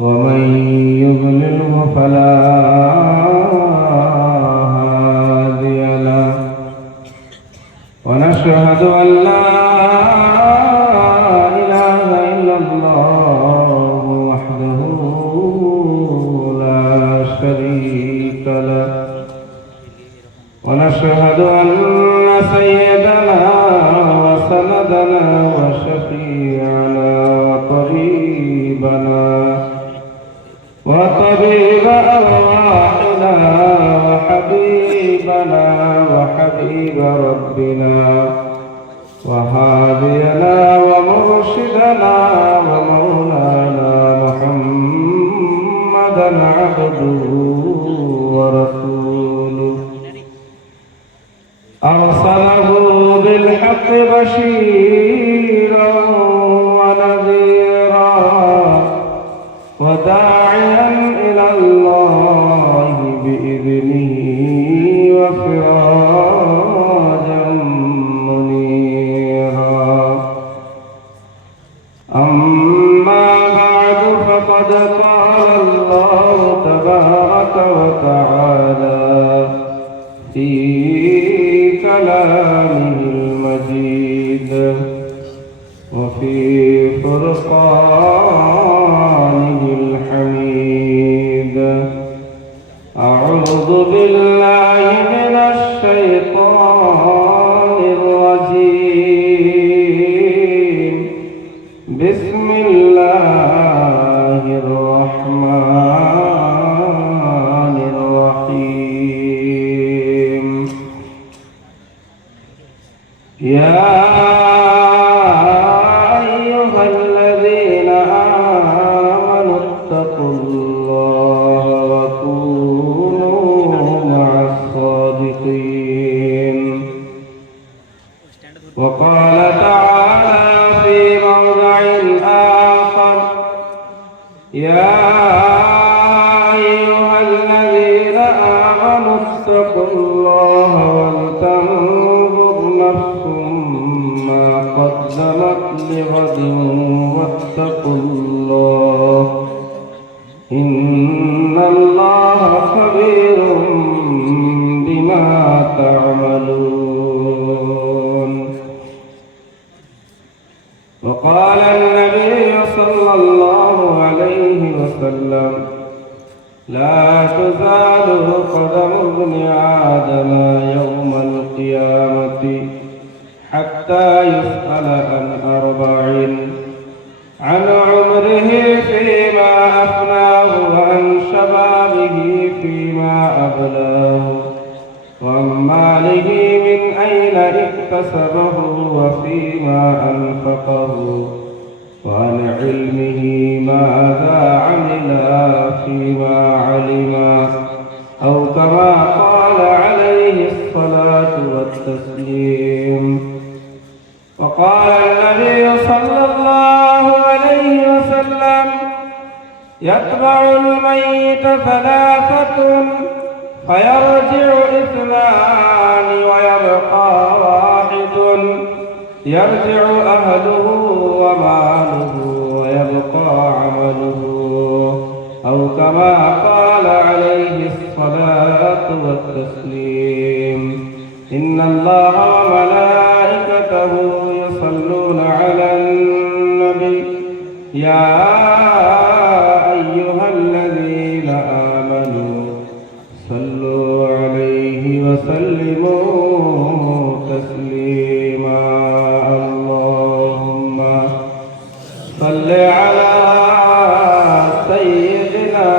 ومن يضلله فلا هادي له ونشهد أن لا إله إلا الله وحده لا شريك له ونشهد أن سيدنا وسندنا وشفيعنا وطبيب أرواحنا وحبيب ربنا وهادينا ومرشدنا ومولانا محمدا عبده ورسوله أرسله بالحق بشيرا ونذيرا وداعيا إلى الله بإذنه وسراجا منيرا أما بعد فقد قال الله تبارك وتعالى في كلامه المجيد وفي فرقانه الحميد أعوذ بالله من الشيطان الرجيم بسم الله الرحمن الرحيم يا وقال تعالى في موضع آخر يا أيها الذين آمنوا اتقوا الله ولتنظر نفس ما قدمت لغد واتقوا الله إن الله خبير بما تعملون. وقال النبي صلى الله عليه وسلم لا تزال قدم ابن آدم يوم القيامة حتى يسأل عن أربع: عن عمره فيما أفناه وعن شبابه فيما أبلاه وعن ماله من أين اكتسبه وفيما أنفقه وعن علمه ماذا عمل فيما علم أو كما قال عليه الصلاة والتسليم. وقال النبي صلى الله عليه وسلم يتبع الميت ثلاثة فيرجع اثنان ويبقى واحد يرجع أهله وماله ويبقى عمله أو كما قال عليه الصلاة والتسليم. إن الله وملائكته يصلون على النبي يا أيها الذين آمنوا صلوا عليه وسلموا تسليما. اللهم صل على سيدنا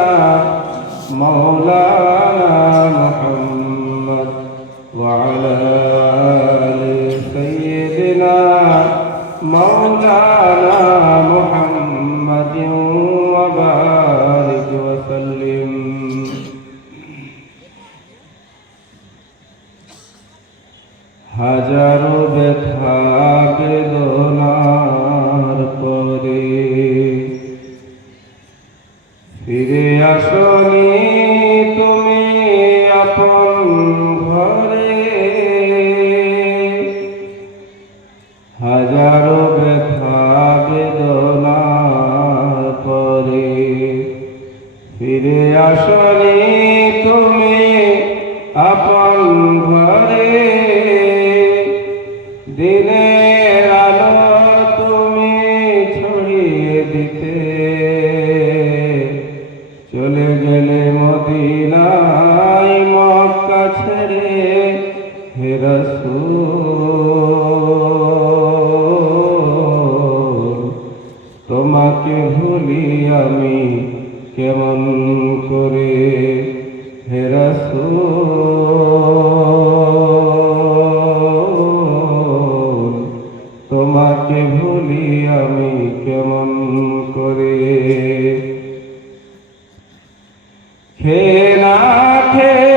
مولانا محمد وعلى آل سيدنا مولانا محمد وبارك وسلم. হাজারো ব্যথা বেদনার পরে ফিরে আসনি তুমি আপন ঘরে। হাজারো ব্যথা বেদনা তোমাকে ভুলি আমি কেমন করে হে রাসূল তোমাকে ভুলি আমি কেমন করে খেয়ে না খেয়ে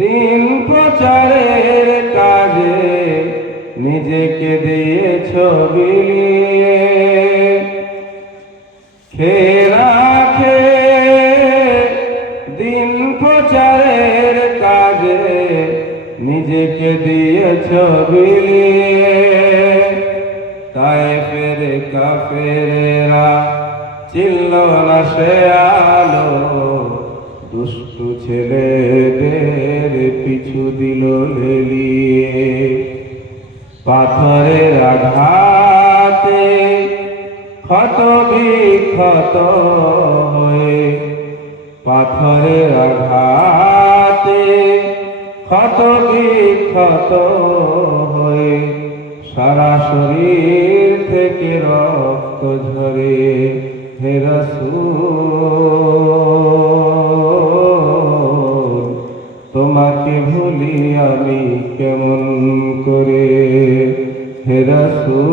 দিন প্রচারের কাজে নিজেকে দিয়েছ বিলিয়ে খেয়ে না খেয়ে দিন প্রচারের কাজে নিজেকে দিয়েছ বিলিয়ে তায়েফের কাফেরেরা চিনল না সে আলো দুষ্টু ছেলেদের পিছু দিল লেলিয়ে পাথরের আঘাতে ক্ষত বিক্ষত হয়ে পাথরের আঘাতে ক্ষত বিক্ষত হয়ে সারা শরীর থেকে রক্ত ঝরে হে রাসূল তোমাকে ভুলি আমি কেমন করে হে রাসূল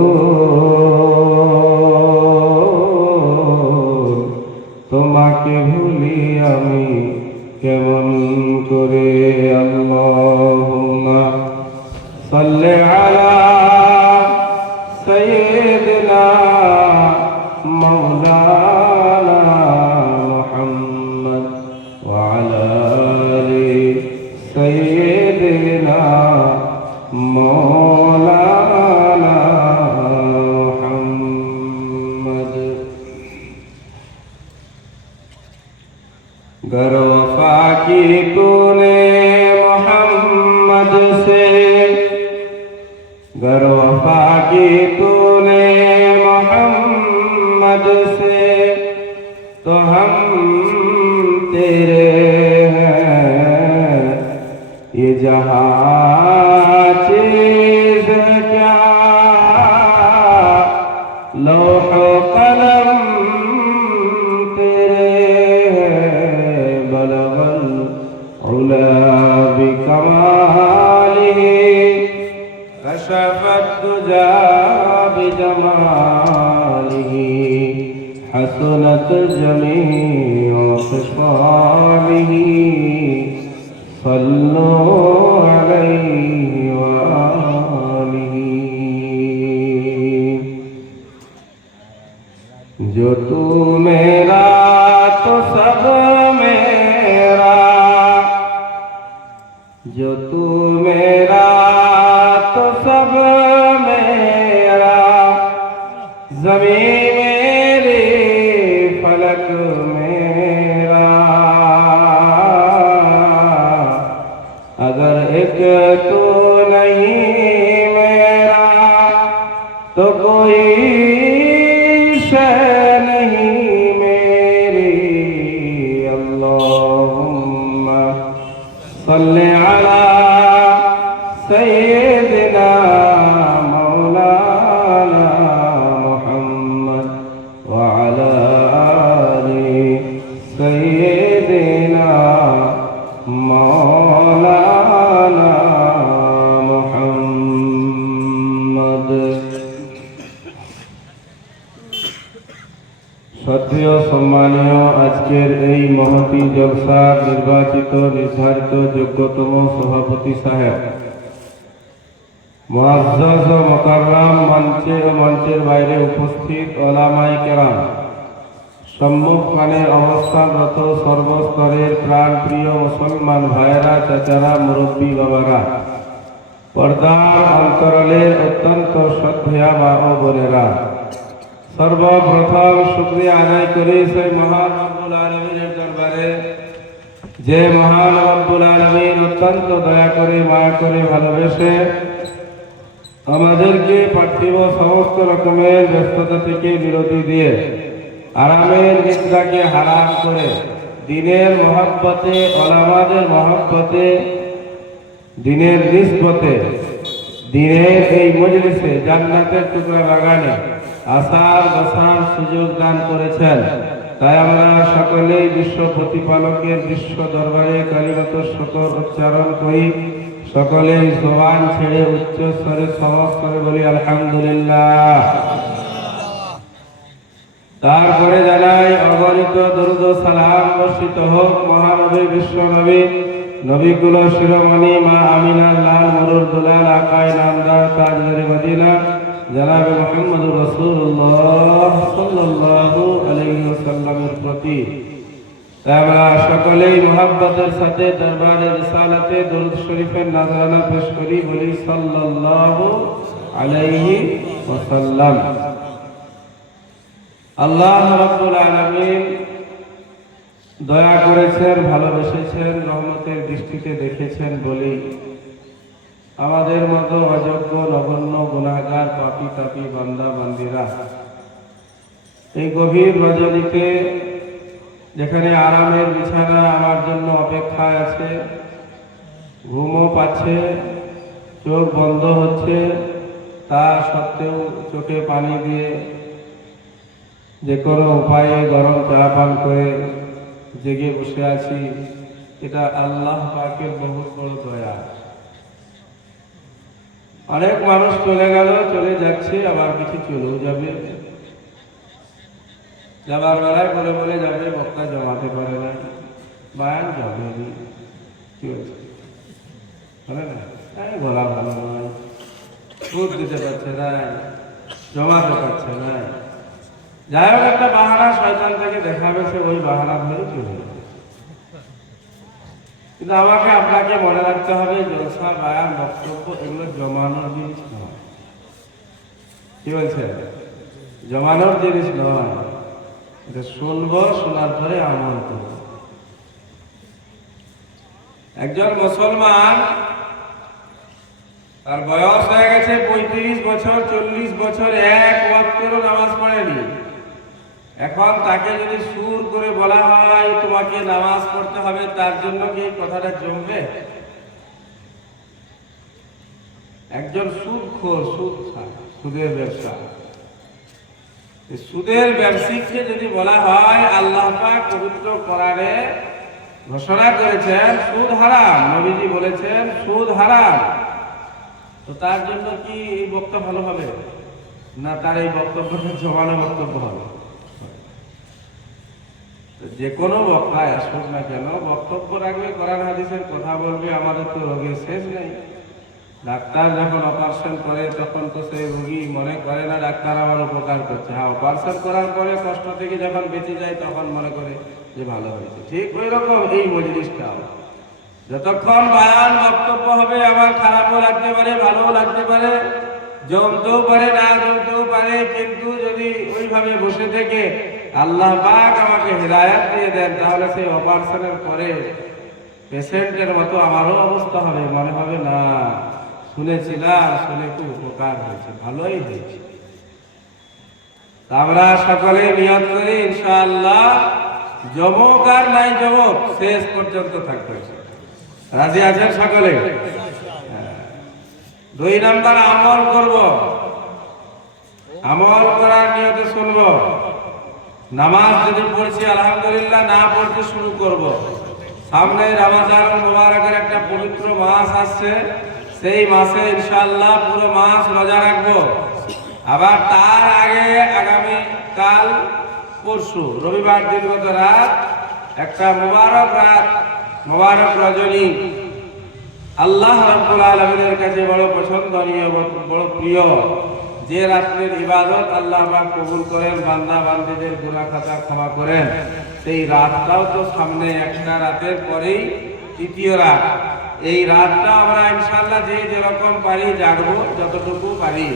তোমাকে ভুলি আমি কেমন করে আল্লাহুম্মা সাল্লি আলা সাইয়্যিদিনা মাওলানা মুহাম্মদ ওয়া আলা আলি সাইয়্যিদিনা মাওলানা মুহাম্মদ गर वफा की तूने मोहम्मद से गर वफा की तूने मोहम्मद से तो हम तेरे हैं ये जहां चीज क्या लौह कलम بكماله كشف الدجى بجماله حسنت جميع خصاله صلوا عليه وآله जो तू मेरा तो सब मेरा जो तू मेरा तो सब मेरा ज़मीन मेरी फलक मेरा अगर एक तू नहीं मेरा तो कोई शय नहीं मेरी अल्लाहुम्मा सल्ले अला सय्यिदिना मौलाना मुहम्मद व अला आलि सय्यिदिना मौलाना मुहम्मद শ্রদ্ধেয় সম্মানীয় আজকের এই মহতী জলসার নির্বাচিত নির্ধারিত যোগ্যতম সভাপতি সাহেব মুআজ্জাজ ও মুকাররম মঞ্চে ও মঞ্চের বাইরে উপস্থিত ওলামায়ে কেরাম সম্মুখখানে অবস্থানরত সর্বস্তরের প্রাণপ্রিয় মুসলমান ভাইয়েরা চাচারা মুরব্বী বাবারা পর্দার অন্তরালের অত্যন্ত শ্রদ্ধেয়া মা ও বোনেরা সর্বপ্রথম শুকরিয়া আদায় করি সেই মহান রব্বুল আলামিনের দরবারে যে মহান রব্বুল আলামিন অত্যন্ত দয়া করে মায়া করে ভালোবেসে আমাদেরকে পার্থিব সমস্ত রকমের ব্যস্ততা থেকে বিরতি দিয়ে আরামের নিদ্রাকে হারাম করে দিনের মহব্বতে ওলামাদের মহব্বতে দিনের নিসবতে দিনের এই মজলিসে জান্নাতের টুকরা বাগানে আসার বসার সুযোগ দান করেছেন। তাই আমরা সকলেই বিশ্ব প্রতিপালকের বিশ্ব দরবারে কালিমাত শকর উচ্চারণ করি। সকলেই জবান ছেড়ে উচ্চ স্বরে সহজ করে বলি আলহামদুলিল্লাহ। তারপরে জানাই অগণিত দরুদ ও সালাম বর্ষিত হোক মহানবী বিশ্ব নবী নবীগুলো শিরোমণি মা আমিনার লাল মরুর দুলাল আকায় নামদার তাজদারে মদিনা জনাবে মুহাম্মদুর রাসূলুল্লাহ সাল্লাল্লাহু আলাইহি ওয়াসাল্লামের প্রতি আমরা সকলেই মুহাব্বতের সাথে দরবারে রিসালাতে দরুদ শরীফের নাযরানা পেশ করি, বলি সাল্লাল্লাহু আলাইহি ওয়াসাল্লাম। আল্লাহ রাব্বুল আলামিন দয়া করেছেন, ভালোবেসেছেন, রহমতের দৃষ্টিতে দেখেছেন বলি আমাদের মতো অযোগ্য নগণ্য গুনাহগার পাপী তাপী বান্দা বান্দিরা এই গভীর রজনীতে যেখানে আরামের বিছানা আমার জন্য অপেক্ষায় আছে, ঘুমও পাচ্ছে, চোখ বন্ধ হচ্ছে, তা সত্ত্বেও চোখে পানি দিয়ে যে কোনো উপায়ে গরম চা পান করে জেগে বসে আছি, এটা আল্লাহ পাকের বহুত বড় দয়া। অনেক মানুষ চলে গেল, চলে যাচ্ছে, আবার কিছু চলেও যাবে। যাবার বেলায় বলে বলে যাবে, বক্তা জমাতে পারে না, বায়ান যাবে কি হয়েছে বলে না, বলা ভালো নয়, সুদ দিতে পারছে না, জমাতে পারছে না। যাই হোক, একটা বাহানা শয়তান থেকে দেখাবে, সে ওই বাহানা ধরে চলে যাবে। কিন্তু আমাকে আপনাকে মনে রাখতে হবে, জলসা বায়ান বক্তব্য এগুলো জমানোর জিনিস নয়। কি বলছে? জমানোর জিনিস নয়, এটা শুনবো, শোনার পরে আমল করব। একজন মুসলমান তার বয়স হয়ে গেছে 35 বছর, 40 বছর, এক ওয়াক্তেরও নামাজ পড়েনি। এখন তাকে যদি সুর করে বলা হয় তোমাকে নামাজ পড়তে হবে, তার জন্য কি কথাটা জমবে? একজন সুদখোর, সুদের ব্যবসা, সুদের ব্যবসায়ীকে যদি বলা হয় আল্লাহ পাক পবিত্র কোরআনে ঘোষণা করেছেন সুদ হারাম, নবীজি বলেছেন সুদ হারাম, তো তার জন্য কি এই বক্তব্য ভালো হবে না তার এই বক্তব্যটা জমানো বক্তব্য হবে? যে কোনো বক্তায় আসুক না কেন, বক্তব্য রাখবে, কোরআন হাদিসের কথা বলবে। আমাদের তো রোগের শেষ নেই। ডাক্তার যখন অপারেশন করে তখন তো সেই রোগী মনে করে না ডাক্তার আমার উপকার করছে। হ্যাঁ, অপারেশন করার পরে কষ্ট থেকে যখন বেঁচে যায় তখন মনে করে যে ভালো হয়েছে। ঠিক ওই রকম এই মজলিসটা, যতক্ষণ বায়ান বক্তব্য হবে আমার খারাপও লাগতে পারে, ভালোও লাগতে পারে, জমতেও পারে, না জমতেও পারে, কিন্তু যদি ওইভাবে বসে থেকে আল্লাহ পাক আমাকে হিদায়াত দিয়ে দেন, তাহলে সেই অপারেশনের পরে পেশেন্টের মতো আমারও অবস্থা হবে। মনে হবে না শুনেছিলাম, শুনে খুব উপকার হয়েছে, ভালোই হয়েছে। আমরা সকলে নিয়ত করি ইনশাআল্লাহ জমক আর নাই জমক শেষ পর্যন্ত থাকবে। রাজি আছেন সকলে? 2 নাম্বার আমল করব, আমল করার নিয়তে শুনব। নামাজ যদি পড়ছি আলহামদুলিল্লাহ, না পড়তে শুরু করব। সামনে রমজান মুবারকের একটা পবিত্র মাস আসছে, সেই মাসে ইনশাআল্লাহ পুরো মাস রোজা রাখবো। আবার তার আগে আগামী কাল পরশু রবিবার দিনগত রাত, একটা মুবারক রাত, মুবারক রজনী, আল্লাহ রাব্বুল আলামিনের কাছে বড় পছন্দনীয়, বড় প্রিয়, যে রাত্রের ইবাদত আল্লাহ পাক কবুল করেন, বান্দা বান্দীদের গুনাহ খাতা ক্ষমা করেন। সেই রাতটাও তো সামনে, একটা রাতের পরেই তৃতীয় রাত। এই রাতটা আমরা ইনশাআল্লাহ যে যেরকম পারি জাগবো, যতটুকু পারি।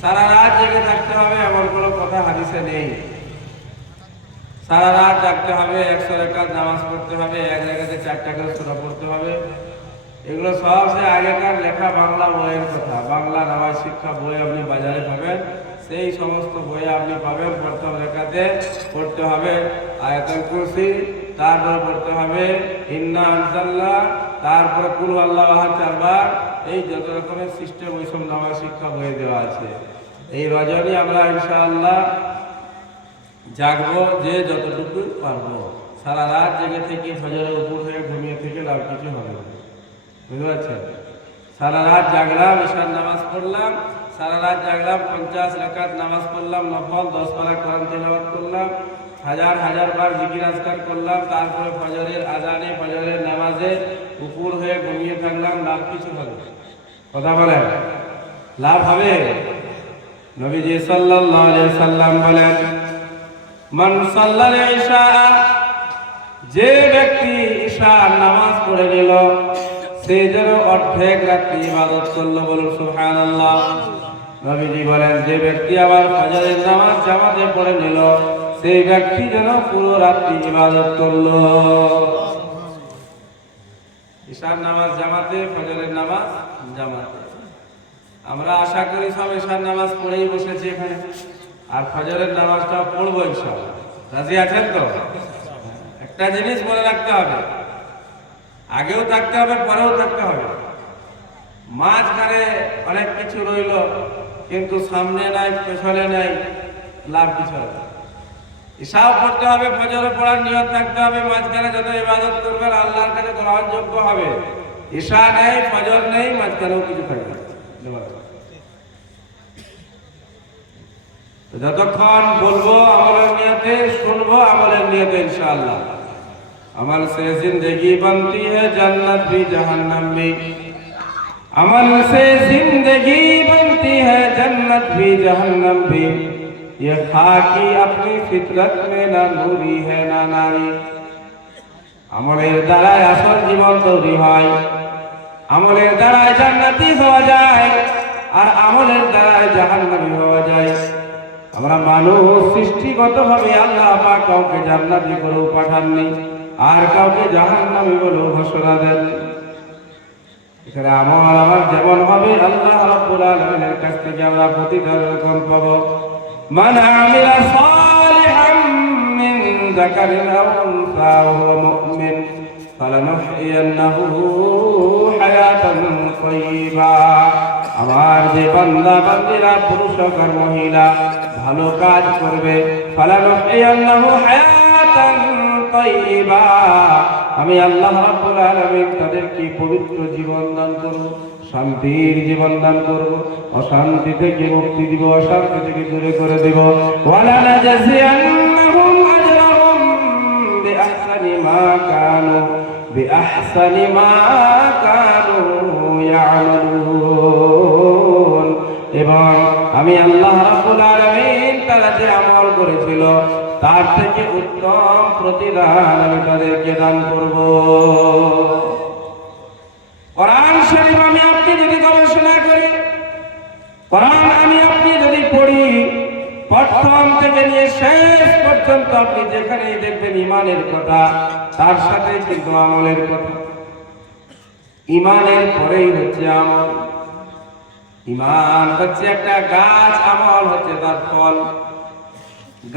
সারা রাত জেগে থাকতে হবে এমন কোনো কথা হাদিসে নেই। সারা রাত জাগতে হবে, 100 রাকাত নামাজ পড়তে হবে, এক রাকাতে 4টা করে সূরা পড়তে হবে। এগুলো সব সে আগেকার লেখা বাংলা বইয়ের কথা। বাংলা নামাজ শিক্ষা বই আপনি বাজারে পাবেন, সেই সমস্ত বই আপনি পাবেন। প্রথম রেখাতে পড়তে হবে আয়াতুল কুরসি, তারপর পড়তে হবে ইন্না আনজালনা, তারপর কুল আল্লাহু আহাদ 4 বার। এই যত রকমের সিস্টেম ওই সব নামাজ শিক্ষা বইয়ে দেওয়া আছে। এই রজনী আমরা ইনশাআল্লাহ জাগবো যে যতটুকু পারবো। সারা রাত জেগে থেকে ফজরের উপর হয়ে ঘুমিয়ে থেকে লাভ কিছু হবে না, বুঝতে পারছেন? সারা রাত জাগলাম, ঈশার নামাজ পড়লাম, সারা রাত জাগলাম, 50 রাকাত নামাজ পড়লাম, নফল 10 পারা কোরআন তেলাওয়াত করলাম, হাজার হাজার বার জিকির আজকার করলাম, তারপরে ফজরের আজানে ফজরের নামাজে উপর হয়ে ঘুমিয়ে থাকলাম, লাভ কিছু হবে? কথা বলেন, লাভ হবে? নবীজি সাল্লাল্লাহু আলাইহি সাল্লাম বলেন, মান সাল্লাল ইশা, যে ব্যক্তি ঈশার নামাজ পড়ে নিল সে যেন অর্ধেক রাত্রি ইবাদত করলো, বলুন সুবহানাল্লাহ। নবীজি বলেন, যে ব্যক্তি আবার ফজরের নামাজ জামাতে পড়ে নিল সেই ব্যক্তি যেন পুরো রাত্রি ইবাদত করলো। ঈশার নামাজ জামাতে, ফজরের নামাজ জামাতে। আমরা আশা করি সব ঈশার নামাজ পড়েই বসেছি এখানে, আর ফজরের নামাজটা পড়বো ইনশাআল্লাহ। রাজি আছেন তো? একটা জিনিস মনে রাখতে হবে, আগেও থাকতে হবে, পরেও থাকতে হবে। মাঝখানে অনেক কিছু রইল কিন্তু সামনে নাই, পেছনে নাই, লাভ কিছু হবে? ঈশাও পড়তে হবে, ফজরও পড়ার নিয়ত থাকতে হবে, মাঝখানে যত ইবাদত করবেন আল্লাহর কাছে গ্রহণযোগ্য হবে। ঈশা নেই, ফজর নেই, মাঝখানেও কিছু থাকবে। যতক্ষণ বলবো আমলের নিয়তে, শুনবো আমলের নিয়তে इंशाअल्लाह। अमल से जिंदगी बनती है, जन्नत भी जहन्नम भी। अमल से जिंदगी बनती है, जन्नत भी जहन्नम भी। ये खाकी अपनी फितरत में ना नूरी है ना नारी। আমলের দ্বারাই আসল জীবন তৈরি হয়, আমলের দ্বারাই জান্নাতি হওয়া যায়, আর আমলের দ্বারাই জাহান্নামী হওয়া যায়। আমরা মানুষ সৃষ্টিগতভাবে আল্লাহ পাক কাউকে জান্নাতি করেও পাঠাননি, আর কাউকে জাহান্নামী বলেও ঘোষণা দেন। এখানে আমল আমার যেমন হবে আল্লাহ রাব্বুল আলামিনের কাছ থেকে আমরা প্রতিদান রকম পাবো। মান আমিলা সালিহান মিন যাকারিন আও উনসা ওয়া মুমিন ফালানুহইয়ান্নাহু হায়াতান তাইয়্যিবা। আমার যে বান্দা বান্দীরা পুরুষ হোক আর মহিলা ভালো কাজ করবে, ফালানুহইয়ান্নাহু হায়াতান তাইয়্যিবা, আমি আল্লাহ রাব্বুল আলামিন তাদেরকে পবিত্র জীবন দান করব, শান্তির জীবন দান করব, অশান্তি থেকে মুক্তি দিব, অশান্তি থেকে দূরে করে দেব। ওয়ালা নাজজিয়ান্নাহুম আজরাহুম বিআহসানি মা কানু ইয়ামালুন। এবং আমি আল্লাহ রাব্বুল আলামিন তারা যে আমল করেছিল তার থেকে উত্তম প্রতিদান আমি তাদেরকে দান করব। কোরআন শরীফ আমি আপনি যদি গবেষণা করি, কোরআন আমি আপনি যদি পড়ি, প্রথম থেকে নিয়ে শেষ পর্যন্ত আপনি যেখানেই দেখবেন ঈমানের কথা, তার সাথে কিন্তু আমলের কথা। ঈমানের পরেই হচ্ছে আমল। ঈমান হচ্ছে একটা গাছ, আমল হচ্ছে তার ফল।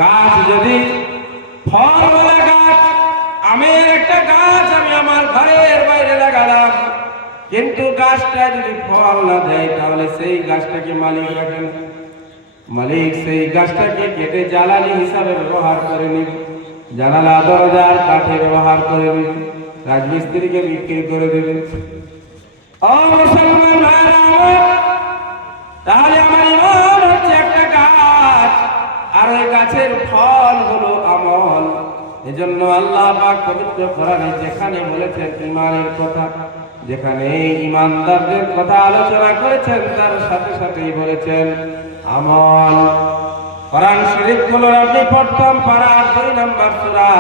গাছ যদি ফলওয়ালা গাছ, আমের একটা গাছ আমি আমার ঘরের বাইরে লাগালাম, কিন্তু গাছটা যদি ফল না দেয় তাহলে সেই গাছটাকে মালিক রাখেন, মালিক সেই গাছটাকে কেটে জ্বালানি হিসাবে ব্যবহার করে নিবে, জানালা দরজার কাঠে ব্যবহার করে নিবে, রাজমিস্ত্রিকে বিক্রি করে দেবে। ও মুসলমান ভাইরা, তাহলে আমার ঈমান হচ্ছে একটা গাছ, আর ওই গাছের ফল হলো আমল। এজন্য আল্লাহ পাক পবিত্র কোরআনে যেখানে বলেছেন ঈমানের কথা, যেখানে ঈমানদারদের কথা আলোচনা করেছেন, তার সাথে সাথেই বলেছেন আমল। কোরআন শরীফ খুলুন আপনি, প্রথম পারা 2 নম্বর সূরা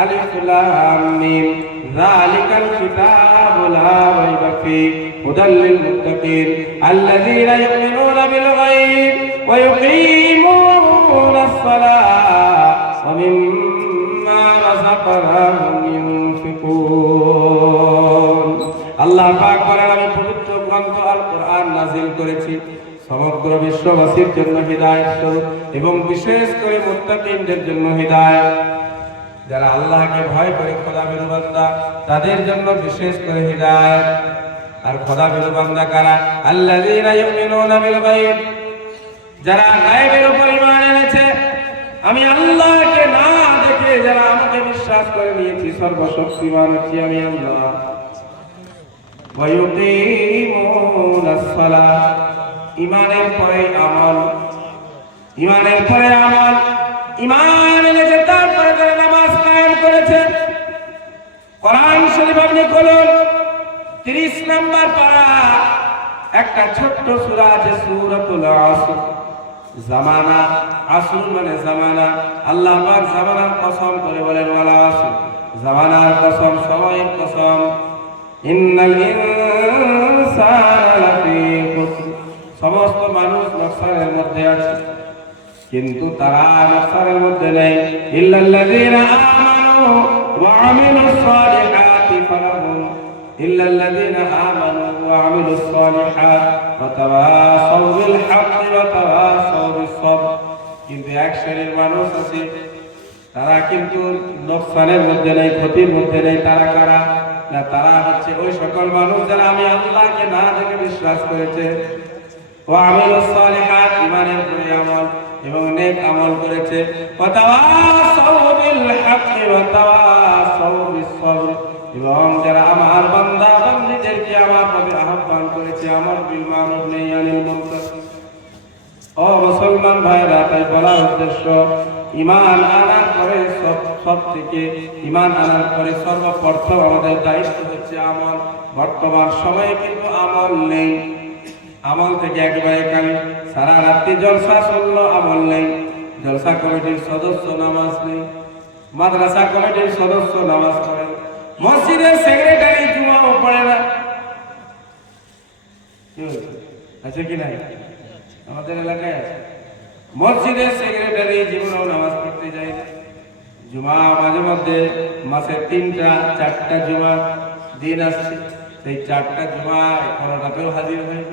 আলিফ লাম মিম। যালিকাল কিতাবু লা রাইবা ফীহি হুদাল লিল মুত্তাকিন আল্লাযীনা ইউমিনুনা বিল গায়ব ওয়া ইউকিমুনাস সালাতা ওয়া মিম্মা রাযাকনাহুম ইউনফিকুন। আল্লাহ পাক বলেন, আমি পবিত্র গ্রন্থ আল কোরআন নাযিল করেছি সমগ্র বিশ্ববাসীর জন্য হিদায়াত স্বরূপ, এবং বিশেষ করে মুত্তাকিনদের জন্য হিদায়াত। যারা আল্লাহকে ভয় করে খোদাভীরু বান্দা, তাদের জন্য বিশেষ করে হিদায়াত। আর খোদাভীরু বান্দা কারা? আল্লাযীনা ইউমিনুনা বিল গায়ব, যারা গায়েবের উপর ঈমান এনেছে, আমি আল্লাহকে না দেখে যারা আমাকে বিশ্বাস করে নিয়েছি, সর্বশক্তিমান হচ্ছি আমি আল্লাহ। ওয়ায়ুকিমুনাস সালাহ, ঈমানের পরে আমল, ঈমানের পরে আমল। ঈমান এনেছে তারপরে তারা নামাজ কায়েম করেছে। কোরআন শরীফ আপনি খুলুন, 30 নম্বর পারা, একটা ছোট্ট সূরা আছে সূরাতুল আসর। জামানা, আসর মানে জামানা। আল্লাহ পাক জামানার কসম করে বলেন ওয়াল আসর, জামানার কসম, সময়ের কসম। ইন্নাল ইনসানা লাফী খুসর, সমস্ত মানুষ নকশানের মধ্যে আছে, কিন্তু তারা নকশানের মধ্যে নেই। ইল্লাল্লাযীনা আমানু ওয়া আমিলুস সালিহাতি ফালাহুম, ইল্লাল্লাযীনা আমানু ওয়া আমিলুস সালিহাত ওয়া তাওয়াসাউ বিল হাক্কি ওয়া তাওয়াসাউ বিস সবর। কিন্তু এক শ্রেণীর মানুষ আছে, তারা কিন্তু নকশানের মধ্যে নেই, ক্ষতির মধ্যে নেই। তারা কারা? না, তারা হচ্ছে ওই সকল মানুষ যারা আমি আল্লাহকে না দেখে বিশ্বাস করেছে, ওয়া আমিলুস সালিহাত, ঈমানের পরে আমল এবং নেক আমল করেছে, ওয়া তাওয়াসাউ বিল হাক্কি ওয়া তাওয়াসাউ বিস সবর, এবং যারা আমার বান্দা বান্দীদেরকে আমার পথে আহ্বান করেছে, আমার বিল মারুফ নাহি আনিল মুনকার। ও মুসলমান ভাইরা, তাই বলার উদ্দেশ্য, ঈমান আনার পরে সব থেকে ঈমান আনার পরে সর্বপ্রথম আমাদের দায়িত্ব হচ্ছে আমল। বর্তমান সময়ে কিন্তু আমল নেই, আমল থেকে একেবারে খালি। সারা রাত্রি জলসা চললো, আমল নেই। জলসা কমিটির সদস্য নামাজ নেই, মাদ্রাসা কমিটির সদস্য নামাজ পড়ে, মসজিদের সেক্রেটারি জুমাও পড়ে না। আছে কি নাই? আমাদের এলাকায় আছে। মসজিদের সেক্রেটারি জীবনেও নামাজ পড়তে যায় না। জুমা মাঝে মধ্যে মাসে 3টা 4টা জুমা দিন আসছে, সেই 4টা জুমা 11টাতেও হাজির হয়,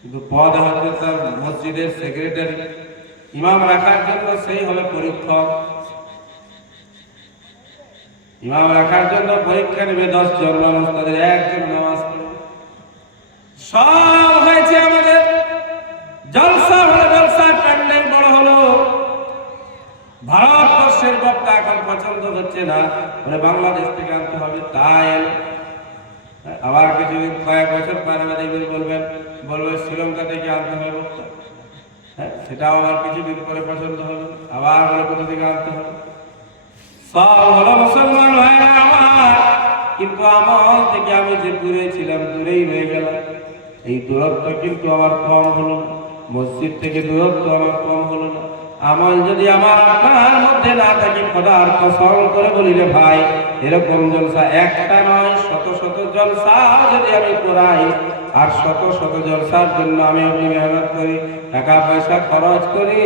কিন্তু পদ হচ্ছে তার মসজিদের সেক্রেটারি। ইমাম রাখার জন্য সেই হবে পরীক্ষক, ইমাম রাখার জন্য পরীক্ষা নেবে 10 জন মানুষ, তাদের একজন নামাজ পড়ে। সব হয়েছে আমাদের, জলসা হলো, জলসার প্যান্ডেল বড় হলো। ভারতবর্ষের বক্তা এখন পছন্দ হচ্ছে না, বলে বাংলাদেশ থেকে আনতে হবে। তাই আবার কিছুদিন কয়েক বছর পরে দেখবেন বলবে শ্রীলঙ্কা থেকে আনতে হবে বক্তা। সেটাও আবার কিছুদিন পরে পছন্দ হবে, আবার বলে কোথা থেকে আনতে হবে। সব হলো মুসলমান ভাইরা আমার, কিন্তু আমল থেকে আমি যে দূরে ছিলাম, দূরেই রয়ে গেলাম। এই দূরত্ব কিন্তু আমার কম হলো না, মসজিদ থেকে দূরত্ব আমার কম হলো না। আমল যদি আমার আপনার মধ্যে না থাকে, খোদার কসম করে বলি রে ভাই, এরকম জলসা একটা নয়, শত শত জলসা যদি আমি করাই, আর শত শত জলসার জন্য আমি মেহনত করি, টাকা পয়সা খরচ করি,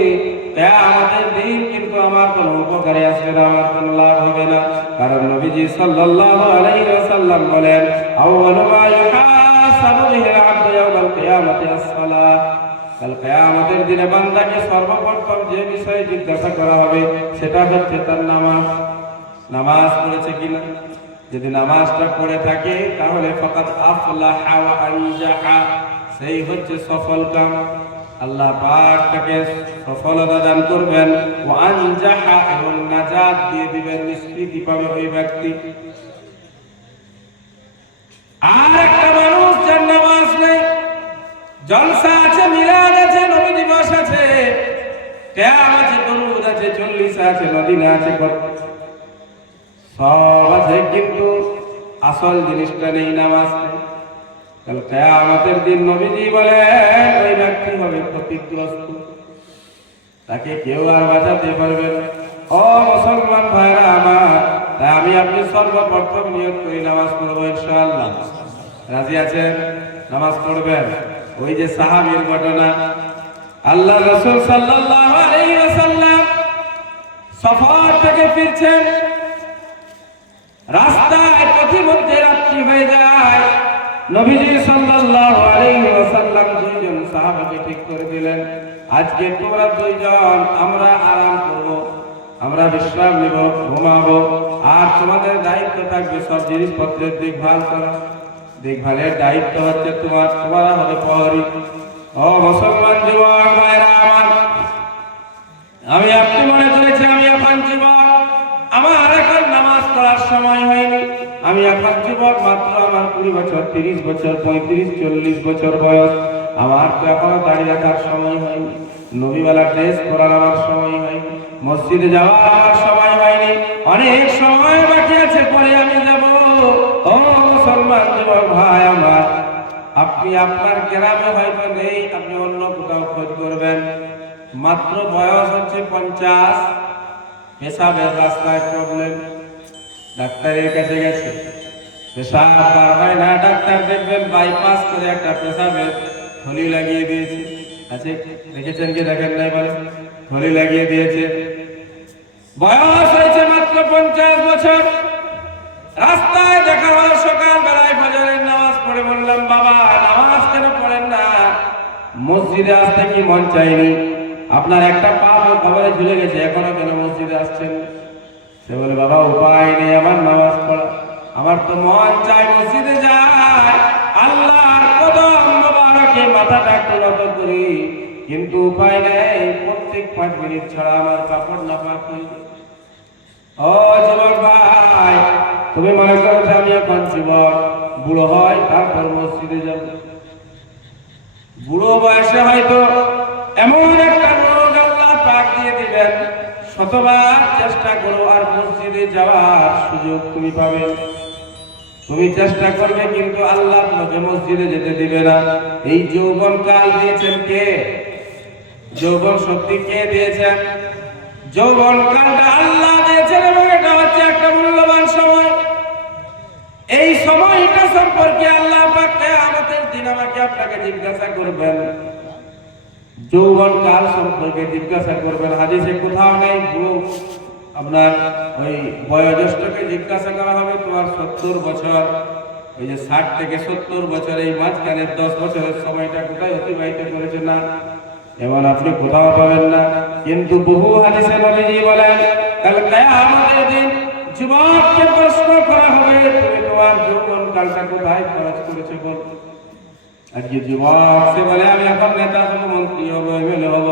কিয়ামতের দিন কিন্তু আমার কোনো উপকারে আসবে না, আমার কোনো লাভ হবে না। কারণ নবীজি সাল্লাল্লাহু আলাইহি ওয়াসাল্লাম বলেন, আউয়ালু মা ইউহাসাবু বিহিল আবদু ইয়াওমাল কিয়ামাতি আস-সালাহ। কাল কিয়ামতের দিনে বান্দাকে সর্বপ্রথম যে বিষয়ে জিজ্ঞাসা করা হবে সেটা হচ্ছে তার নামাজ। নামাজ পড়েছে কিনা? যদি নামাজটা পড়ে থাকে তাহলে ফাকাদ আফলাহা ওয়া আনজাহা, সেই হচ্ছে সফল কাম। আল্লাহ পাক তাকে সফলতা দান করবেন, ওয়া আনজাহা, এবং নাজাত দিয়ে দিবেন, নিষ্কৃতি পাবে ওই ব্যক্তি। আর একটা মানুষ যার নামাজ নেই, জলসা আছে, মিলাদ আছে, নবী দিবস আছে, কিয়াম আছে, দরুদ আছে, 40 আছে, নদিনা আছে, সব আছে, কিন্তু আসল জিনিসটা নেই, নামাজ নেই। কাল কিয়ামতের দিন নবীজি বলেন ওই ব্যক্তি হবে ক্ষতিগ্রস্ত, তাকে কেউ আর বাঁচাতে পারবে না। ও মুসলমান ভাইরা আমার, তাই আমি আপনি সর্বপ্রথম নিয়ত করি নামাজ পড়বো ইনশাআল্লাহ। রাজি আছেন? নামাজ পড়বেন। ওই যে সাহাবীর ঘটনা, আল্লাহ রাসূল সাল্লাল্লাহু আলাইহি ওয়াসাল্লাম সফর থেকে ফিরছেন, রাস্তায় পথিমধ্যে রাত্রি হয়ে যায়। নবীজি সাল্লাল্লাহু আলাইহি ওয়াসাল্লাম দুইজন সাহাবাকে ঠিক করে দিলেন, আজকে তোমরা দুইজন আমরা আরাম করব, আমরা বিশ্রাম নেব, ঘুমাবো, আর তোমাদের দায়িত্ব থাকবে সব জিনিসপত্রের দেখভাল করা। দেখভালের দায়িত্ব হচ্ছে তোমারা হবে প্রহরী, ও মুসলমান যুবক ভাইরা আমার, আমি আপনি মনে করেছি আমি এখন যুবক, আমার এখন নামাজ পড়ার সময় হয়নি, আমি এখন যুবক মাত্র, আমার 20 বছর, 30 বছর, 35, 40 বছর বয়স, আমার তো এখনো দাঁড়িয়ে রাখার সময় হয়নি, নবীওয়ালা ড্রেস পরার আমার সময় হয়নি, মসজিদে যাওয়ার আমার সময় হয়নি, অনেক সময় বাকি আছে, পরে আমি যাব। ও মুসলমান যুবক ভাই আমার, আপনি আপনার গ্রামে হয়তো নেই, আপনি অন্য কোথাও খোঁজ করবেন, মাত্র বয়স হচ্ছে 50, পেশাবের রাস্তায় প্রবলেম, ডাক্তারের কাছে গেছে, পেশাব পার হয় না, ডাক্তার দেখবেন বাইপাস করে একটা পেশাবের থলি লাগিয়ে দিয়েছে, আছে দেখেছেন কি দেখেন নাই বলে, থলি লাগিয়ে দিয়েছে, বয়স হয়েছে মাত্র 50 বছর, রাস্তায় দেখা হলো, সকাল বেলায় ফজরের নামাজ পড়ে, বললাম বাবা নামাজ কেন পড়েন না, মসজিদে আসতে কি মন চাইনি, আপনার একটা পা কবরে ঝুলে গেছে, এখনো কেন মসজিদে আসছেন? সে বলে বাবা উপায় নেই আমার নামাজ পড়া, আমার তো মন চাই মসজিদে যায়, আল্লাহর কদম মোবারকে মাথাটা একটু নত করি, কিন্তু উপায় নেই, প্রত্যেক 5 মিনিট ছাড়া আমার কাপড় নাপাক হয়ে যায়। ও যুবক ভাই, তুমি মনে করো যে আমি এখন যুবক, বুড়ো হয় তারপর মসজিদে যাব, বুড়ো বয়সে হয়তো এমন একটা রোগ আল্লাহ পাক দিয়ে দিবেন, শতবার চেষ্টা করো আর মসজিদে যাওয়ার সুযোগ তুমি পাবে, তুমি চেষ্টা করবে কিন্তু আল্লাহ তোমাকে মসজিদে যেতে দিবে না। এই যৌবন কাল দিয়েছেন কে? যৌবন শক্তি কে দিয়েছেন? যৌবন কালটা আল্লাহ দিয়েছেন, এবং এটা হচ্ছে একটা মূল্যবান সময়। এই সময়টা সম্পর্কে আল্লাহ পাক কিয়ামতের দিন আমাকে আপনাকে জিজ্ঞাসা করবেন, যৌবন কাল সম্পর্কে জিজ্ঞাসা করবেন। হাদিসে কোথাও নেই পুরো আপনার ওই বয়োজ্যেষ্ঠকে জিজ্ঞাসা করা হবে তোমার 70 বছর, ওই যে 60 থেকে 70 বছর, এই মাঝখানে 10 বছরের সময়টা কোথায় অতিবাহিত করেছে না, এমন আপনি কোথাও পাবেন না। কিন্তু বহু হাদিসে নবীজি বলেন কাল কিয়ামতের দিন যুবককে প্রশ্ন করা হবে তুমি তোমার যৌবন কালটা কোথায় খরচ করেছো বল। আজকে যুবক সে বলে আমি এখন নেতা হব, মন্ত্রী হব, এমএলএ হব,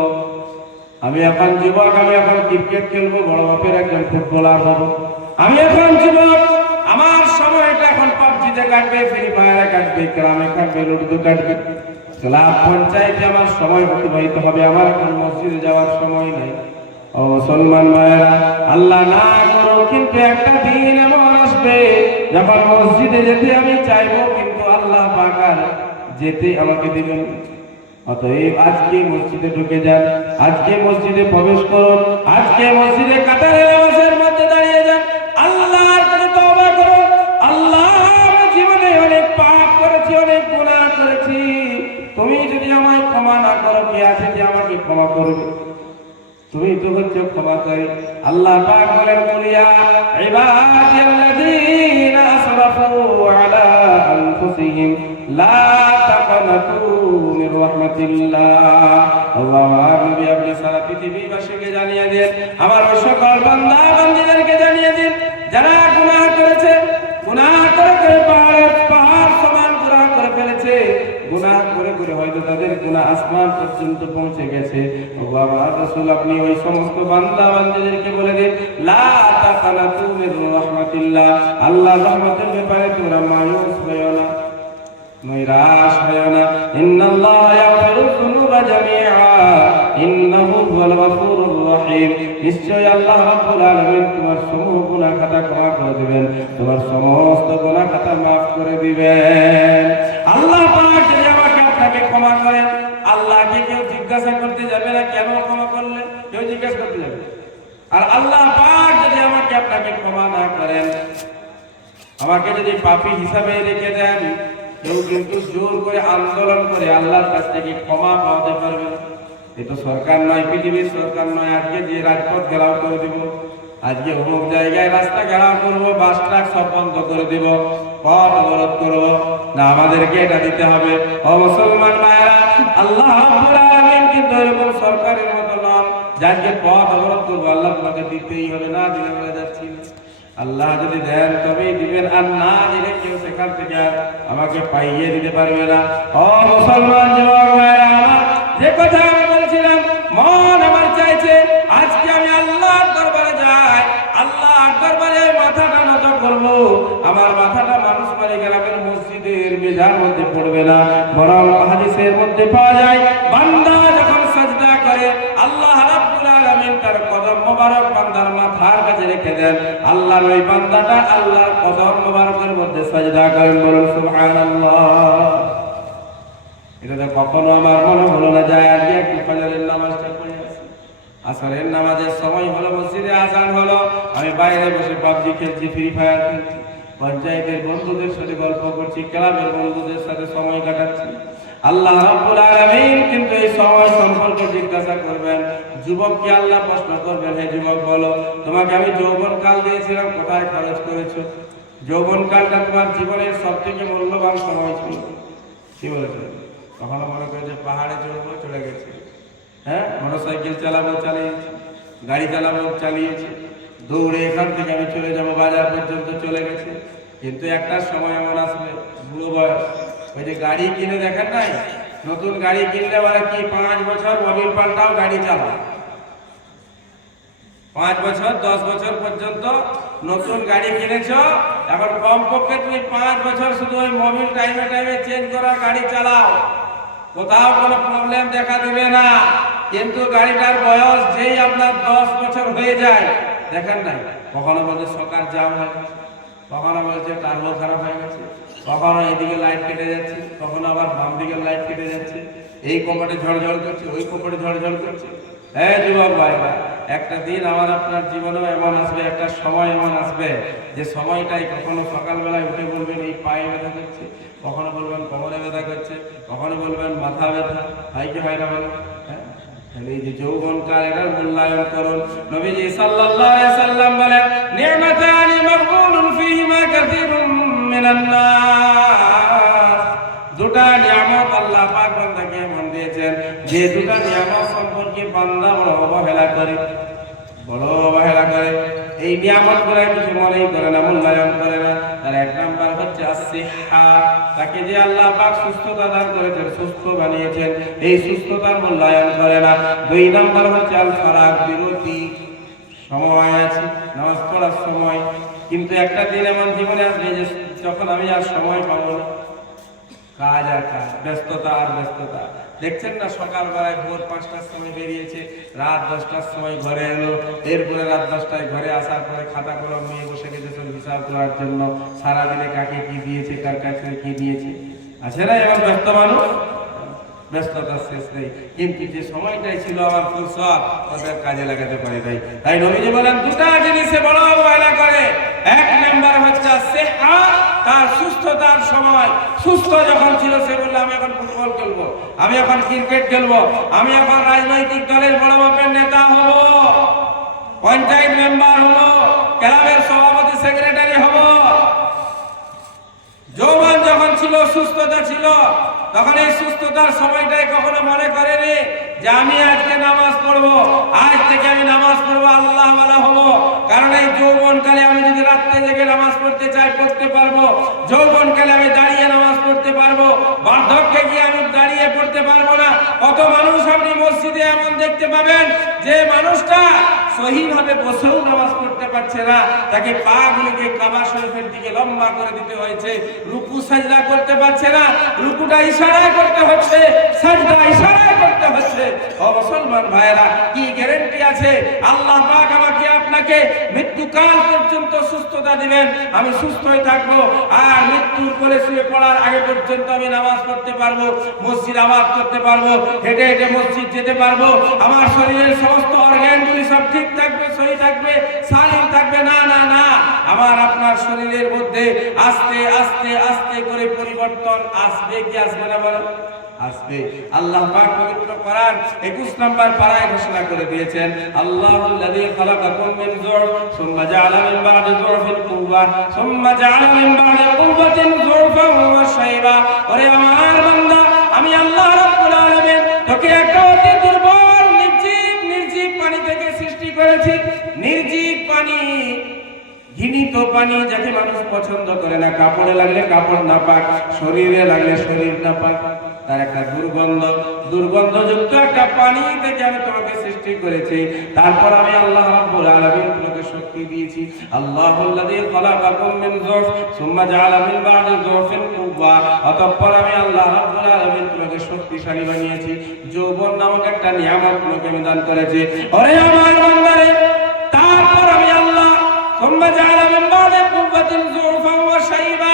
আমি এখন যুবক, আমি এখন ক্রিকেট খেলবো, বড় বাপের একজন ফুটবলার হব, আমি এখন যুবক, আমার সময়টা এখন পাবজিতে কাটবে, ফ্রি ফায়ারে কাটবে, গ্রামে কাটবে, লুডো কাটবে, ক্লাব পঞ্চায়েতে আমার সময় অতিবাহিত হবে, আমার এখন মসজিদে যাওয়ার সময় নেই। ও মুসলমান ভাইরা, আল্লাহ না করো কিন্তু একটা দিন এমন আসবে যখন মসজিদে যেতে আমি চাইবো কিন্তু আল্লাহ পাক আর যেতে আমাকে দিবেন। অতএব আজকে মসজিদে ঢুকে যান, আজকে মসজিদে প্রবেশ করুন, আজকে মসজিদে কাতারে নামাজের মধ্যে দাঁড়িয়ে যান, আল্লাহর কাছে তওবা করুন। আল্লাহ আমার জীবনে অনেক পাপ করেছি, অনেক গুনাহ করেছি, তুমি যদি আমায় ক্ষমা না করো কে আছে যে আমাকে ক্ষমা করবে? তুমি তো হচ্ছে ক্ষমাকারী। আল্লাহ পাক বলেন কুলিয়া ইবাদিয়াল্লাযীনা আসরাফু আলা আনফুসিহিম লা তাকনাতু মির রাহমাতিল্লাহ। আল্লাহ নবী আপনি সারা পৃথিবীবাসীকে জানিয়ে দেন, আমার ওই সকল বান্দা বান্দীদেরকে জানিয়ে দিন যারা গুনাহ করেছে, গুনাহ করে পাহাড় সমান গুনাহ করে ফেলেছে, গুনাহ করে হয়তো তাদের গুনাহ আসমান পর্যন্ত পৌঁছে গেছে। ও বাবা রাসূল আপনি ওই সমস্ত বান্দা বান্দীদেরকে বলে দিন লা তাকনাতু মির রাহমাতিল্লাহ, আল্লাহর রহমতের ব্যাপারে তোমরা মায়ুস হয়ো না, নৈরাশ হয়ো না। ইন্নাল্লাহা ইয়াগফিরুয যুনুবা জামিআ ইন্নাহু হুয়াল গফুরুর রহিম। নিশ্চয়ই আল্লাহ রাব্বুল আলামিন তোমার সমস্ত গুনাহ খাতা ক্ষমা করে দিবেন, তোমার সমস্ত গুনাহ খাতা maaf করে দিবেন। আল্লাহ পাক যদি আমাকে আপনাকে ক্ষমা করেন, আল্লাহকে কেউ জিজ্ঞাসা করতে যাবে না কেন ক্ষমা করলে, কেউ জিজ্ঞাসা করতে যাবে। আর আল্লাহ পাক যদি আমাকে আপনাকে ক্ষমা না করেন, আমাকে যদি পাপী হিসাবে রেখে দেন, কেউ কিন্তু জোর করে আন্দোলন করে আল্লাহর কাছ থেকে ক্ষমা পাওয়াতে পারবে না। এটা সরকার নয়, পৃথিবীর সরকার নয় আজকে যে রাজপথ ঘেরাও করে দিব, আজকে অমুক জায়গায় রাস্তা ঘেরাও করবো, বাস ট্রাক সব বন্ধ করে দিব, পথ অবরোধ করবো না, আমাদেরকে এটা দিতে হবে। ও মুসলমান ভাইরা, আল্লাহ রাব্বুল আলামিন কিন্তু এরকম সরকারের মতো নন যে আজকে পথ অবরোধ করবো, আল্লাহ তোমাকে দিতেই হবে, না দিলে আমরা যাচ্ছি না। আল্লাহ যদি দেন তবেই দিবেন, আর না দিলে কেউ সেখান থেকে আমাকে পাইয়ে দিতে পারবে না। ও মুসলমান যুবক ভাইরা আমার, যে কথা আমি বলছিলাম, মন আমার চাইছে আজকে আমি আল্লাহর দরবারে যাই, আল্লাহর দরবারে মাথাটা নত করব। আমার মাথাটা মানুষ বাড়ি গ্রামের মসজিদের মেঝার মধ্যে পড়বে না, বরং হাদিসের মধ্যে পাওয়া যায় বান্দা যখন সাজদা করে আল্লাহ রাব্বুল আলামিন তার কদম মোবারক বান্দার মাথার কাছে রেখে দেন। আল্লাহর ওই বান্দাটা আল্লাহর কদম মোবারকের মধ্যে সাজদা করেন, বলুন সুবহানাল্লাহ। এটা তো কখনো আমার মনে হলো না যায় আজকে একটু ফজরের নামাজটা পড়ে আসি, আসরের নামাজের সময় হলো, মসজিদে আযান হলো, আমি বাইরে বসে পাবজি খেলছি, ফ্রি ফায়ার খেলছি, পঞ্চায়েতের বন্ধুদের সাথে গল্প করছি, ক্লাবের বন্ধুদের সাথে সময় কাটাচ্ছি। আল্লাহ রাব্বুল আলামিন কিন্তু এই সময় সম্পর্কে জিজ্ঞাসা করবেন। যুবককে আল্লাহ প্রশ্ন করবেন, হে যুবক বলো, তোমাকে আমি যৌবনকাল দিয়েছিলাম, কোথায় খরচ করেছো? যৌবনকালটা তোমার জীবনের সবথেকে মূল্যবান সময় ছিল। কি বলেছো? কখনো মনে করে যে পাহাড়ে চড়বো, চলে গেছে, হ্যাঁ, মোটরসাইকেল চালাবো, চালিয়েছি, গাড়ি চালাবো, চালিয়েছি, দৌড়ে এখান থেকে আমি চলে যাবো বাজার পর্যন্ত, চলে গেছে। কিন্তু একটা সময় এমন আসবে, বুড়ো বয়স, ওই যে গাড়ি কিনে দেখেন নাই, নতুন গাড়ি কিনলে বলে কি 5 বছর মোবিল পাল্টাও, গাড়ি চালাও, 5 বছর 10 বছর পর্যন্ত নতুন গাড়ি কিনেছো, এখন কমপক্ষে তুমি 5 বছর শুধু ওই মোবিল টাইমে টাইমে চেঞ্জ করা, গাড়ি চালাও, কোথাও কোনো প্রবলেম দেখা দেবে না। কিন্তু গাড়িটার বয়স যেই আপনার 10 বছর হয়ে যায়, দেখেন নাই, কখনো বলছে সকার জাম হয়, কখনো বলছে টার্বো খারাপ হয়ে গেছে, কখনো এদিকে লাইট কেটে যাচ্ছে, কখনো আবার বাম দিকে লাইট কেটে যাচ্ছে, এই কপাটে ঝড়ঝড় করছে, ওই কপাটে ঝড়ঝড় করছে। হ্যাঁ যুবক ভাইরা, একটা দিন আমার আপনার জীবনেও এমন আসবে, একটা সময় এমন আসবে যে সময়টাই কখনো সকালবেলায় উঠে বলবেন এই পায়ে ব্যথা করছে, কখনো বলবেন কোমরে ব্যথা করছে, কখনো বলবেন মাথা ব্যথা, হয় কি হয় না বলেন? হ্যাঁ, এই যে যৌবনকাল, এটার মূল্যায়ন করুন। নবীজি সাল্লাল্লাহু আলাইহি সাল্লাম বলেন, নি'মাতানি মাগবুনুন ফীহিমা কাসীরুম মিনান নাস, দুটা নিয়ামত আল্লাহ পাক বান্দাকে এমন দিয়েছেন যে দুটা নিয়ামত সম্পর্কে বান্দা বড় অবহেলা করে, বড় অবহেলা করে। এই নিয়ামত গুলো কিছু মনেই করে না, মূল্যায়ন করে না। তার এক নাম্বার হচ্ছে আসিহা, তাকে যে আল্লাহ পাক সুস্থতা দান করেছেন, সুস্থ বানিয়েছেন, এই সুস্থতার মূল্যায়ন করে না। 2 নাম্বার হচ্ছে আল ফারাগ, বিরতি, সময় আছে, নামাজ পড়ার সময়। কিন্তু একটা দিন এমন জীবনে আসবে যে যখন আমি আর সময় পাবো না, কাজ আর কাজ, ব্যস্ততা আর ব্যস্ততা। দেখছেন না, সকালবেলায় ভোর 5টার সময় বেরিয়েছে, রাত 10টার সময় ঘরে এলো, এরপরে রাত 10টায় ঘরে আসার পরে খাতা কলম নিয়ে বসে গেছে সব হিসাব করার জন্য, সারাদিনে কাকে কি দিয়েছে, কার কাছে কি দিয়েছে। আছে না এমন ব্যস্ত মানুষ? ব্যস্ততার শেষ নেই। কিন্তু যে সময়টাই ছিল আমার ফুরসত, ওদের কাজে লাগাতে পারি নাই। তাই নবীজি বলেন দুটা জিনিসে বড় অবহেলা করে। এক নাম্বার হচ্ছে সিহা, তার সুস্থতার সময়, সুস্থ যখন ছিল সে বলল আমি এখন ফুটবল খেলবো, আমি এখন ক্রিকেট খেলবো, আমি এখন রাজনৈতিক দলের বড় মাপের নেতা হব, পঞ্চায়েত মেম্বার হব, ক্লাবের সভাপতি সেক্রেটারি হব। যৌবন যখন ছিল, সুস্থতা ছিল, তখন এই সুস্থতার সময়টাই কখনো মনে করেনি যে আমি আজকে নামাজ পড়বো, আজ থেকে আমি নামাজ পড়বো, আল্লাহ ওয়ালা হবো। কারণ এই যৌবনকালে আমি যদি রাত্রে জেগে নামাজ পড়তে চাই, পড়তে পারবো। যৌবনকালে আমি দাঁড়িয়ে নামাজ পড়তে পারবো, বার্ধক্যে গিয়ে আমি দাঁড়িয়ে পড়তে পারবো না। কত মানুষ আপনি মসজিদে এমন দেখতে পাবেন যে মানুষটা সহিভাবে বসেও নামাজ পড়তে পারছে না, তাকে পা গুলিকে কাবা শরীফের দিকে লম্বা করে দিতে হয়েছে, রুকু সাজদা করতে পারছে না, রুকুটা ইশারায় করতে হচ্ছে, সাজদা ইশারায় করতে হচ্ছে। ও মুসলমান ভাইরা, কি গ্যারান্টি আছে আল্লাহ পাক আমাকে আপনাকে মৃত্যুকাল পর্যন্ত সুস্থতা দিবেন, আমি সুস্থই থাকবো, আর মৃত্যুর কোলে শুয়ে পড়ার আগে পর্যন্ত আমি নামাজ পড়তে পারবো, মসজিদ আবাদ করতে পারবো, হেঁটে হেঁটে মসজিদ যেতে পারবো, আমার শরীরের সমস্ত অর্গানগুলি সব ঠিক থাকবে, সহি থাকবে, সালিম থাকবে? না না না, আমার আপনার শরীরের মধ্যে আস্তে আস্তে আস্তে করে পরিবর্তন আসবে কি আসবে না বলেন? আসবে। আল্লাহ পাক পবিত্র কোরআন 21 নম্বর পারায় ঘোষণা করে দিয়েছেন, আল্লাহুল্লাযী খালাকাকুম মিন যুরফ সুম্মা জাআলা মিন বা'দি যুরফিন কুওয়া সুম্মা জাআলা মিন বা'দি কুওয়াতিন যুরফান ওয়া শাইবা। ওরে আমার বান্দা, আমি আল্লাহ রাব্বুল আলামিন তোকে একটা অতি দুর্বল নির্জীব পানি থেকে সৃষ্টি করেছি। নির্জীব পানি ঘৃণিত পানি যাকে মানুষ পছন্দ করে না, কাপড়ে লাগলে কাপড় নাপাক, শরীরে লাগলে শরীর নাপাক, তার একটা দুর্গন্ধযুক্ত একটা পানি থেকে আমি তোমাকে সৃষ্টি করেছি। তারপর আমি আল্লাহ রাব্বুল আলামিন তোমাকে শক্তি দিয়েছি। আল্লাহুল্লাযী খালাকাকুম মিন যুফ সুম্মা জাআলা মিন বা'দি যুফিন কুওয়া। অতঃপর আমি আল্লাহ রাব্বুল আলামিন তোমাকে শক্তিশালী বানিয়েছি। যৌবন নামক একটা নিয়ামত তোমাকে আমি দান করেছি। ওরে আমার বান্দারে, তারপর আমি আল্লাহ সুম্মা জাআলা মিন বা'দি কুওয়াতিন যুফান ওয়া শাইবা।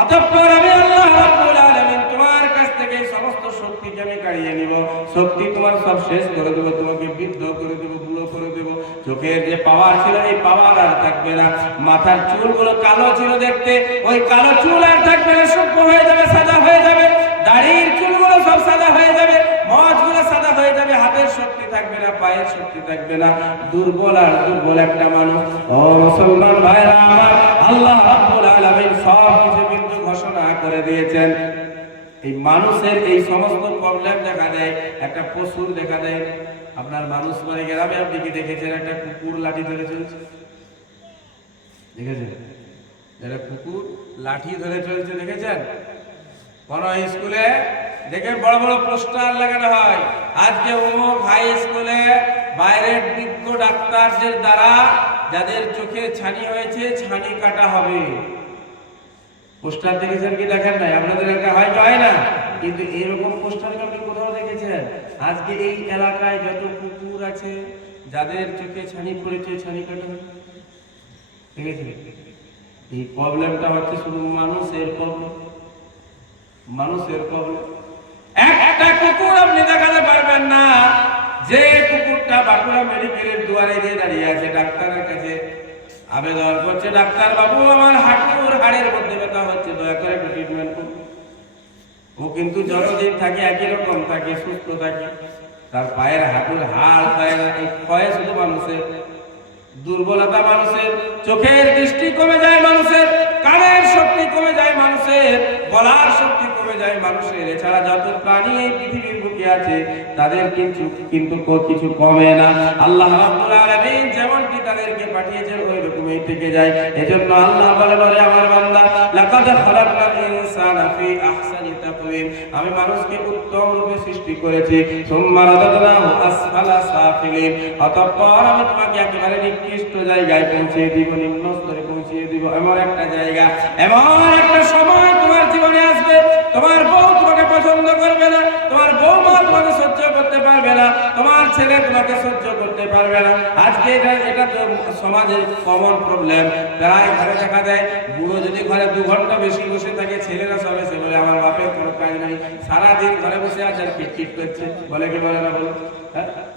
অতঃপর আমি আল্লাহ রাব্বুল আলামিন তোমার কাছ থেকে সমস্ত শক্তিকে আমি কাড়িয়ে নিব। শক্তি তোমার সব শেষ করে দেব, তোমাকে বৃদ্ধ করে দেব, বুড়ো করে দেব। চোখের যে পাওয়ার ছিল এই পাওয়ার আর থাকবে না। মাথার চুলগুলো কালো ছিল দেখতে, ওই কালো চুল আর থাকবে না, সূক্ষ্ম হয়ে যাবে, সাদা হয়ে যাবে। দাড়ির চুলগুলো সব সাদা হয়ে যাবে, মচগুলো সাদা হয়ে যাবে। হাতের শক্তি থাকবে না, পায়ের শক্তি থাকবে না। দুর্বল আর দুর্বল একটা মানুষ। ও মুসলমান ভাইরা আমার, আল্লাহ রাব্বুল আলামিন সব কিছু কিন্তু ঘোষণা করে দিয়েছেন। এই মানুষের এই সমস্ত প্রবলেম দেখা দেয় একটা পশুর দেখা দেয়। আপনার মানুষ মানে গ্রামে আপনি কি দেখেছেন একটা কুকুর লাঠি ধরে চলছে? দেখেছেন? একটা কুকুর লাঠি ধরে চলছে দেখেছেন? কোন স্কুলে দেখে বড় বড় পোস্টার লাগানো হয়, আজকে অমুক হাই স্কুলে বাইরের বিজ্ঞ ডাক্তারদের দ্বারা যাদের চোখে ছানি হয়েছে ছানি কাটা হবে। পোস্টার দেখেছেন কি দেখেন নাই? আপনাদের এলাকায় হয় কি হয় না? কিন্তু এরকম পোস্টার আপনি কোথাও দেখেছেন? আজকে এই এলাকায় যত কুকুর আছে যাদের চোখে ছানি পড়েছে ছানি কাটা হবে, দেখেছেন? এই প্রবলেমটা হচ্ছে শুধু মানুষের প্রবলেম, মানুষের প্রবলেম। একটা কুকুর আপনি দেখাতে পারবেন না যে কুকুরটা বাঁকুড়া মেডিকেলের দুয়ারে দিয়ে দাঁড়িয়ে আছে, ডাক্তারের কাছে আবেদন করছে, ডাক্তার বাবু আমার হাঁটুর হাড়ের মধ্যে ব্যথা হচ্ছে, দয়া করে একটু ট্রিটমেন্ট করুন। ও কিন্তু যতদিন থাকে একই রকম থাকে, সুস্থ থাকে, তার পায়ের হাঁটুর হাড় পায় না। এই ক্ষয় শুধু মানুষের, দুর্বলতা মানুষের, চোখের দৃষ্টি কমে যায় মানুষের, কানের শক্তি কমে যায় মানুষের, গলার শক্তি কমে যায় মানুষের। এছাড়া যত প্রাণী এই পৃথিবীর বুকে আছে তাদের কিন্তু কিছু কমে না। আল্লাহ রাব্বুল আলামিন যেমনটি তাদেরকে পাঠিয়েছেন ওই রকমই থেকে যায়। এজন্য আল্লাহ বলে, আমার বান্দা, লাকাদ খালাকনাল ইনসানা ফি আহসানি তাকওয়িম, আমি মানুষকে উত্তম রূপে সৃষ্টি করেছি। সুম্মা রাদাদনাহু আসফালা সাফিলিন, অতঃপর আমি তোমাকে একেবারে নিকৃষ্ট জায়গায় পৌঁছে দিব, নিম্ন স্তরে পৌঁছে দিব। এমন একটা জায়গা, এমন একটা সময় তোমার জীবনে আসবে, তোমার বউ তোমাকে পছন্দ করবে না, তোমার বউমা তোমাকে সহ্য করতে পারবে না, তোমার ছেলে তোমাকে সহ্য করতে পারবে না। আজকে এটা তো সমাজের কমন প্রবলেম। প্রায় ঘরে দেখা যায় বুড়ো যদি ঘরে 2 ঘন্টা বেশি বসে থাকে, ছেলেরা সব এসে বলে আমার বাপের কোনো কাজ নাই, সারাদিন ঘরে বসে আছে আর কিটকিট করছে, বলে কি বলে না বলো?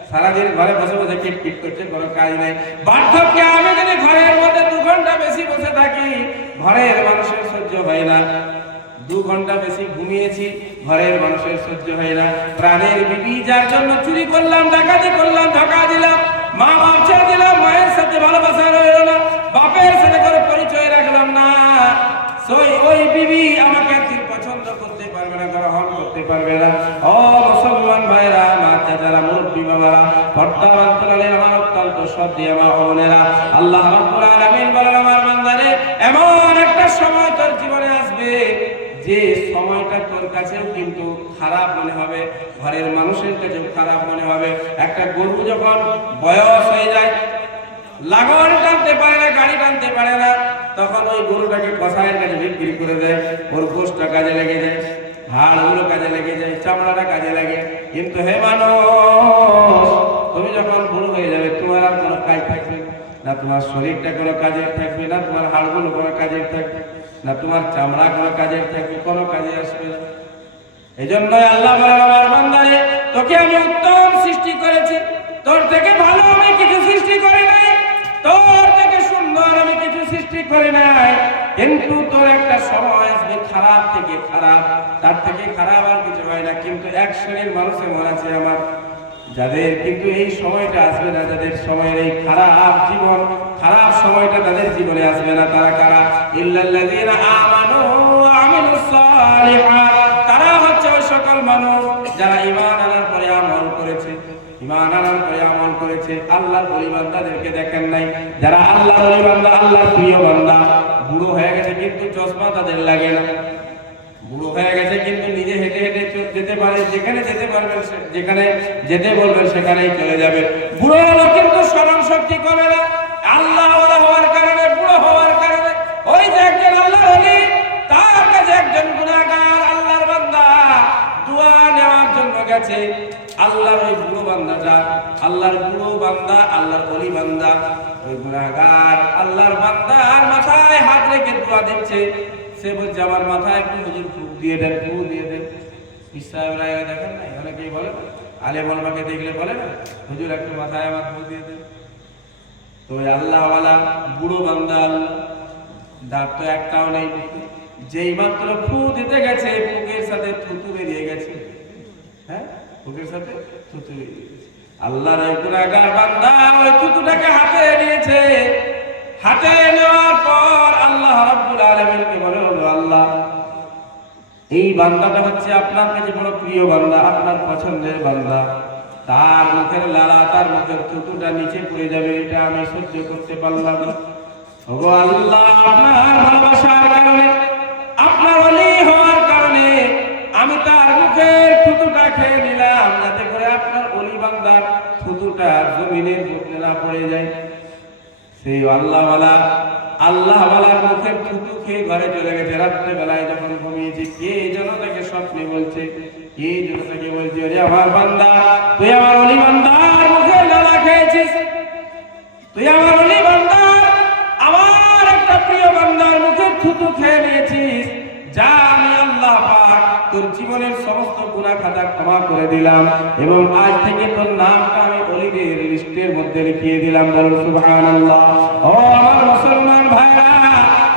সারাদিন ঘরে বসে বসে কিটকিট করছে, কোনো কাজ নাই। বার্ধক্যে আমি যদি ঘরের মধ্যে 2 ঘন্টা বেশি বসে থাকি, ঘরের মানুষের সহ্য হয় না। 2 ঘন্টা বেশি ঘুমিয়েছি, ঘরের মানুষের সহ্য হয় না। প্রাণের বিবি যার জন্য চুরি করলাম, ডাকাতি করলাম, ধোঁকা দিলাম, মা বাপ ছেড়ে দিলাম, মায়ের সাথে ভালোবাসা রইল না, বাপের সাথে করে পরিচয় রাখলাম না, ওই বিবি আমাকে একদিন পছন্দ করতে পারবে না, গ্রহণ করতে পারবে না। ও মুসলমান ভাইরা, আমার চাচারা, মুরব্বী বাবারা, পর্দার অন্তরালে আমার অত্যন্ত শ্রদ্ধেয় মা ও বোনেরা, আল্লাহ রাব্বুল আলামিন বলেন, আমার বান্দারে, এমন একটা সময় তোর জীবনে আসবে যে সময়টা তোর কাছেও কিন্তু খারাপ মনে হবে, ঘরের মানুষের কাছেও খারাপ মনে হবে। একটা গরু যখন বয়স হয়ে যায়, লাঙল টানতে পারে না, গাড়ি টানতে পারে না, তখন ওই গরুটাকে কসাইয়ের কাছে বিক্রি করে দেয়। ওর গোশটা কাজে লেগে যায়, হাড়গুলো কাজে লেগে যায়, চামড়াটা কাজে লাগে। কিন্তু হে মানুষ, তুমি যখন বুড়ো হয়ে যাবে, তোমার আর কোনো কাজ থাকবে না, তোমার শরীরটা কোনো কাজের থাকবে না, তোমার হাড়গুলো কোনো কাজের থাকবে না, তোমার চামড়া কোনো কাজের থাকবে, কোনো কাজে আসবে না। এই জন্যই আল্লাহ বলেন, আমার বান্দারে, তোকে আমি উত্তম সৃষ্টি করেছি, তোর থেকে ভালো আমি কিছু সৃষ্টি করি নাই, তোর থেকে সুন্দর আমি কিছু সৃষ্টি করি নাই। কিন্তু তোর একটা সময় আসবে খারাপ থেকে খারাপ, তার থেকে খারাপ আর কিছু হয় না। কিন্তু এক শ্রেণীর মানুষ এমন আছে আমার, যাদের কিন্তু এই সময়টা আসবে না, যাদের সময়ের এই খারাপ জীবন, খারাপ সময়টা তাদের জীবনে আসবে না। তারা কারা? ইল্লাল্লাযীনা আমানু ওয়া আমিলুস সালিহাত, তারা হচ্ছে ওই সকল মানুষ যারা ঈমান আনার পরে আমল করেছে, ঈমান আনার পরে আমল করেছে। হয়েছে আল্লাহর ওলি বান্দাদেরকে দেখেন নাই, যারা আল্লাহর ওলি বান্দা, আল্লাহর প্রিয় বান্দা, বুড়ো হয়ে গেছে কিন্তু চশমা তাদের লাগে না, বুড়ো হয়ে গেছে কিন্তু নিজে হেঁটে হেঁটে যেতে পারে, যেখানে যেতে পারবেন যেখানে যেতে বলবেন সেখানেই চলে যাবে। বুড়ো হলো কিন্তু স্মরণ শক্তি কমে না, আল্লাহ ওয়ালা হওয়ার কারণে, বুড়ো হওয়ার কারণে। ওই যে একজন আল্লাহর ওলি, তার কাছে একজন গুনাহগার আল্লাহর বান্দা দোয়া নেওয়ার জন্য গেছে। আল্লাহর ওই বুড়ো বান্দাটা, আল্লাহর বুড়ো বান্দা, আল্লাহর ওলি বান্দা, ওই গুনাহগার আল্লাহর বান্দার মাথায় হাত রেখে দোয়া দিচ্ছে। সে বলছে আমার মাথায় একটু হুজুর ফুক দিয়ে দেন, ফুক দিয়ে দেন। ইসলামরা দেখেন না, অনেকেই বলে, আলেম ওলামাকে দেখলে বলে না, হুজুর একটু মাথায় আমার ফুক দিয়ে দেন। তো ওই আল্লাহওয়ালা বুড়ো বান্দা, আল্লাহ দাঁত তো একটাও নেই, যেই মাত্র ফু দিতে গেছে ফুকের সাথে থুতু বেরিয়ে গেছে। হ্যাঁ, ফুকের সাথে থুতু বেরিয়ে গেছে। আল্লাহর ওই গুনাহগার বান্দা ওই থুতুটাকে হাতে নিয়েছে। হাতে নেওয়ার পর আল্লাহ রাব্বুল আলামিনকে বলে, আল্লাহ এই বান্দাটা হচ্ছে আপনার কাছে বড় প্রিয় বান্দা, আপনার পছন্দের বান্দা, তার মুখের লালা, তার মুখের থুতুটা নিচে পড়ে যাবে, এটা আমি সহ্য করতে পারলাম না। ওগো আল্লাহ, আপনার ভালোবাসার কারণে, আপনার ওলি হওয়ার কারণে আমি তার মুখের থুতুটা খেয়ে নিলাম, যাতে করে আপনার ওলি বান্দার থুতুটা জমিনের মধ্যে না পড়ে যায়। সেই আল্লাহওয়ালার মুখের থুতু খেয়ে ঘরে চলে গেছে। রাত্রেবেলায় যখন ঘুমিয়েছে, কে যেন তাকে স্বপ্নে বলছে, কে যেন তাকে বলছে, ওরে আমার বান্দা, তুই আমার ওলি বান্দার মুখের লালা খেয়েছিস, তুই আমার ওলি বান্দার, আমার একটা প্রিয় বান্দার মুখের থুতু খেয়ে নিয়েছিস। যা, আমি আল্লাহ পাক তোর জীবনের সমস্ত গুনাহ খাতা ক্ষমা করে দিলাম এবং আজ থেকে তোর নামটা আমি ওলিদের লিস্টের মধ্যে লিখিয়ে দিলাম। বলুন সুবহানাল্লাহ। ও আমার মুসলমান ভাইরা,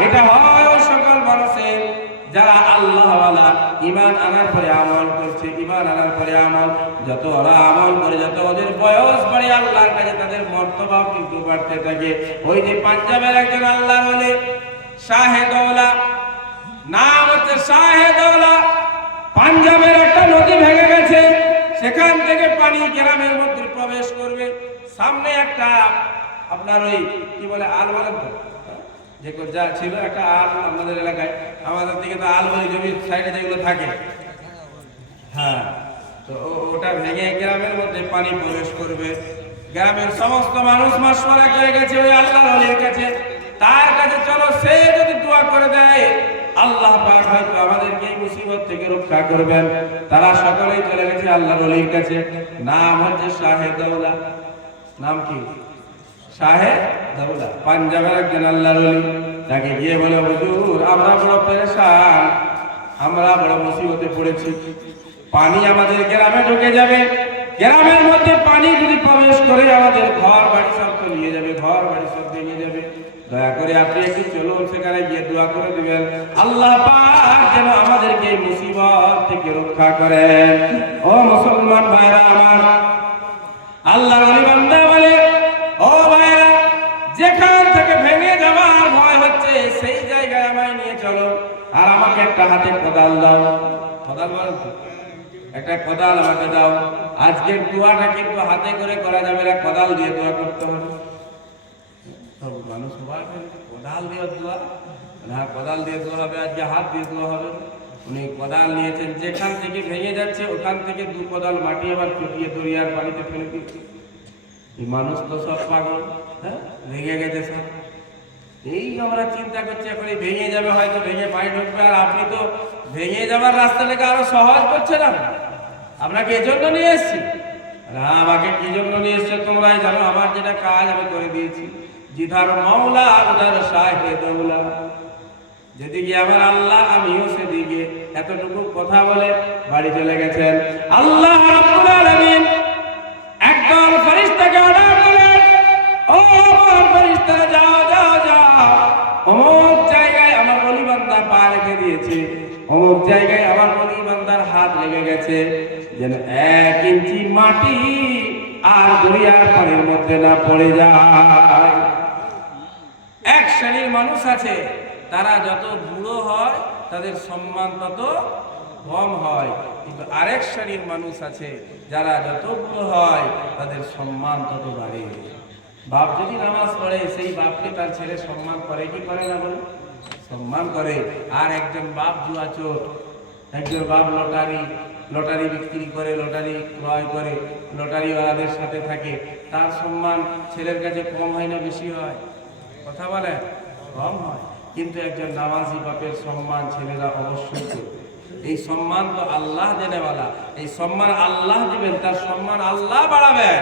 এটা হয় সকল মানুষের যারা আল্লাহওয়ালা, ঈমান আনার পরে আমল করছে, ঈমান আনার পরে আমল, যত ওরা আমল করে, যত ওদের বয়স বাড়ে আল্লাহর কাছে তাদের মর্তবাও কিন্তু বাড়তে থাকে। ওই যে পাঞ্জাবের একজন আল্লাহর ওলি শাহে দৌলা, নাম হচ্ছে শাহে দৌলা। পাঞ্জাবের একটা নদী ভেঙে গেছে, সেখান থেকে পানি গ্রামের মধ্যে প্রবেশ করবে। সামনে একটা আপনার ওই কি বলে আল বলেন তো, যে যা ছিল একটা আল আমাদের এলাকায়, আমাদের দিকে তো আল বলে জমির সাইডে যেগুলো থাকে, হ্যাঁ, তো ওটা ভেঙে গ্রামের মধ্যে পানি প্রবেশ করবে। গ্রামের সমস্ত মানুষ মাশওয়ারা করে গেছে ওই আল্লাহর ওলির কাছে, তার কাছে চলো, সে যদি দোয়া করে দেয় আল্লাহ পাক হয়তো আমাদেরকে এই মুসিবত থেকে রক্ষা করবেন। তারা সকলেই চলে গেছে আল্লাহর ওলির কাছে। নাম হচ্ছে শাহে দৌলা। নাম কি? শাহে দৌলা, পাঞ্জাবের একজন আল্লাহর ওলি। তাকে গিয়ে বলে, হুজুর আমরা বড় পেরেশান, আমরা বড় মুসিবতে পড়েছি, পানি আমাদের গ্রামে ঢুকে যাবে, গ্রামের মধ্যে পানি যদি প্রবেশ করে আমাদের ঘর বাড়ি সব তো নিয়ে যাবে, ঘর বাড়ি সব ভেঙে যাবে, দয়া করে আপনি একটু চলুন, সেখানে গিয়ে দোয়া করে দিবেন আল্লাহ পাক যেন আমাদেরকে এই মুসিবত থেকে রক্ষা করেন। ও মুসলমান ভাইরা আমার, আল্লাহর ওলি বান্দা বলে, ও ভাইরা, যেখান থেকে ভেঙে যাওয়ার ভয় হচ্ছে সেই জায়গায় আমায় নিয়ে চলো, আর আমাকে একটা হাতে কোদাল দাও। কোদাল বলো তো, একটা কোদাল আমাকে দাও। আজকের দোয়াটা কিন্তু হাতে করে করা যাবে না, কোদাল দিয়ে দোয়া করতে হবে। মানুষ কোদাল দিয়ে দোয়া না, কোদাল দিয়ে দোয়া হবে, আজকে হাত দিয়ে দোয়া হবে। উনি কোদাল নিয়েছেন, যেখান থেকে ভেঙে যাচ্ছে ওখান থেকে 2 কোদাল মাটি আবার চুটিয়ে দরিয়ার পানিতে ফেলে দিচ্ছে। এই মানুষ তো সব পাগল, হ্যাঁ, ভেঙে গেছে সব। এই আমরা চিন্তা করছি এখন এই ভেঙে যাবে, হয়তো ভেঙে পানি ঢুকবে, আর আপনি তো ভেঙে যাবার রাস্তাটাকে আরো সহজ করছে না। আপনাকে এজন্য নিয়ে এসছি, আমাকে কি জন্য নিয়ে এসছে তোমরাই জানো। আমার যেটা কাজ আমি করে দিয়েছি। জিধার মাওলা উধার শাহে দৌলা, যেদিকে আমার আল্লাহ আমিও সেদিকে। এতটুকু কথা বলে বাড়ি চলে গেছেন। আল্লাহ রাব্বুল আলামিন একদল ফেরেশতাকে অর্ডার করলেন, ও আমার ফেরেশতারা, যাও যাও যাও, অমুক জায়গায় আমার ওলি বান্দা পা রেখে দিয়েছে, অমুক জায়গায় আমার ওলি বান্দার হাত লেগে গেছে, যেন 1 ইঞ্চি মাটি আর দরিয়ার পানির মধ্যে না পড়ে যায়। এক শ্রেণীর মানুষ আছে, তারা যত বুড়ো হয় তাদের সম্মান তত কম হয়, কিন্তু আরেক শ্রেণীর মানুষ আছে যারা যত বড় হয় তাদের সম্মান তত বাড়ে। বাপ যদি নামাজ পড়ে সেই বাপকে তার ছেলে সম্মান করে কি করে না বলে? সম্মান করে। আর একজন বাপ জুয়াচোর, একজন বাপ লটারি বিক্রি করে, লটারি ক্রয় করে, লটারিওয়ালাদের সাথে থাকে, তার সম্মান ছেলের কাছে কম হয় না বেশি হয়? কথা বলে কম হয়। কিন্তু একজন নামাজি বাপের সম্মান ছেলেরা অবশ্যই করবে। এই সম্মান তো আল্লাহ দেনেওয়ালা, এই সম্মান আল্লাহ দিবেন, তার সম্মান আল্লাহ বাড়াবেন।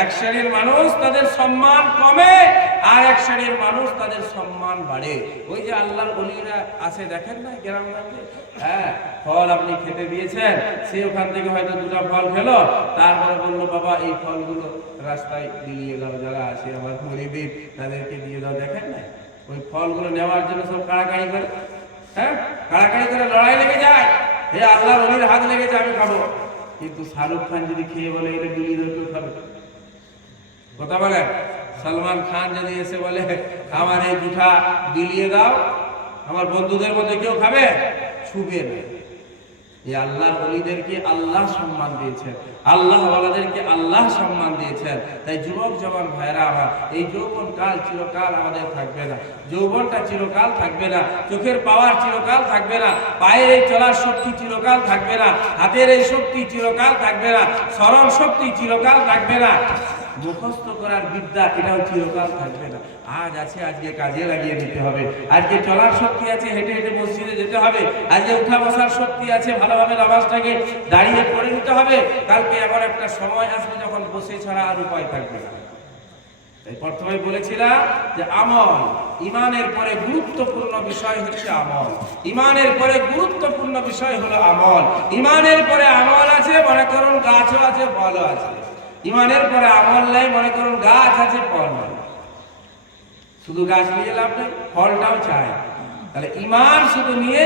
এক শ্রেণীর মানুষ তাদের সম্মান কমে, আর এক শ্রেণীর মানুষ তাদের সম্মান বাড়ে। ওই যে আল্লাহর ওলিরা আছে দেখেন না গ্রামগঞ্জে, হ্যাঁ, ফল আপনি খেতে দিয়েছেন, সে ওখান থেকে হয়তো দুটো ফল খেলো, তারপরে বললো বাবা এই ফলগুলো রাস্তায় দিয়ে দাও, যারা আছে আমার গরিবের তাদেরকে দিয়ে দাও। দেখেন না ওই ফলগুলো নেওয়ার জন্য সব কাড়াকাড়ি করে, হ্যাঁ, কাড়াকাড়ি করে লড়াই লেগে যায়, হে আল্লাহর ওলির হাত লেগেছে আমি খাবো। কিন্তু শাহরুখ খান যদি খেয়ে বলে এটা বিলিয়ে দাও, কেউ খাবে? কথা বলে। সলমান খান যদি এসে বলে আমার এই জুঠা বিলিয়ে দাও, আমার বন্ধুদের মধ্যে কেউ খাবে? ছুবে না। এই আল্লাহর ওলিদেরকে আল্লাহ সম্মান দিয়েছেন, আল্লাহ ওয়ালাদেরকে আল্লাহ সম্মান দিয়েছেন। তাই যুবক জওয়ান ভাইরা আমার, এই যৌবন কাল চিরকাল আমাদের থাকবে না, যৌবনটা চিরকাল থাকবে না, চোখের পাওয়ার চিরকাল থাকবে না, পায়ের এই চলার শক্তি চিরকাল থাকবে না, হাতের এই শক্তি চিরকাল থাকবে না, স্মরণ শক্তি চিরকাল থাকবে না, মুখস্থ করার বিদ্যা এটাও চিরকাল থাকবে না। আজ আছে, আজকে কাজে লাগিয়ে দিতে হবে। আজকে চলার শক্তি আছে, হেঁটে হেঁটে মসজিদে যেতে হবে। আজকে উঠা বসার শক্তি আছে, ভালোভাবে নামাজটাকে দাঁড়িয়ে পড়ে নিতে হবে। কালকে এমন একটা সময় আসবে যখন বসে ছাড়া আর উপায় থাকবে না। তাই প্রথমে বলেছিলাম যে আমল, ইমানের পরে গুরুত্বপূর্ণ বিষয় হচ্ছে আমল। ইমানের পরে গুরুত্বপূর্ণ বিষয় হলো আমল। ইমানের পরে আমল আছে, মনে করুন গাছও আছে, ফলও আছে। ইমানের পরে আমল নাই, মনে করুন গাছ আছে, ফল নাই। শুধু গাছ নিয়ে লাভ নেই, ফলটাও চাই। তাহলে ইমান শুধু নিয়ে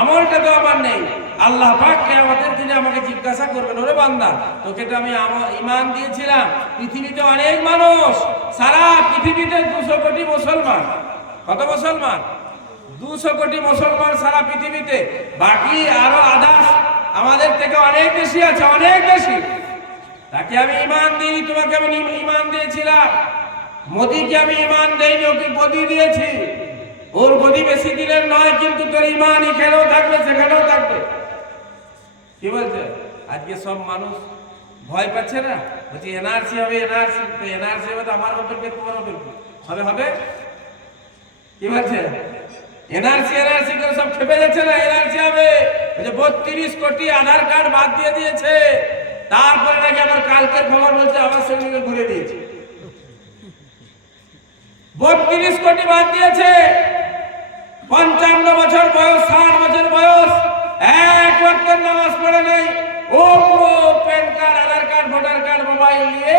আমলটা তো আমার নেই। আল্লাহ পাক কিয়ামতের দিনে আমাকে জিজ্ঞাসা করবেন, ওরে বান্দা তোকে তো আমি ইমান দিয়েছিলাম, পৃথিবীতে অনেক মানুষ, সারা পৃথিবীতে 200 কোটি মুসলমান। কত মুসলমান? 200 কোটি মুসলমান সারা পৃথিবীতে। বাকি আরো আদার্স আমাদের থেকে অনেক বেশি আছে, অনেক বেশি। তাকে আমি ইমান দিই, তোমাকে আমি ইমান দিয়েছিলাম। মোদিকে আমি ইমান দেইনি, ওকে গদি দিয়েছি। ওর গদি বেশি দিনের নয়, কিন্তু তোর ইমান এখানেও থাকবে, সেখানেও থাকবে। কি বলছে? আজকে সব মানুষ ভয় পাচ্ছে না, বলছে এনআরসি হবে, এনআরসি তো এনআরসি হবে তো আমার ওপর তোমার ওপর হবে, হবে। কি বলছে? এনআরসি এনআরসি করে সব খেপে যাচ্ছে না, এনআরসি হবে। 32 কোটি আধার কার্ড বাদ দিয়ে দিয়েছে, তারপরে নাকি আবার কালকের খবর বলছে আবার সেগুলোকে ঘুরে দিয়েছে। 32 কোটি বাদ দিয়েছে। 55 বছর বয়স, 60 বছর বয়স, এক ওয়াক্তের নামাজ পড়ে নাই, ও পুরো প্যান কার্ড, আধার কার্ড, ভোটার কার্ড, মোবাইল নিয়ে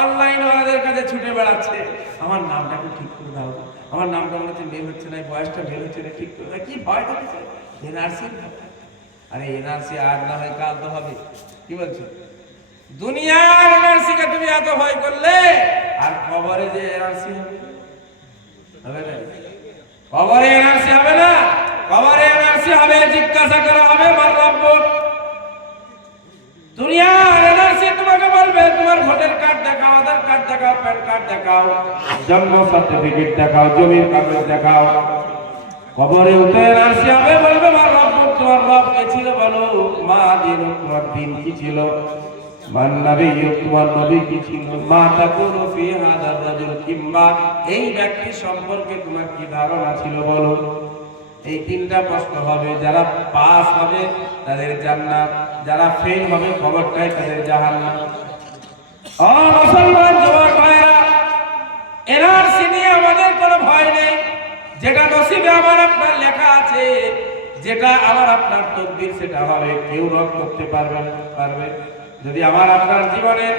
অনলাইন ওনাদের কাছে ছুটে বেড়াচ্ছে। আমার নামটাকে ঠিক করে দাও, আমার নামটা মনে হচ্ছে মেল হচ্ছে না, বয়সটা মেল হচ্ছে না, ঠিক করে দাও। কি ভয় দেখেছে? এনআরসি। আরে এনআরসি আজ না হয় কাল তো হবে। কি বলছো? দুনিয়ার এনআরসি কে তুমি এত ভয় করলে, আর খবরে যে এনআরসি হবে না? কবরে এনআরসি হবে না, কবরে এনআরসি হবে, জিজ্ঞাসা করা হবে মার রব্বুক। দুনিয়ার এনআরসি তোমাকে বলবে তোমার ভোটার কার্ড দেখাও, আধার কার্ড দেখাও, প্যান কার্ড দেখাও, জন্ম সার্টিফিকেট দেখাও, জমির কাগজ দেখাও। কবরে উঠে এনআরসি হবে, বলবে মার রব্বুক, তোমার রব কে ছিল বলো, মা দিন তোমার দিন কি ছিল, মান নবী তোমার নবী কি ছিল, মা তাকুলু ফি হাদার রাজুল, কিংবা এই ব্যক্তি সম্পর্কে তোমার কি ধারণা ছিল বলো। এই তিনটা প্রশ্ন হবে। যারা পাস হবে তাদের জান্নাত, যারা ফেল হবে খবরটাই তাদের জাহান্নাম। ও মুসলমান যুবক ভাইরা, এনআরসি নিয়ে আমাদের কোনো ভয় নেই। যেটা নসিবে আমার আপনার লেখা আছে, যেটা আমার আপনার তকদির, সেটা হবে। কেউ রদ করতে পারবে না, পারবে? যদি আমার আপনার জীবনের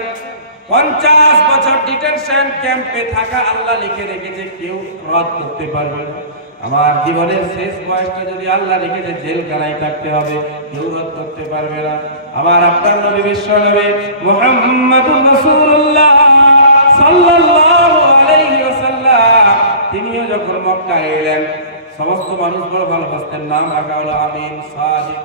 50 বছর ডিটেনশন ক্যাম্পে থাকা আল্লাহ লিখে রেখেছে, কেউ রদ করতে পারবে না। আমার জীবনের শেষ বয়সটা যদি আল্লাহ রেখেছে জেলখানায় থাকতে হবে, কেউ রদ করতে পারবে না। আমার আপনার নবী বিশ্ব নবী মুহাম্মাদুর রাসূলুল্লাহ সাল্লাল্লাহু আলাইহি ওয়াসাল্লাম, তিনিও যখন মক্কায় এলেন, সমস্ত মানুষ বড় ভালোবাসতেন। নাম রাখা হলো আমিন, সাদিক।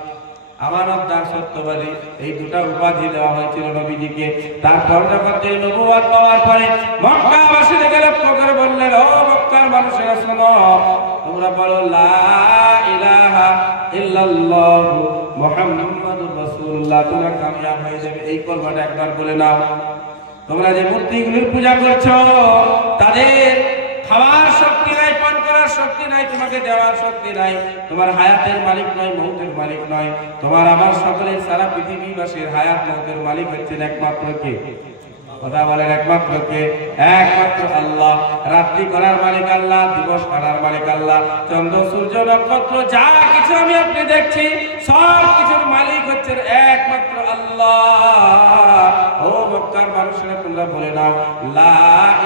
আমানতদার, সত্যবাদী, এই দুটা উপাধি দেওয়া হয়েছিল নবীজিকে। তারপর যখন তিনি নবুয়ত পাওয়ার পরে মক্কাবাসীদেরকে লক্ষ্য করে বললেন, ও মক্কার মানুষেরা শোনো, তোমরা বলো লা ইলাহা ইল্লাল্লাহ মুহাম্মাদুর রাসূলুল্লাহ, তোমরা কামিয়াব হয়ে যাবে। এই কলমাটা একবার বলে নাও। তোমরা যে মূর্তিগুলির পূজা করছো, তাদের খাওয়ার শক্তি নাই, পান করার শক্তি নাই, তোমাকে দেওয়ার শক্তি নাই, তোমার হায়াতের মালিক নয়, মৌতের মালিক নয়, তোমার আমার সকলের সারা পৃথিবীবাসীর হায়াত মৌতের মালিক হচ্ছেন একমাত্র কে? কথা বলেন, একমাত্র কে? একমাত্র আল্লাহ। রাত্রি করার মালিক আল্লাহ, দিবস করার মালিক আল্লাহ, চন্দ্র সূর্য নক্ষত্র যা কিছু আমি আপনি দেখছি সব কিছুর মালিক হচ্ছেন একমাত্র আল্লাহ। ও মক্কার মানুষেরা, তোমরা বলে নাও লা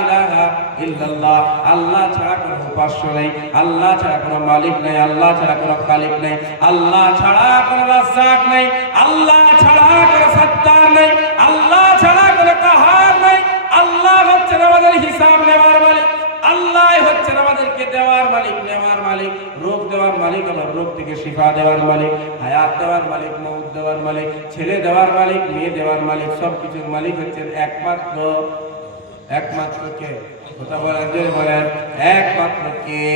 ইলাহা ইল্লাল্লাহ, আল্লাহ ছাড়া কোনো উপাস্য নেই, আল্লাহ ছাড়া কোনো মালিক নেই, আল্লাহ ছাড়া কোনো খালিক নেই, আল্লাহ ছাড়া কোনো রাজ্জাক নেই, আল্লাহ ছাড়া কোনো সত্তার নেই, আল্লাহ ছাড়া কোনো কাহার নেই। আল্লাহ হচ্ছেন আমাদের হিসাব নেওয়ার মালিক, আল্লাহ হচ্ছেন আমাদেরকে দেওয়ার মালিক, নেওয়ার মালিক, রোগ দেওয়ার মালিক, আমার রোগ থেকে শিফা দেওয়ার মালিক, হায়াত দেওয়ার মালিক, মৌত দেওয়ার মালিক, ছেলে দেওয়ার মালিক, মেয়ে দেওয়ার মালিক, সব কিছুর মালিক হচ্ছেন একমাত্র কে? কথা বলেন, জোরে বলেন, একমাত্র কে?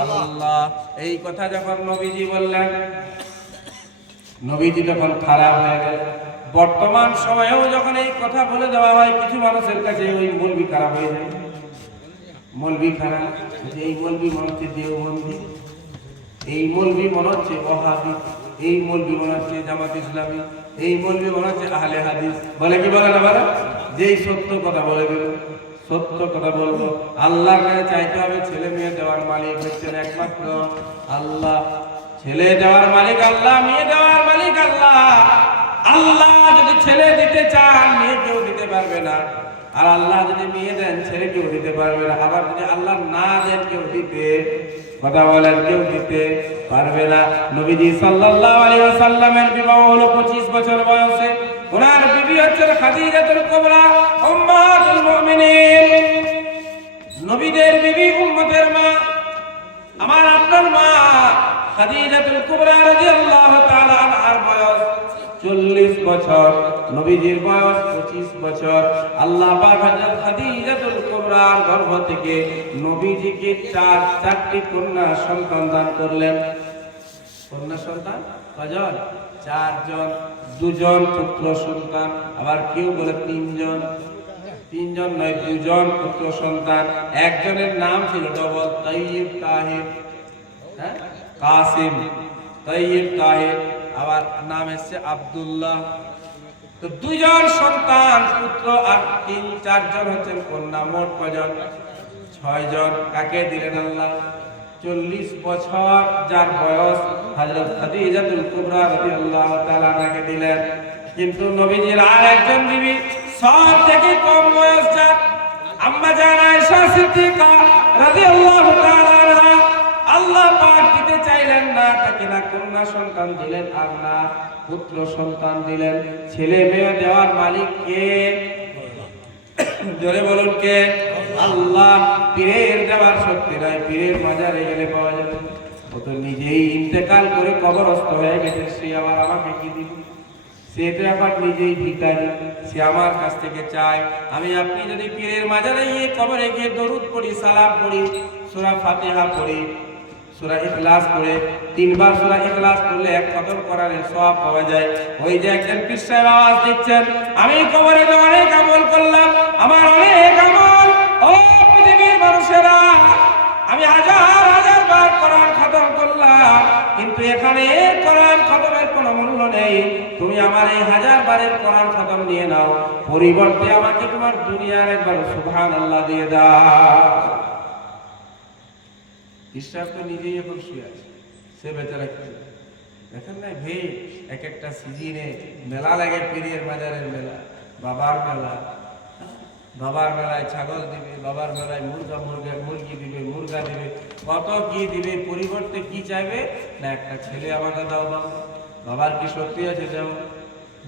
আল্লাহ। এই কথা যখন নবীজি বললেন, নবীজি তখন খারাপ হয়ে গেল। বর্তমান সময়েও যখন এই কথা বলে দেওয়া হয়, কিছু মানুষের কাছে ওই মৌলবি খারাপ হয়ে যায়। মৌলবি খারাপ, যে এই মৌলবি মনে হচ্ছে দেওবন্দি, এই মৌলবি মনে হচ্ছে ওয়াহাবি, এই মৌলবি মনে হচ্ছে জামাত ইসলামী, এই মৌলবি মনে হচ্ছে আহলে হাদিস। বলে কি বলে না? বলে যেই সত্য কথা বলে দিল, সত্য কথা বলবো। আল্লাহর কাছে চাইতে হবে। ছেলে মেয়ে দেওয়ার মালিক হচ্ছেন একমাত্র আল্লাহ। ছেলে দেওয়ার মালিক আল্লাহ, মেয়ে দেওয়ার মালিক আল্লাহ। আল্লাহ যদি ছেলে দিতে চান, মেয়ে কেউ দিতে পারবে না। আর আল্লাহ যদি মেয়ে দেন, ছেলে কেউ দিতে পারবে না। আবার যদি আল্লাহ না দেন, কেউ দিতে, কথা বলেন, কেউ দিতে পারবে না। নবীজি সাল্লাল্লাহু আলাইহি ওয়াসাল্লামের বিবাহ হলো 25 বছর বয়সে। ওনার বিবি হচ্ছেন খাদিজাতুল কুবরা, উম্মাতুল মুমিনিন। নবীদের বিবি, উম্মতের মা, আমার আপনার মা খাদিজাতুল কুবরা রাদিয়াল্লাহু তাআলা আনহার বয়স 40 বছর, নবীজির বয়স 25 বছর। আল্লাহ পাক হযরত খাদিজাতুল কুবরার গর্ভ থেকে নবীজিকে চারটি কন্যা সন্তান দান করলেন। কন্যা সন্তান কয়জন? 4 জন। 2 জন পুত্র সন্তান, আবার কেউ বলে 3 জন। 3 জন নয়, 2 জন পুত্র সন্তান। একজনের নাম ছিল ডবল, তাইয়্যিব তাহির, হ্যাঁ, কাসিম, তাইয়্যিব তাহির, আবার নাম এসেছে আব্দুল্লাহ। তো 2 জন সন্তান পুত্র আর 4 জন হচ্ছেন কন্যা। মোট কয়জন? 6 জন। কাকে দিলেন আল্লাহ? 40 বছর যার বয়স, হযরত খাদিজাতুল কুবরা রাদিয়াল্লাহু তাআলা আনহাকে দিলেন। কিন্তু নবীজির আর একজন বিবি সব থেকে কম বয়স, যার আম্মা জান আয়েশা সিদ্দিকা রাদিয়াল্লাহু তাআলা আনহা, আল্লাহ পাক দিতে চাইলেন না, তাকে না কন্যা সন্তান দিলেন আর না পুত্র সন্তান দিলেন। ছেলে মেয়ে দেওয়ার মালিক কে? জোরে বলুন, কে? আল্লাহ। পীরের দেওয়ার শক্তি নাই, পীরের মাজারে গেলে পাওয়া যাবে। ও তো নিজেই ইন্তেকাল করে কবরস্থ হয়ে গেছে, সে আবার আমাকে কি দিবে? সে তো আবার নিজেই ভিখারি, সে আমার কাছ থেকে চায়। আমি আপনি যদি পীরের মাজারে গিয়ে কবরে গিয়ে দরুদ পড়ি, সালাম পড়ি, সূরা ফাতিহা পড়ি, সূরা ইখলাস পড়ে 3 বার সূরা ইখলাস পড়লে 1 খতম কোরআনের সওয়াব পাওয়া যায়। ওই যে একজন পীর সাহেব আওয়াজ দিচ্ছেন, আমি কবরে অনেক আমল করলাম, আমার অনেক আমল, ও পৃথিবীর মানুষেরা, আমি হাজার হাজার বার কোরআন খতম করলাম, কিন্তু এখানে কোরআন খতমের কোনো মূল্য নেই। তুমি আমার এই 1000 বারের কোরআন খতম নিয়ে নাও, পরিবর্তে আমাকে তোমার দুনিয়ার একবার সুবহানাল্লাহ দিয়ে দাও। ঈশ্বর তো নিজেই এখন শুয়ে আছে, সে বেচারা কি দেখেন না? এক একটা সিজনে মেলা লাগে, পীরের মাজারের মেলা, বাবার মেলা। বাবার মেলায় ছাগল দিবে, বাবার মেলায় মুরগি দিবে, মুরগা দিবে, কত কি দিবে। পরিবর্তে কি চাইবে? না একটা ছেলে আমাকে দাও। বাবার কি শক্তি আছে? দাও।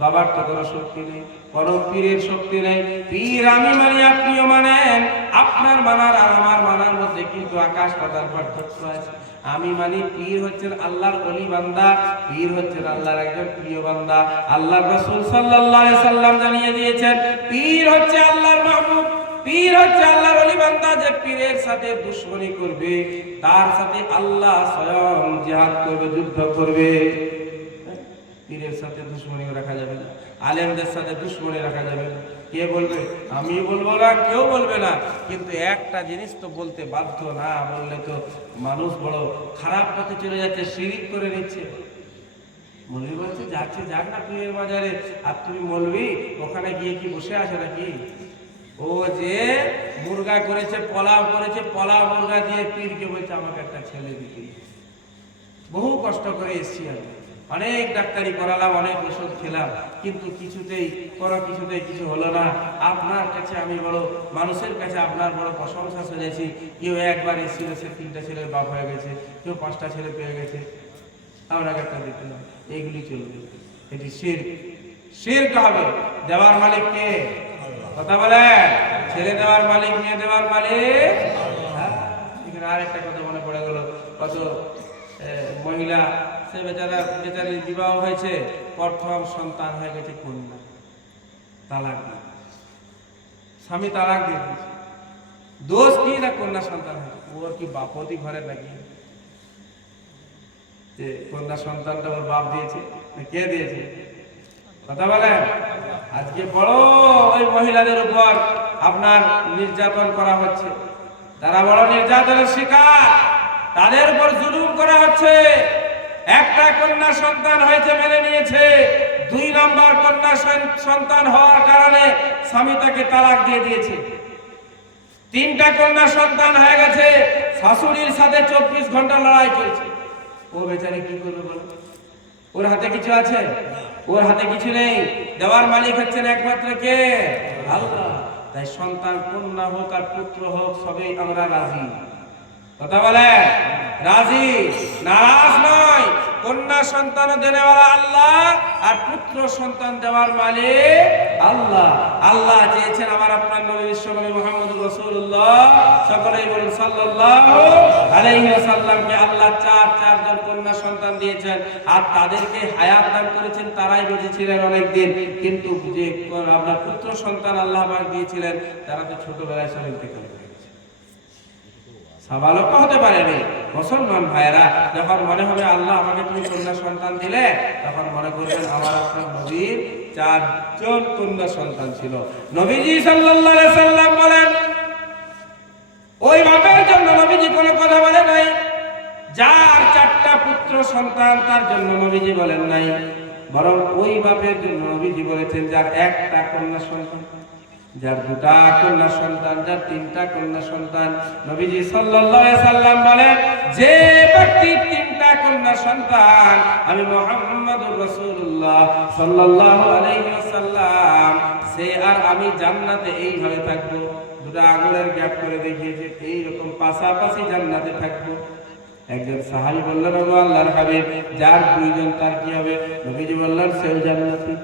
বাবার তো কোনো শক্তি নেই, কোনো পীরের শক্তি নেই। পীর আমি মানি, আপনিও মানেন, আপনার মানার আর আমার মানার মধ্যে কিন্তু আকাশ পাতাল পার্থক্য আছে। আমি মানি পীর হচ্ছেন আল্লাহর ওলি বান্দা, পীর হচ্ছেন আল্লাহর একজন প্রিয় বান্দা। আল্লাহর রাসূল সাল্লাল্লাহু আলাইহি সাল্লাম জানিয়ে দিয়েছেন পীর হচ্ছে আল্লাহর মাহবুব, পীর হচ্ছে আল্লাহর ওলি বান্দা। যে পীরের সাথে দুশমনি করবে তার সাথে আল্লাহ স্বয়ং জিহাদ করবে, যুদ্ধ করবে। পীরের সাথে দুশমনি রাখা যাবে না, আলেমদের সাথে দুশমনি রাখা যাবে না। কে বলবে? আমি বলবো না, কেউ বলবে না, কিন্তু একটা জিনিস তো বলতে বাধ্য, না বললে তো মানুষ বড় খারাপ পথে চলে যাচ্ছে, শিরিক করে নিচ্ছে। মৌলভী বলছে যাচ্ছে যাক না পীরের বাজারে, আর তুমি মৌলভী ওখানে গিয়ে কি বসে আছে নাকি? ও যে মুরগা করেছে, পোলাও করেছে, পোলাও মুরগা দিয়ে পীরকে বলছে আমাকে একটা ছেলে দিতে। বহু কষ্ট করে এসছি আমি, অনেক ডাক্তারি করালাম, অনেক ওষুধ খেলাম, কিন্তু কিছুতেই কিছু হলো না। আপনার কাছে আমি বড়, মানুষের কাছে আপনার বড় প্রশংসা শুনেছি। কেউ একবার এসেছিল, সে 3টা ছেলের বাপ হয়ে গেছে, কেউ 5টা ছেলে পেয়ে গেছে, আপনাকে একটা দিতে হবে। এইগুলি চলবে, এটি শিরক হবে। দেওয়ার মালিক কে? কথা বলে। ছেলে দেওয়ার মালিক, মেয়ে দেওয়ার মালিক। এখানে আর একটা কথা মনে পড়ে গেল, কত মহিলা, সে বেচারির বিবাহ হয়েছে, প্রথম সন্তান হয়ে গেছে কন্যা, তালাক দিয়ে, স্বামী তালাক দিয়ে দিয়েছে। দোষ কি না কন্যা সন্তান হয়েছে? ওর কি বাপতি ঘরে নাকি? যে কন্যা সন্তানটা ওর বাপ দিয়েছে, কে দিয়েছে? কথা বলেন। আজকে বড় ওই মহিলাদের উপর আপনার নির্যাতন করা হচ্ছে, তারা বড় নির্যাতনের শিকার, তাদের উপর জুলুম করা হচ্ছে। একটা কন্যা সন্তান হয়েছে মেনে নিয়েছে, 2 নম্বর কন্যা সন্তান হওয়ার কারণে স্বামী তাকে তালাক দিয়ে দিয়েছে। 3টা কন্যা সন্তান হয়ে গেছে, শাশুড়ির সাথে 24 ঘন্টা লড়াই চলছে। ও বেচারি কি করবে বলো? ওর হাতে কিছু আছে? ওর হাতে কিছু নেই। দেওয়ার মালিক হচ্ছেন একমাত্র কে? আল্লাহ। তাই সন্তান কন্যা হোক আর পুত্র হোক, সবই আমরা রাজি। কথা বলে রাজি, নারাজ নয়। কন্যা সন্তান দেনেওয়ালা আল্লাহ, আর পুত্র সন্তান দেওয়ার মালিক আল্লাহ। আল্লাহ চেয়েছেন আমার আপনার নবী বিশ্বনবী মুহাম্মদ রাসূলুল্লাহ, সকলেই বলুন সাল্লাল্লাহু আলাইহি ওয়াসাল্লামকে আল্লাহ চারজন কন্যা সন্তান দিয়েছেন, আর তাদেরকে হায়াত দান করেছেন। তারাই বেঁচেছিলেন অনেক দিন, কিন্তু যে আপনার পুত্র সন্তান আল্লাহ পাক দিয়েছিলেন, তারা তো ছোটবেলায় সব ইন্তেকাল করে গেছে, সাবালক হতে পারেনি। মুসলমান ভাইরা, যখন মনে হবে আল্লাহ আমাকে তুমি কন্যা সন্তান দিলে, তখন মনে করবেন আমার আপনার নবীর 4জন কন্যা সন্তান ছিল। নবীজি সাল্লাল্লাহু আলাইহি সাল্লাম বলেন, ওই বাপের জন্য নবীজি কোনো কথা বলে নাই যার 4টা পুত্র সন্তান, তার জন্য নবীজি বলেন নাই, বরং ওই বাপের জন্য নবীজি বলেছেন যার 1টা কন্যা সন্তান, যার 2টা কন্যা সন্তান, যার 3টা কন্যা সন্তান। নবীজি সাল্লাল্লাহু আলাইহি সাল্লাম বলেন, যে ব্যক্তির 3টা কন্যা সন্তান, আমি মুহাম্মদুর রাসূলুল্লাহ সাল্লাল্লাহু আলাইহি ওয়াসাল্লাম, সে আর আমি জান্নাতে এইভাবে থাকবো। 2টা আঙুলের গ্যাপ করে দেখিয়েছে, এইরকম পাশাপাশি জান্নাতে থাকবো। একজন সাহাবী বললেন, ওগো আল্লাহর হাবিব, যার 2জন তার কি হবে? নবীজি বললেন, সেও জান্নাতি।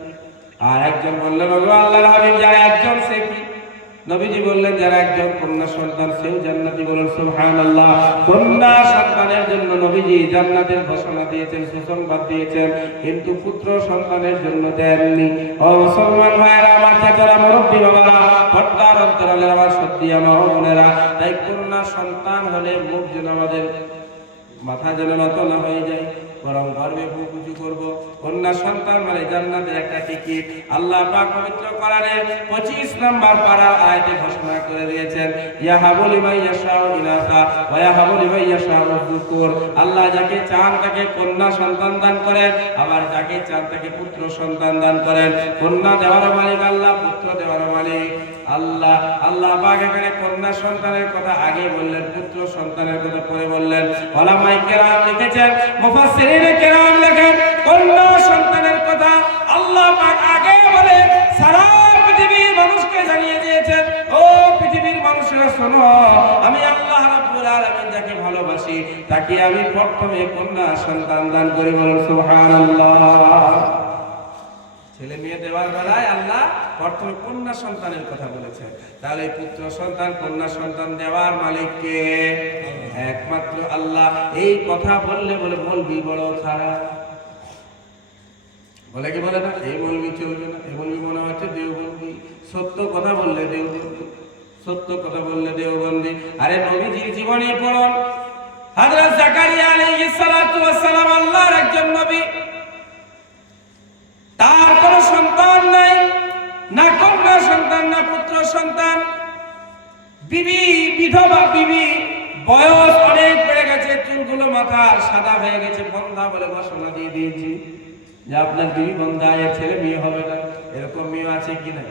আর একজন বললেন, ওগো আল্লাহর হাবিব, যার 1জন সে কি? নবীজি বললেন, যার 1জন কন্যা সন্তান, সেও জান্নাতি। বলেন সুবহানাল্লাহ। কন্যা সন্তানের জন্য নবীজি জান্নাতের ঘোষণা দিয়েছেন, সুসংবাদ দিয়েছেন, কিন্তু পুত্র সন্তানের জন্য দেননি। ও মুসলমান ভাইয়েরা, আমার চাচারা, মুরব্বী বাবারা, পর্দার অন্তরালের আমার সত্যি আমার বোনেরা, তাই কন্যা সন্তান হলে মুখ যেন আমাদের মাথা যেন নত না হয়ে যায়, বরং গর্বে বুক উঁচু করবো। কন্যা সন্তান মানে জান্নাতের একটা টিকিট। আল্লাহ পাক পবিত্র কোরআনে 25 নম্বর পারা আয়াতে ঘোষণা করে দিয়েছেন, ইয়াহাবু লিমান ইয়াশাউ ইনাসা ওয়া ইয়াহাবু লিমান ইয়াশাউ যুকুর। আল্লাহ যাকে চান তাকে কন্যা সন্তান দান করেন, আবার যাকে চান তাকে পুত্র সন্তান দান করেন। কন্যা দেওয়ার মালিক আল্লাহ, পুত্র দেওয়ার মালিক আল্লাহ। আল্লাহ পাক এখানে কন্যা সন্তানের কথা আগে বললেন, পুত্র সন্তানের কথা পরে বললেন। উলামায়ে কেরাম লিখেছেন, মুফাসসিরিনে কেরাম লেখেন, কন্যা সন্তানের কথা আল্লাহ পাক আগে বলে সারা পৃথিবীর মানুষকে জানিয়ে দিয়েছেন, ও পৃথিবীর মানুষেরা শোনো, আমি আল্লাহ রাব্বুল আলামিন যাকে ভালোবাসি তাকে আমি প্রথমে কন্যা সন্তান দান করি। বলুন সুবহানাল্লাহ। ছেলে মেয়ে দেওয়ার বেলায় আল্লাহ প্রথমে কন্যা সন্তানের কথা বলেছেন। তাহলে পুত্র সন্তান কন্যা সন্তান দেওয়ার মালিক কে? একমাত্র আল্লাহ। এই কথা বললে বলে মৌলবি বড় খারাপ, বলে কি বলে না, এই মৌলবি চলবে না, এই মৌলবি মনে হচ্ছে দেওবন্দি। সত্য কথা বললে দেওবন্দি, সত্য কথা বললে দেওবন্দি। আরে নবীজির জীবনী পড়ুন। হযরত জাকারিয়া আলাইহিস সালাতু ওয়াস সালাম আল্লাহর একজন নবী। তার কোনো সন্তান নাই, না কন্যা সন্তান না পুত্র সন্তান। বিবি বিধবা বিবি, বয়স অনেক বেড়ে গেছে, চুলগুলো মাথার সাদা হয়ে গেছে, বন্ধা বলে ঘোষণা দিয়ে দিয়েছি যে আপনার বিবি বন্ধা, এর ছেলে মেয়ে হবে না। এরকম মেয়ে আছে কি না?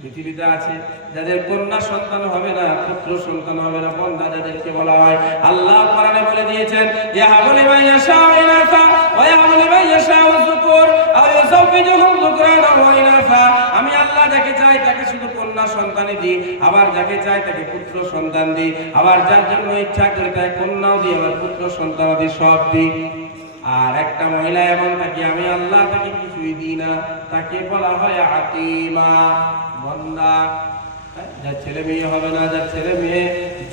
পৃথিবীতে আছে, যাদের কন্যা সন্তান হবে না, পুত্র সন্তান হবে না, বন্ধা যাদেরকে বলা হয়। আল্লাহ কোরআনে বলে দিয়েছেন, ইয়াহাবু লিমান ইয়াশাউ ইনাসা ওয়া ইয়াহাবু লিমান ইয়াশাউ যুকুর আও ইউযাওবিজুহুম যুকরানা ওয়া ইনাসা। আমি আল্লাহ যাকে চাই তাকে শুধু কন্যা সন্তানই দিই, আবার যাকে চাই তাকে পুত্র সন্তান দিই, আবার যার জন্য ইচ্ছা করে তাকে কন্যাও দিই, আবার পুত্র সন্তানও দিই, সব দিই। আর একটা মহিলা এমন থাকে আমি আল্লাহ তাকে কিছুই দিই না, তাকে বলা হয় আতিমা, বন্দা। যার ছেলে মেয়ে হবে না, যার ছেলে মেয়ে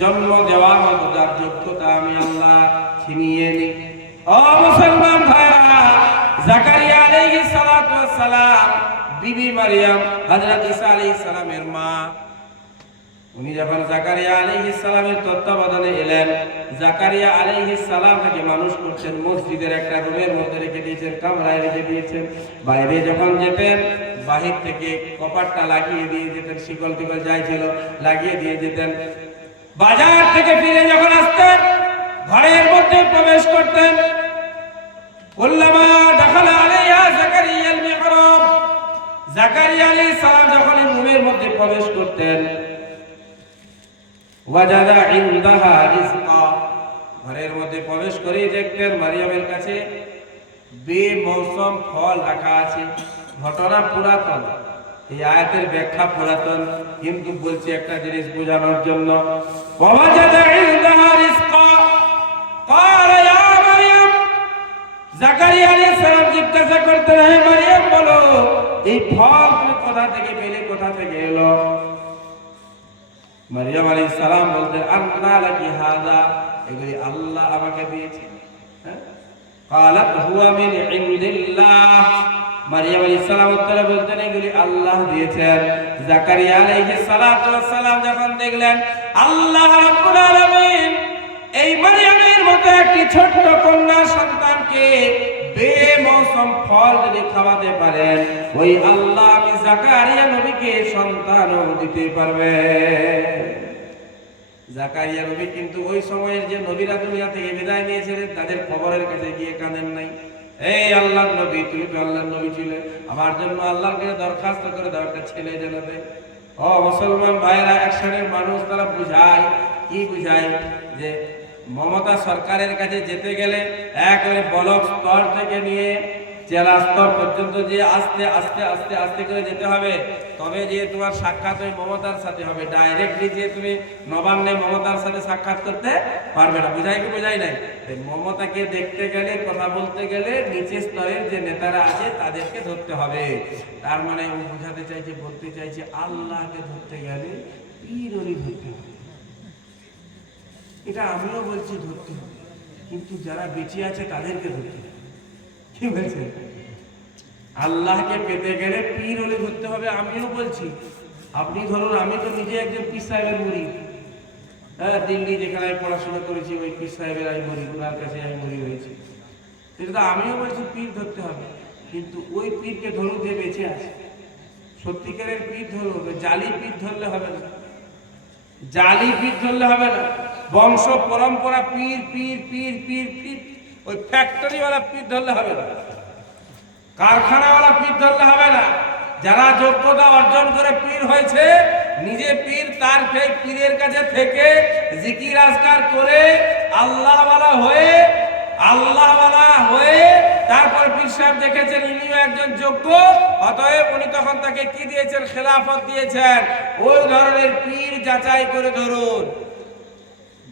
জন্ম দেওয়া মতো যার যোগ্যতা আমি আল্লাহ ছিনিয়ে নিই। ও মুসলমান ভাইরা, জাকারিয়া আলাইহিস সালাতু ওয়াস সালাম, বিবি মারিয়াম হযরত ঈসা আলাইহিস সালামের মা, উনি যখন জাকারিয়া আলাইহিস সালামের তত্ত্বাবধানে এলেন, জাকারিয়া আলাইহিস সালাম তাকে মানুষ করছেন, মসজিদের একটা রুমের মধ্যে রেখে দিয়েছেন, কামরায় রেখে দিয়েছেন। বাইরে যখন যেতেন বাহির থেকে কপাটটা লাগিয়ে দিয়ে যেতেন, শিকল টিকল যাই ছিল লাগিয়ে দিয়ে যেতেন। বাজার থেকে ফিরে যখন আসতেন ঘরের মধ্যে প্রবেশ করতেন, কুল্লামা দাখালা আলাইহা জাকারিয়া আল মিহরাব, জাকারিয়া আলাইহিস সালাম যখন রুমের মধ্যে প্রবেশ করতেন, ওয়াজাদা ইনদাহা রিজকা, ঘরের মধ্যে প্রবেশ করেই দেখতেন মারিয়ামের কাছে বেমৌসম ফল রাখা আছে। ঘটনা পুরাতন, এই আয়াতের ব্যাখ্যা পুরাতন, কিন্তু বলছি একটা জিনিস বোঝানোর জন্য। ওয়াজাদা ইনদাহা রিজকা ক্বালা ইয়া মারিয়াম, জাকারিয়া আলাইহিস সালাম জিজ্ঞাসা করতেন, হে মারিয়াম বলো এই ফল তুমি কোথা থেকে পেলে, কোথা থেকে এলো? মারিয়াম আলাইহিস সালাম বলতেন, আন্না লাকি হাযা, এগুলি আল্লাহ আমাকে দিয়েছেন। ক্বালাত হুয়া মিন ইনদিল্লাহ, মারিয়াম আলাইহিস সালাম উত্তরে বলতেন এগুলি আল্লাহ দিয়েছেন। জাকারিয়া আলাইহিস সালাতু ওয়াস সালাম যখন দেখলেন আল্লাহ রাব্বুল আলামিন এই মারিয়ামের মতো একটি ছোট্ট কন্যা সন্তানকে বেমৌসম ফল যদি খাওয়াতে পারেন, ওই আল্লাহ আমি জাকারিয়া নবীকে সন্তানও দিতে পারবে। জাকারিয়া নবী কিন্তু ওই সময়ের যে নবীরা দুনিয়া থেকে বিদায় নিয়েছিলেন তাদের কবরের কাছে গিয়ে কাঁদেন নাই। এই আল্লাহর নবী, তুমি তো আল্লাহর নবী ছিলে, আমার জন্য আল্লাহর কাছে দরখাস্ত করে দাও একটা ছেলে যেন দেয়। ও মুসলমান ভাইরা, এক শ্রেণীর মানুষ তারা বুঝায়, কি বুঝায় যে মমতা সরকারের কাছে যেতে গেলে একেবারে ব্লক স্তর থেকে নিয়ে জেলা স্তর পর্যন্ত যে আস্তে আস্তে আস্তে আস্তে করে যেতে হবে, তবে যে তোমার সাক্ষাৎ ওই মমতার সাথে হবে। ডাইরেক্টলি যে তুমি নবান্নে মমতার সাথে সাক্ষাৎ করতে পারবে না। বুঝাই কি বুঝাই নাই? মমতাকে দেখতে গেলে, কথা বলতে গেলে নিচের স্তরের যে নেতারা আছে তাদেরকে ধরতে হবে। তার মানে ও বোঝাতে চাইছে, বলতে চাইছে আল্লাহকে ধরতে গেলে পীরই ধরতে হবে। এটা আমিও বলছি ধরতে হবে, কিন্তু যারা বেঁচে আছে তাদেরকে ধরতে হবে। কি বলছে? আল্লাহকে পেতে গেলে পীর হলে ধরতে হবে, আমিও বলছি। আপনি ধরুন, আমি তো নিজে একজন পীর সাহেবের মুরিদ। হ্যাঁ, দিল্লি যেখানে আমি পড়াশোনা করেছি ওই পীর সাহেবের আমি মুরিদ, ওনার কাছে আমি মুরিদ হয়েছি। কিন্তু আমিও বলছি পীর ধরতে হবে, কিন্তু ওই পীরকে ধরুন যে বেঁচে আছে। সত্যিকারের পীর ধরুন, জালি পীর ধরলে হবে না, জালি পীর ধরলে হবে না। বংশ পরম্পরা পীর পীর পীর পীর পীর, ওই ফ্যাক্টরিওয়ালা পীর ধরলে হবে না, কারখানাওয়ালা পীর ধরলে হবে না। যারা যোগ্যতা অর্জন করে পীর হয়েছে, নিজে পীর, তার সেই পীরের কাছে থেকে জিকির আজকার করে আল্লাহওয়ালা হয়ে তারপর পীর সাহেব দেখেছেন ইনিও একজন যোগ্য, অতএব উনি তখন তাকে কি দিয়েছেন? খেলাফত দিয়েছেন। ওই ধরনের পীর যাচাই করে ধরুন।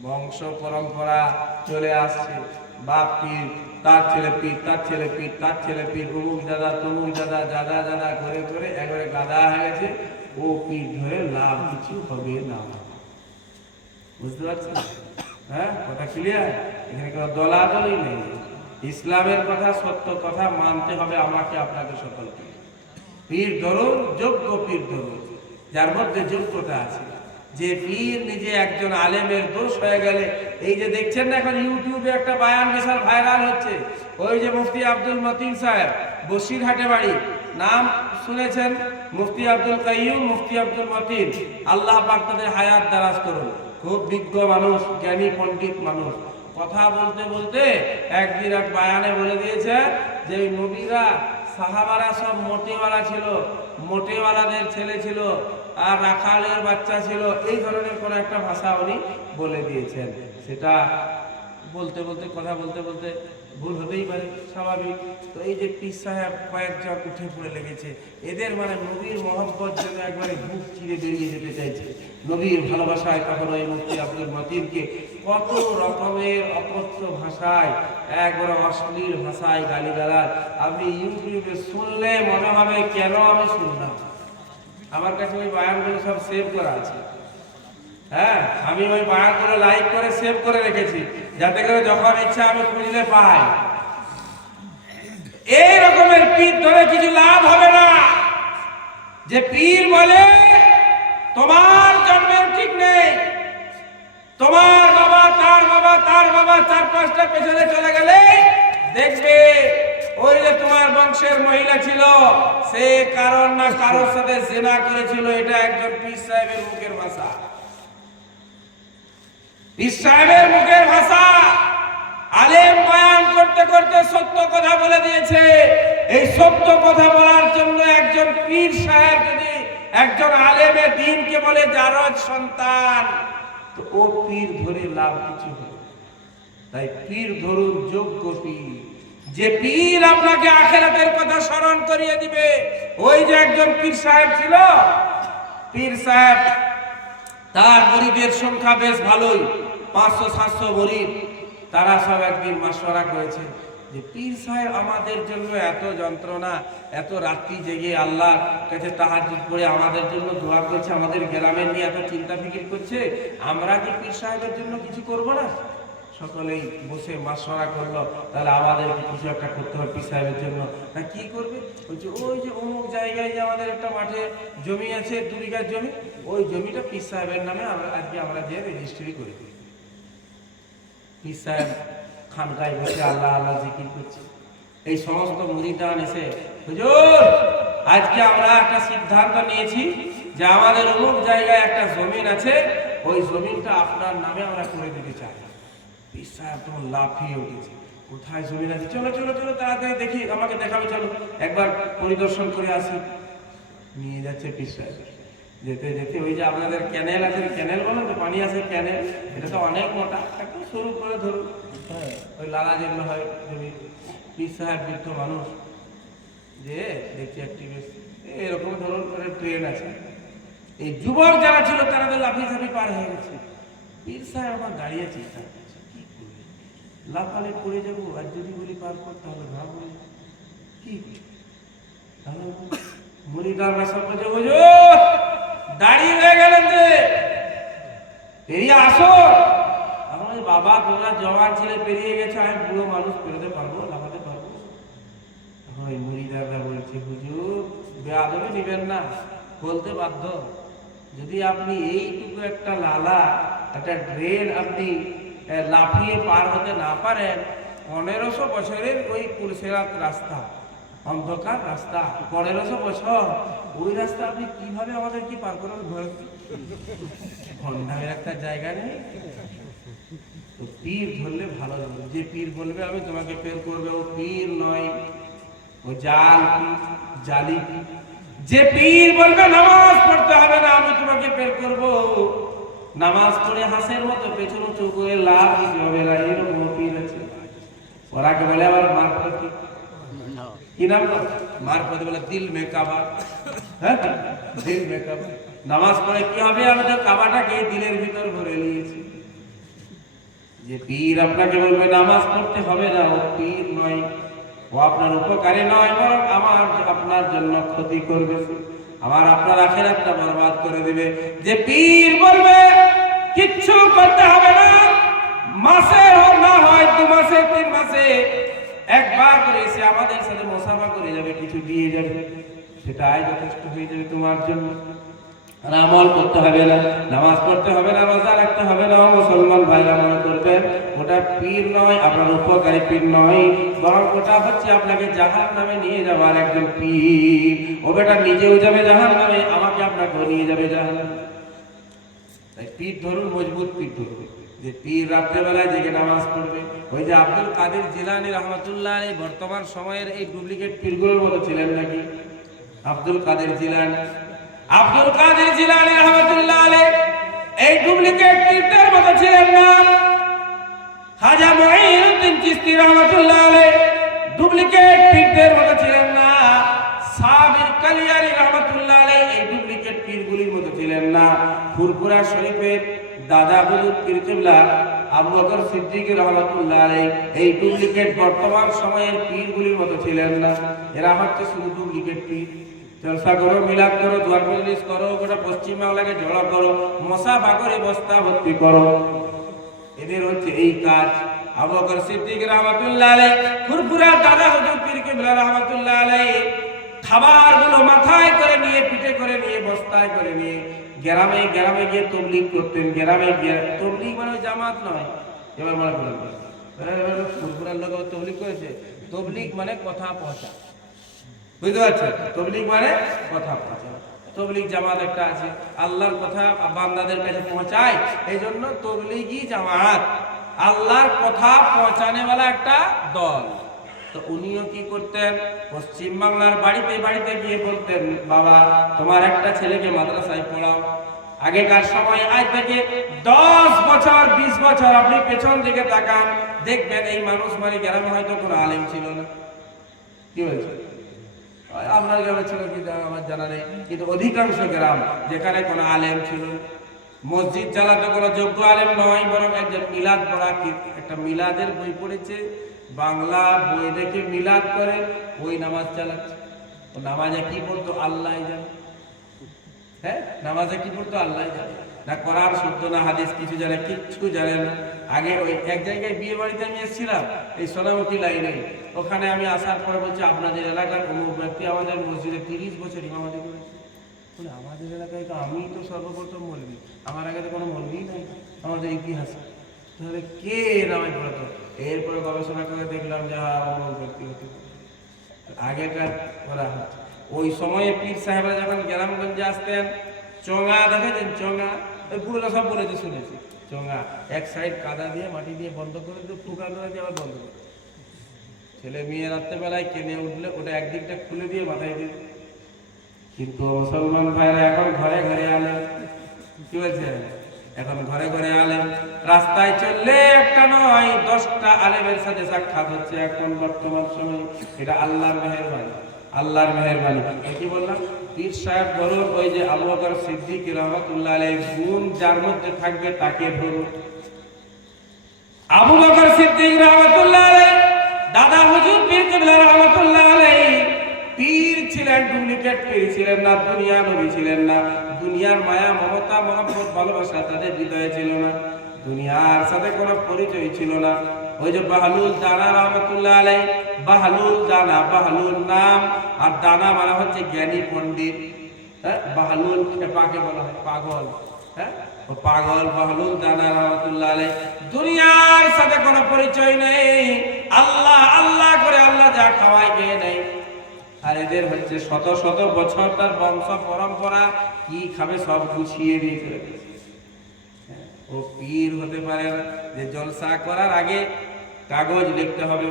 বংশ পরম্পরা চলে আসছে, বাপ পীর, তার ছেলে পীর, তার ছেলে পীর, তার ছেলে পীর, অমুক দাদা তমুক দাদা, দাদা দাদা করে করে একবারে গাদা হয়ে গেছে। ও পীর ধরে লাভ কিছু হবে না। বুঝতে পারছেন? হ্যাঁ, কথা ক্লিয়ার? এখানে কোনো দলাদলি নেই। ইসলামের কথা, সত্য কথা মানতে হবে আমাকে, আপনাকে, সকলকে। পীর ধরুন, যোগ্য পীর ধরুন, যার মধ্যে যোগ্যতা আছে। যে পীর নিজে একজন আলেমের দোষ হয়ে গেলে, এই যে দেখছেন না এখন ইউটিউবে একটা বায়ান বিশাল ভাইরাল হচ্ছে, ওই যে মুফতি আব্দুল মতিন সাহেব, বসিরহাটে বাড়ি, নাম শুনেছেন? মুফতি আব্দুল কাইয়ুম, মুফতি আব্দুল মতিন, আল্লাহ পাক তাদের হায়াত দারাজ করুন। খুব বিজ্ঞ মানুষ, জ্ঞানী পণ্ডিত মানুষ। কথা বলতে বলতে একদিন এক বায়ানে বলে দিয়েছে যে নবীরা, সাহাবারা সব মোটেওয়ালা ছিল, মোটেওয়ালাদের ছেলে ছিল, আর রাখালের বাচ্চা ছিল, এই ধরনের কোন একটা ভাষা উনি বলে দিয়েছেন। সেটা বলতে বলতে, কথা বলতে বলতে ভুল হতেই পারে, স্বাভাবিক। তো এই যে পীর সাহেব কয়েকজন উঠে পড়ে লেগেছে, এদের মানে নবীর মহব্বত যেন একবারে বুক চিরে বেরিয়ে যেতে চাইছে নবীর ভালোবাসায়। তখন ওই মুফতি আব্দুল মতিনকে কত রকমের অকথ্য ভাষায়, একবারে অশ্লীল ভাষায় গালিগালাজ আপনি ইউটিউবে শুনলে মনে হবে কেন আমি শুনলাম। আমার কাছে ওই বায়ানগুলো সব সেভ করা আছে। হ্যাঁ, আমি ওই বায়ানগুলো লাইক করে সেভ করে রেখেছি, যাতে করে যখন ইচ্ছা আমি খুঁজলে পাই। এই রকমের পীর ধরে কিছু লাভ হবে না। যে পীর বলে তোমার জন্মের ঠিক নেই, তোমার বাবা, তার বাবা, তার বাবা, 4-5টা পেছনে চলে গেলে দেখবে ওই যে তোমার বংশের মহিলা ছিল, সে কারণ না কারোর সাথে জিনা করেছিল। এটা একজন পীর সাহেবের মুখের ভাষা, পীর সাহেবের মুখের ভাষা। আলেম বয়ান করতে করতে সত্য কথা বলে দিয়েছে। এই সত্য কথা বলার জন্য একজন পীর সাহেব যদি একজন আলেমের দ্বীনকে বলে জারজ সন্তান, তো ও পীর ধরে লাভ কিছু হবে। তাই পীর ধরুন, যোগ্য পীর, যে পীর আপনাকে আখিরাতের কথা স্মরণ করিয়ে দিবে। ওই যে একজন পীর সাহেব ছিল, পীর সাহেব, তার মুরিদের সংখ্যা বেশ ভালোই, 500-700 মুরিদ। তারা সব একদিন মাশওয়ারা করেছে যে পীর সাহেব আমাদের জন্য এত যন্ত্রণা, এত রাত্রি জেগে আল্লাহর কাছে তাহাজ্জুদ পড়ে আমাদের জন্য দোয়া করছে, আমাদের গ্রামের নিয়ে এত চিন্তা ফিকির করছে, আমরা কি পীর সাহেবের জন্য কিছু করব না? সকলেই বসে মাশওয়ারা করলো, তাহলে আমাদের কিছু একটা করতে হবে পীর সাহেবের জন্য। না, কি করবে? বলছে ওই যে অমুক জায়গায় যে আমাদের একটা মাঠে জমি আছে, 2 বিঘা জমি, ওই জমিটা পীর সাহেবের নামে আমরা যে রেজিস্ট্রি করে দিই। পীর সাহেব খানকায় বসে আল্লাহ আল্লাহ জিকির করছে। এই সমস্ত মুরিদান এসে, হুজুর আজকে আমরা একটা সিদ্ধান্ত নিয়েছি যে আমাদের অমুক জায়গায় একটা জমিন আছে, ওই জমিনটা আপনার নামে আমরা করে দিতে চাই। পীর সাহেব তখন লাফিয়ে উঠেছে, কোথায় জমিন আছে? চলো চলো চলো, তাড়াতাড়ি দেখি, আমাকে দেখাবে, চলো একবার পরিদর্শন করে আসি। নিয়ে যাচ্ছে পীর সাহেব। যেতে যেতে ওই যে আপনাদের ক্যানেল আছে, ক্যানেল বলো তো, পানি আছে ক্যানেল, এটা তো অনেক মোটা, একটু সরু করে ধরুন, ওই লালা যেগুলো হয় জমি। পীর সাহেব বৃদ্ধ মানুষ, যে দেখছি একটি বেশ এরকম ধরুন করে ট্রেন আছে। এই যুবক যারা ছিল তারা তো লাফিয়ে ঝাঁপি পার হয়ে গেছে। পীর সাহেব আমার দাঁড়িয়ে চিন্তা করছে, কি করবে, লাফালে পড়ে যাবো, আর যদি বলি পার করতে হবে ধরা পড়ে যাবো, কি মুরিদাররা সব বলছে, হুজুর দাঁড়িয়ে হয়ে গেলেন যে, পেরিয়ে আসো। আমার বাবা, তোমরা জওয়ান ছেলে পেরিয়ে গেছো, আমি বুড়ো মানুষ, পেরোতে পারবো, লাফাতে পারবো? এখন ওই মুরিদাররা বলছে, হুজুর বেয়াদবি নিবেন না, বলতে বাধ্য। যদি আপনি এইটুকু একটা লালা, একটা ড্রেন আপনি লাফিয়ে পার হতে না পারেন, 1500 বছরের ওই পুলসেরাত রাস্তা, অন্ধকার রাস্তা, 1500 বছর ওই রাস্তা আপনি কিভাবে আমাদের কি পার করার ঘন্টার একটা জায়গা নেই। তো পীর ধরলে ভালো হবে। যে পীর বলবে আমি তোমাকে পের করবে, ও পীর নয়, ও জাল পীর, জালি পীর। যে পীর বলবে নামাজ পড়তে হবে না, আমি তোমাকে পের করব, নামাজ পড়ে হাসের মতো পেছনে চোখ হয়ে লাভ দিতে হবে না, এরকম পীর আছে। ওরাকে বলে আবার মারফতি, কি নাম? মারফতি বলে দিল মে কাবা। হ্যাঁ, দিল মে কাবা। নামাজ পড়ে কি হবে? আমি তো কাবাটাকে দিলের ভিতর ভরে নিয়েছি। যে পীর আপনাকে বলবে নামাজ পড়তে হবে না, ও পীর নয়, ও আপনার উপকারী নয়, বরং আমার আপনার জন্য ক্ষতি করবে, আমার আপনার আখিরাতটা বরবাদ করে দিবে। যে পীর বলবে কিচ্ছু করতে হবে না, মাসে না হয় 2 মাসে 3 মাসে একবার করে এসে আমাদের সাথে মুসাফা করে যাবে, কিছু দিয়ে যাবে, সেটাই যথেষ্ট হয়ে যাবে তোমার জন্য। আর আমল করতে হবে না, নামাজ পড়তে হবে না, রোজা রাখতে হবে না। মুসলমান ভাইরা মনে করবেন ওটা পীর নয়, আপনার উপকারী পীর নয়, বরং ওটা হচ্ছে আপনাকে জাহান্নামে নিয়ে যাওয়ার একজন পীর। ও বেটা নিজেও যাবে জাহান্নামে, আমাকে আপনাকেও নিয়ে যাবে জাহান্নামে। তাই পীর ধরুন, মজবুত পীর ধরুন, যে পীর রাত্রেবেলায় জেগে নামাজ পড়বে। ওই যে আব্দুল কাদের জিলানী রহমাতুল্লাহ আলাইহি বর্তমান সময়ের এই ডুপ্লিকেট পীরগুলোর মতো ছিলেন নাকি? আব্দুল কাদের জিলানী রহমাতুল্লাহ আলাইহি এই ডুপ্লিকেট পীরদের মতো ছিলেন না। খাজা মুঈনুদ্দিন চিশতি রহমাতুল্লাহ আলাইহি ডুপ্লিকেট পীরদের মতো ছিলেন না। সাবির কালিয়ানী রহমাতুল্লাহ আলাইহি এই ডুপ্লিকেট পীরগুলির মতো ছিলেন না। ফুরফুরা শরীফের দাদা হুজুর পীর কিবলা আবু বকর সিদ্দিক রহমাতুল্লাহ আলাইহি এই ডুপ্লিকেট বর্তমান সময়ের পীরগুলির মতো ছিলেন না। এরা হচ্ছে শুধু ডুপ্লিকেট পীর। জলসা করো, মিলাদ করো, দুয়ার মজলিস করো, গোটা পশ্চিম বাংলাকে জড়ো করো, মুসাফা করে বস্তা ভর্তি করো, এদের হচ্ছে এই কাজ। আবু বকর সিদ্দিক রহমাতুল্লাহ আলাইহি ফুরফুরা দাদা হুজুর পীর কিবলা রহমাতুল্লাহ আলাইহি খাবারগুলো মাথায় করে নিয়ে, পিঠে করে নিয়ে, বস্তায় করে নিয়ে গ্রামে গ্রামে গিয়ে তবলিগ করতেন। গ্রামে গিয়ে তবলিগ মানে জামাত নয়, এবার মনে করেন ফুরফুরার লোক তবলিগ করেছে। তবলিগ মানে কথা পৌঁছা, বুঝতে পারছেন? তবলিগ মানে কথা পৌঁছা। তবলিগ জামাত একটা আছে, আল্লাহর কথা বান্দাদের কাছে পৌঁছায়, এই জন্য তবলিগি জামাত, আল্লাহর কথা পৌঁছানেওয়ালা একটা দল। তো উনিও কি করতেন, পশ্চিম বাংলার বাড়িতে বাড়িতে গিয়ে বলতেন, বাবা তোমার একটা ছেলেকে মাদ্রাসায় পড়াও। আগেকার সময় আজ থেকে 10 বছর 20 বছর আপনি পেছন দিকে তাকান, দেখবেন এই মানুষ মানে গ্রামে হয়তো কোনো আলেম ছিল না। কি বলছে? আপনার গ্রামে ছিল কি আমার জানা নেই, কিন্তু অধিকাংশ গ্রাম যেখানে কোনো আলেম ছিল, মসজিদ চালাতে কোনো যোগ্য আলেম নয়, বরং একজন মিলাদ পড়া, একটা মিলাদের বই পড়েছে, বাংলা বই দেখে মিলাদ করে ওই নামাজ চালাচ্ছে। ও নামাজে কি পড়তো আল্লাহ জানে, হ্যাঁ নামাজে কি পড়তো আল্লাহ জানে, না কোরআন শুদ্ধ না হাদিস কিছু জানে, কিচ্ছু জানে না। আগে ওই এক জায়গায় বিয়ে বাড়িতে আমি এসেছিলাম, এই সোনামুখী লাইনে, ওখানে আমি আসার পরে বলছি আপনাদের এলাকার অমুক ব্যক্তি আমাদের মসজিদে 30 বছর ইমামতি করেছে। বলে আমাদের এলাকায় তো আমি তো সর্বপ্রথম মৌলবি, আমার আগে তো কোনো মৌলবি নাই আমাদের ইতিহাসে, তাহলে কে নামাজ পড়াতো? এরপরে গবেষণা করে দেখলাম যে অমুক ব্যক্তি হতে আগেকার করা হচ্ছে। ওই সময়ে পীর সাহেবরা যখন গ্রামগঞ্জে আসতেন, চোঙা দেখেছেন? চোঙা ওই পুরোটা সব বলেছে, শুনেছি। চোঙা এক সাইড কাদা দিয়ে মাটি দিয়ে বন্ধ করে দিয়ে ফুকা করে দিয়ে আবার বন্ধ করে, ছেলে মেয়ে রাত্রেবেলায় কেনে উঠলে ওটা একদিকটা খুলে দিয়ে মাথায় দিয়ে। কিন্তু মুসলমান ভাইরা এখন ঘরে ঘরে আলেম, কি বলছে? এখন ঘরে ঘরে আলেম, রাস্তায় চললে একটা নয় 10টা আলেমের সাথে সাক্ষাৎ হচ্ছে এখন বর্তমান সময়ে। এটা আল্লাহর মেহেরবানি, আল্লাহর মেহেরবানি। কি বললাম? পীর সাহেব ধরুন, ওই যে আবু বকর সিদ্দিক রহমাতুল্লাহ আলাইহি গুণ যার মধ্যে থাকবে তাকে ধরুন। আবু বকর সিদ্দিক রহমাতুল্লাহ আলাইহি দাদা হুজুর পীর কিবলা রহমাতুল্লাহ আলাইহি পীর ছিলেন, ডুপ্লিকেট পীর ছিলেন না, দুনিয়া নবী ছিলেন না। দুনিয়ার মায়া মমতা মহব্বত ভালোবাসা তাদের হৃদয়ে ছিল না, দুনিয়ার সাথে কোনো পরিচয় ছিল না। ওই যে বাহলুল দানা রহমাতুল্লাহ আলাইহি, বাহলুল দানা, বাহলুল নাম, আর দানা মানে হচ্ছে জ্ঞানী পণ্ডিত। হ্যাঁ, বাহলুল খেপাকে বলা হয় পাগল, হ্যাঁ ও পাগল বাহলুল দানা রহমাতুল্লাহ আলাইহি। দুনিয়ার সাথে কোনো পরিচয় নেই, আল্লাহ আল্লাহ করে আল্লাহ যা খাওয়ায় খেয়ে নেই। আর এদের হচ্ছে শত শত বছর তার বংশ পরম্পরা, কি খাবে সব গুছিয়ে দিয়ে চলে গেছে। ও পীর হতে পারে না যে জলসা করার আগে কাগজ লিখতে হবে,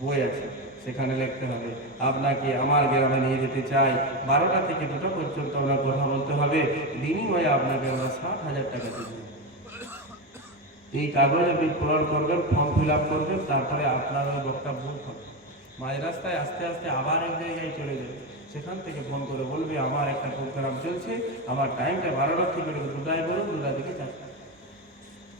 বই আছে সেখানে লিখতে হবে আপনাকে আমার গ্রামে নিয়ে যেতে চাই, 12টা থেকে 2টা পর্যন্ত আপনার কথা বলতে হবে, বিনিময়ে আপনাকে আমরা 60,000 টাকা দেব। এই কাগজ আপনি পূরণ করবেন, ফর্ম ফিল আপ করবেন, তারপরে আপনার ওই বক্তব্য হবে। মাঝ রাস্তায় আস্তে আস্তে আবার এক জায়গায় চলে যাবে, সেখান থেকে ফোন করে বলবে আমার একটা প্রোগ্রাম চলছে, আমার টাইমটা 12টা থেকে 2টায় বলুন, 2টা থেকে 4টা।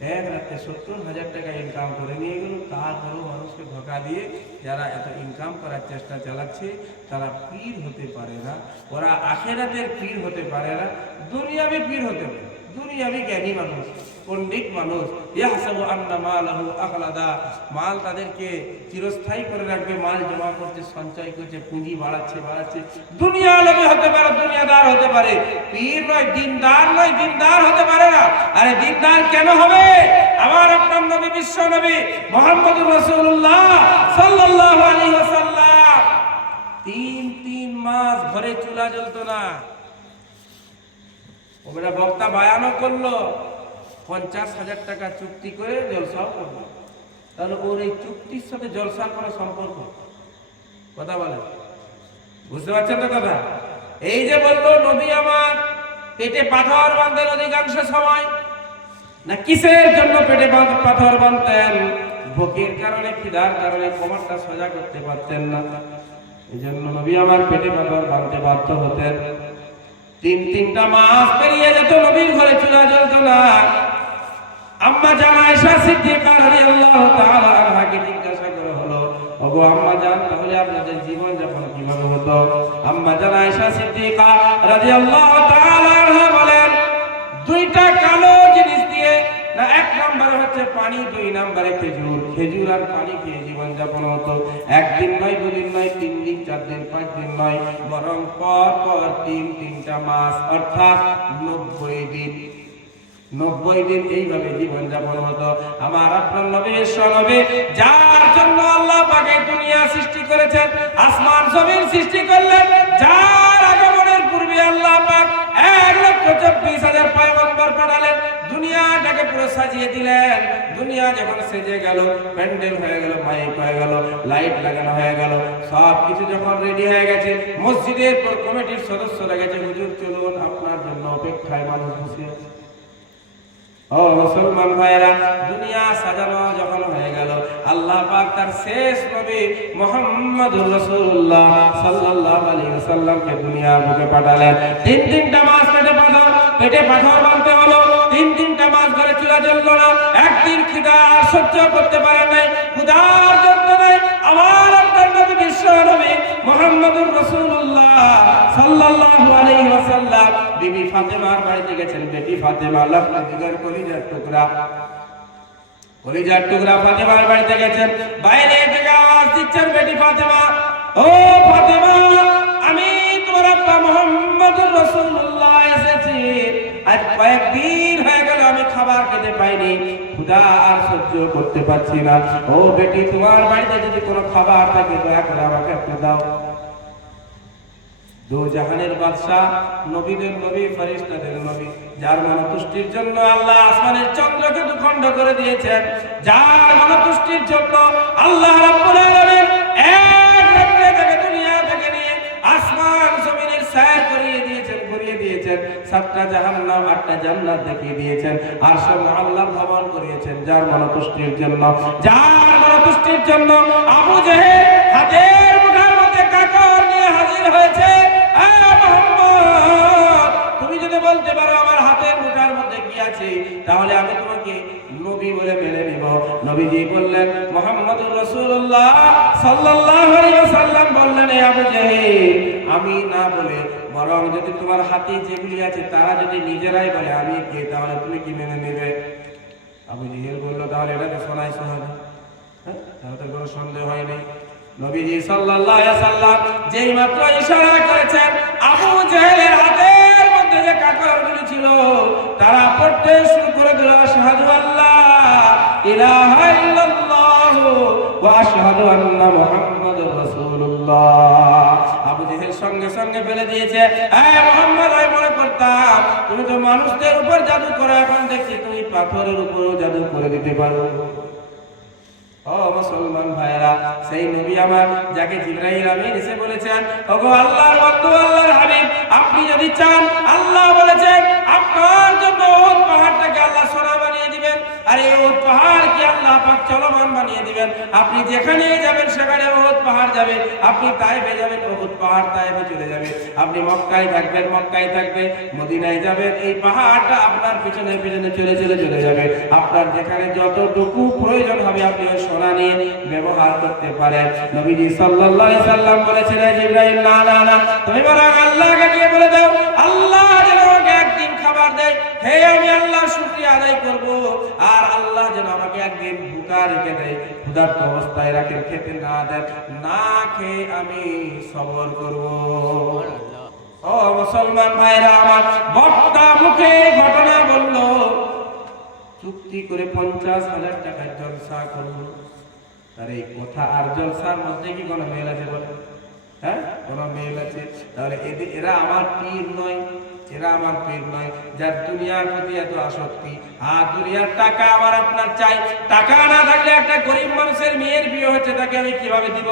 এক রাতে 70,000 টাকা ইনকাম করে নিয়ে গেল। তারপরেও মানুষকে ধোঁকা দিয়ে যারা এত ইনকাম করার চেষ্টা চালাচ্ছে তারা পীর হতে পারে না, ওরা আখেরাতের পীর হতে পারে না, দুনিয়াবি পীর হতে পারে। দুনিয়াবি জ্ঞানী মানুষ, পণ্ডিত মানুষ, ইয়াহসাবু আন্না মালাহু আখলাদা, মাল তাদেরকে চিরস্থায়ী করে রাখবে, মাল জমা করছে, সঞ্চয় করছে, পুঁজি বাড়াচ্ছে। দুনিয়া লোভী হতে পারে, দুনিয়াদার হতে পারে, পীর নয়, দিনদার নয়, দিনদার হতে পারে না। আরে দিনদার কেন হবে? আমার আপনার নবী, বিশ্ব নবী মুহাম্মদুর রাসূলুল্লাহ সাল্লাল্লাহু আলাইহি ওয়াসাল্লাম তিন মাস ঘরে চুলা জ্বলতো না। ওরা বক্তা বায়ানও করলো, 50,000 টাকা চুক্তি করে জলসাও করলো। তাহলে ওর এই চুক্তির সাথে জলসার কোনো সম্পর্ক? কথা বলে, বুঝতে পারছেন তো কথা? এই যে বললো নবী আমার পেটে পাথর বাঁধতেন অধিকাংশ সময়, না কিসের জন্য পেটে পাথর বাঁধতেন? ভোকের কারণে, খিদার কারণে কোমরটা সোজা করতে পারতেন না, এই জন্য নবী আমার পেটে পাথর বাঁধতে বাধ্য হতেন। তিনটা মাস পেরিয়ে যেত, নবীর ঘরে চুলা জ্বলতো না। আম্মা জান আয়েশা সিদ্দিকা রাদিয়াল্লাহু তাআলা আনহাকে জিজ্ঞাসা করা হলো, ওগো আম্মা জান, তাহলে আপনাদের জীবন যাপন কিভাবে হতো? আম্মা জান আয়েশা সিদ্দিকা রাদিয়াল্লাহু তাআলা আনহা বলেন, দুইটা কালো জিনিস দিয়ে, না এক নম্বরে হচ্ছে পানি, দুই নম্বরে খেজুর। খেজুর আর পানি খেয়ে জীবন যাপন হতো। একদিন নয়, দুদিন নয়, 3 দিন, 4 দিন, 5 দিন নয়, বরং পর তিনটা মাস, অর্থাৎ 90 দিন। 90 দিন এইভাবে জীবন যাপন হতো। আমার আপনার নবী, বিশ্ব নবী, যার জন্য আল্লাহ পাক এই দুনিয়া সৃষ্টি করেছেন, আসমান জমিন সৃষ্টি করলেন, যার আগমনের পূর্বে আল্লাহ পাক 1,24,000 পয়গম্বর পাঠালেন, দুনিয়াটাকে পুরো সাজিয়ে দিলেন। দুনিয়া যখন সেজে গেল, প্যান্ডেল হয়ে গেল, মাইক হয়ে গেল, লাইট লাগানো হয়ে গেল, সব কিছু যখন রেডি হয়ে গেছে, মসজিদের পর কমিটির সদস্যরা গেছে, হুজুর চলুন, আপনার জন্য অপেক্ষায় মানুষ বসে আছে। ও মুসলমান ভাইরা, দুনিয়া সাজানো যখন হয়ে গেল, আল্লাহ পাক তার শেষ নবী মুহাম্মদুর রাসূলুল্লাহ সাল্লাল্লাহু আলাইহি ওয়াসাল্লামকে দুনিয়ার বুকে পাঠালেন। তিনটা মাস পেটে পাথর বাঁধতে হলো, তিনটা মাস ধরে চুলা জ্বললো না। একদিন খিদা আর সহ্য করতে পারেন নাই, ক্ষুধার যন্ত্রণায় আমার আপনার নবী, বিশ্ব নবী মুহাম্মদুর রাসূলুল্লাহ সাল্লাল্লাহু আলাইহি ওয়াসাল্লাম বিবি ফাতেমার বাড়িতে গেছেন। বেটি ফাতেমা, লাফলা জিগার কলিজার টুকরা ফাতেমার বাড়িতে গেছেন। বাইরে থেকে আওয়াজ দিচ্ছেন, বেটি ফাতেমা, ও ফাতেমা, আমি তোমার আব্বা মুহাম্মদুর রাসূলুল্লাহ এসেছি। আজ কয়েকদিন হয়ে গেল আমি খাবার খেতে পাইনি, ক্ষুধা আর সহ্য করতে পারছি না। ও বেটি, তোমার বাড়িতে যদি কোনো খাবার থাকে দয়া করে আমাকে একটু দাও। দু জাহানের বাদশা, নবীদের নবী, ফেরেশতাদের নবী, যার মনতুষ্টির জন্য আল্লাহ আসমানের চন্দ্রকে দুখণ্ড করে দিয়েছেন, যার মনতুষ্টির জন্য আল্লাহ রাব্বুল আলামিন এক রাতে তাকে দুনিয়া থেকে নিয়ে আসমান জমিনের সৈর করিয়ে দিয়েছেন, ঘুরিয়ে দিয়েছেন, 7টা জাহান্নাম 8টা জান্নাত দেখিয়ে দিয়েছেন, আর সব আল্লাহ ভ্রমণ করিয়েছেন, যার মনতুষ্টির জন্য আবু জেহেল হাতের মুঠার মধ্যে কাকর নিয়ে হাজির হয়েছে। তুমি যদি বলতে পারো আমার হাতের মুঠার মধ্যে কি আছে, তাহলে আমি তোমাকে নবী বলে মেনে নিব। নবীজি বললেন, মুহাম্মদুর রাসূলুল্লাহ সাল্লাল্লাহু আলাইহি ওয়াসাল্লাম বললেন, এ আবু জেহেল, আমি না বলে বরং যদি তোমার হাতে যেগুলি আছে তারা যদি নিজেরাই বলে আমি কে, তাহলে তুমি কি মেনে নেবে? আবু জেহেল বলল, তাহলে এটাকে শোনাই সহজ, তাহলে তো কোনো সন্দেহ হয় নাই। নবীজি সাল্লাল্লাহু আলাইহি ওয়াসাল্লাম যেই মাত্র ইশারা করেছেন, আবু জেহেলের হাতের মধ্যে যে কাকরগুলি ছিল তারা পড়তে শুরু করে দিল, আশহাদু আল্লা ইলাহা ইল্লাল্লাহ ওয়া আশহাদু আন্না মুহাম্মাদুর রাসূলুল্লাহ। আবু জেহেল সঙ্গে সঙ্গে ফেলে দিয়েছে, এই মুহাম্মদ, আমি মনে করতাম তুমি তো মানুষদের উপর জাদু করো, এখন দেখছি তুমি পাথরের উপর জাদু করে দিতে পারো। ও মুসলমান ভাইরা, সেই নবী আমার যাকে জিবরাইল আমিন এসে বলেছেন, ওগো আল্লাহর বন্ধু, আল্লাহর হাবিব, আপনি যদি চান, আল্লাহ বলেছেন আপনার জন্য পাহাড়টাকে আল্লাহ সোনা বানিয়ে দিবেন, আরে উহুদ পাহাড় কি আল্লাহ পাক চলমান বানিয়ে দিবেন। আপনি যেখানে যাবেন সেখানে উহুদ পাহাড় যাবে, আপনি তায়েফে যাবেন উহুদ পাহাড় তায়েফে চলে যাবে, আপনি মক্কায় থাকবেন মক্কায় থাকবে, মদিনায় যাবেন এই পাহাড়টা আপনার পিছনে পিছনে চলে চলে চলে যাবে। আপনার যেখানে যতটুকু প্রয়োজন হবে আপনি ওই সোনা নিয়ে ব্যবহার করতে পারেন। নবীজি সাল্লাল্লাহু আলাইহি সাল্লাম বলেছেন, জিবরাইল না না না, তুমি বরং আল্লাহকে গিয়ে বলে দাও আল্লাহ যেন আমাকে একদিন খাবার দেয়, হে আমি আল্লাহ শুকরিয়া আদায় করব, আর আল্লাহ যেন আমাকে একদিন ভুকা রেখে দেয়, ক্ষুধার্ত অবস্থায় রাখে, খেতে না দেন, না খেয়ে আমি সবর করব। ও মুসলমান ভাইরা আমার, বক্তা মুখে ঘটনা বলল, চুক্তি করে 50,000 টাকার জলসা করলো। তার এই কথা আর জলসার মধ্যে কি কোনো মেল আছে বলে? হ্যাঁ, কোনো মেল আছে? তাহলে এরা আমার পীর নয়, এরা আমার পীর নয়, যার দুনিয়ার প্রতি এত আসক্তি। আর দুনিয়ার টাকা আমার আপনার চাই, টাকা না থাকলে একটা গরিব মানুষের মেয়ের বিয়ে হচ্ছে, তাকে আমি কিভাবে দিব?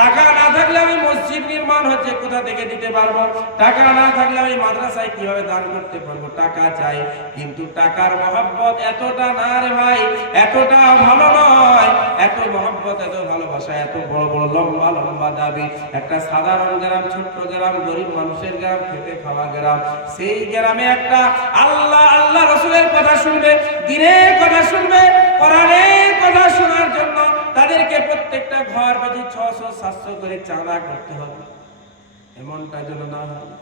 টাকা না থাকলে আমি মসজিদ নির্মাণ হচ্ছে, কোথা থেকে দিতে পারবো? টাকা না থাকলে আমি মাদ্রাসায় কিভাবে দান করতে পারবো? টাকা চাই, কিন্তু টাকার মহব্বত এতটা না রে ভাই, এতটা ভালো নয়। এত মহব্বত, এত ভালোবাসা, এত বড় বড় লম্বা লম্বা দাবি। একটা সাধারণ গ্রাম, ছোট্ট গ্রাম, গরিব মানুষের গ্রাম, খেতে খাওয়া গ্রাম, সেই গ্রামে একটা আল্লাহ আল্লাহ রসুলের কথা শুনবে, দ্বীনের কথা শুনবে, কোরআনের কথা শোনার জন্য তাদেরকে প্রত্যেকটা ঘর প্রতি 600-700 করে চাঁদা করতে হবে। এমনটা যেন না হয়,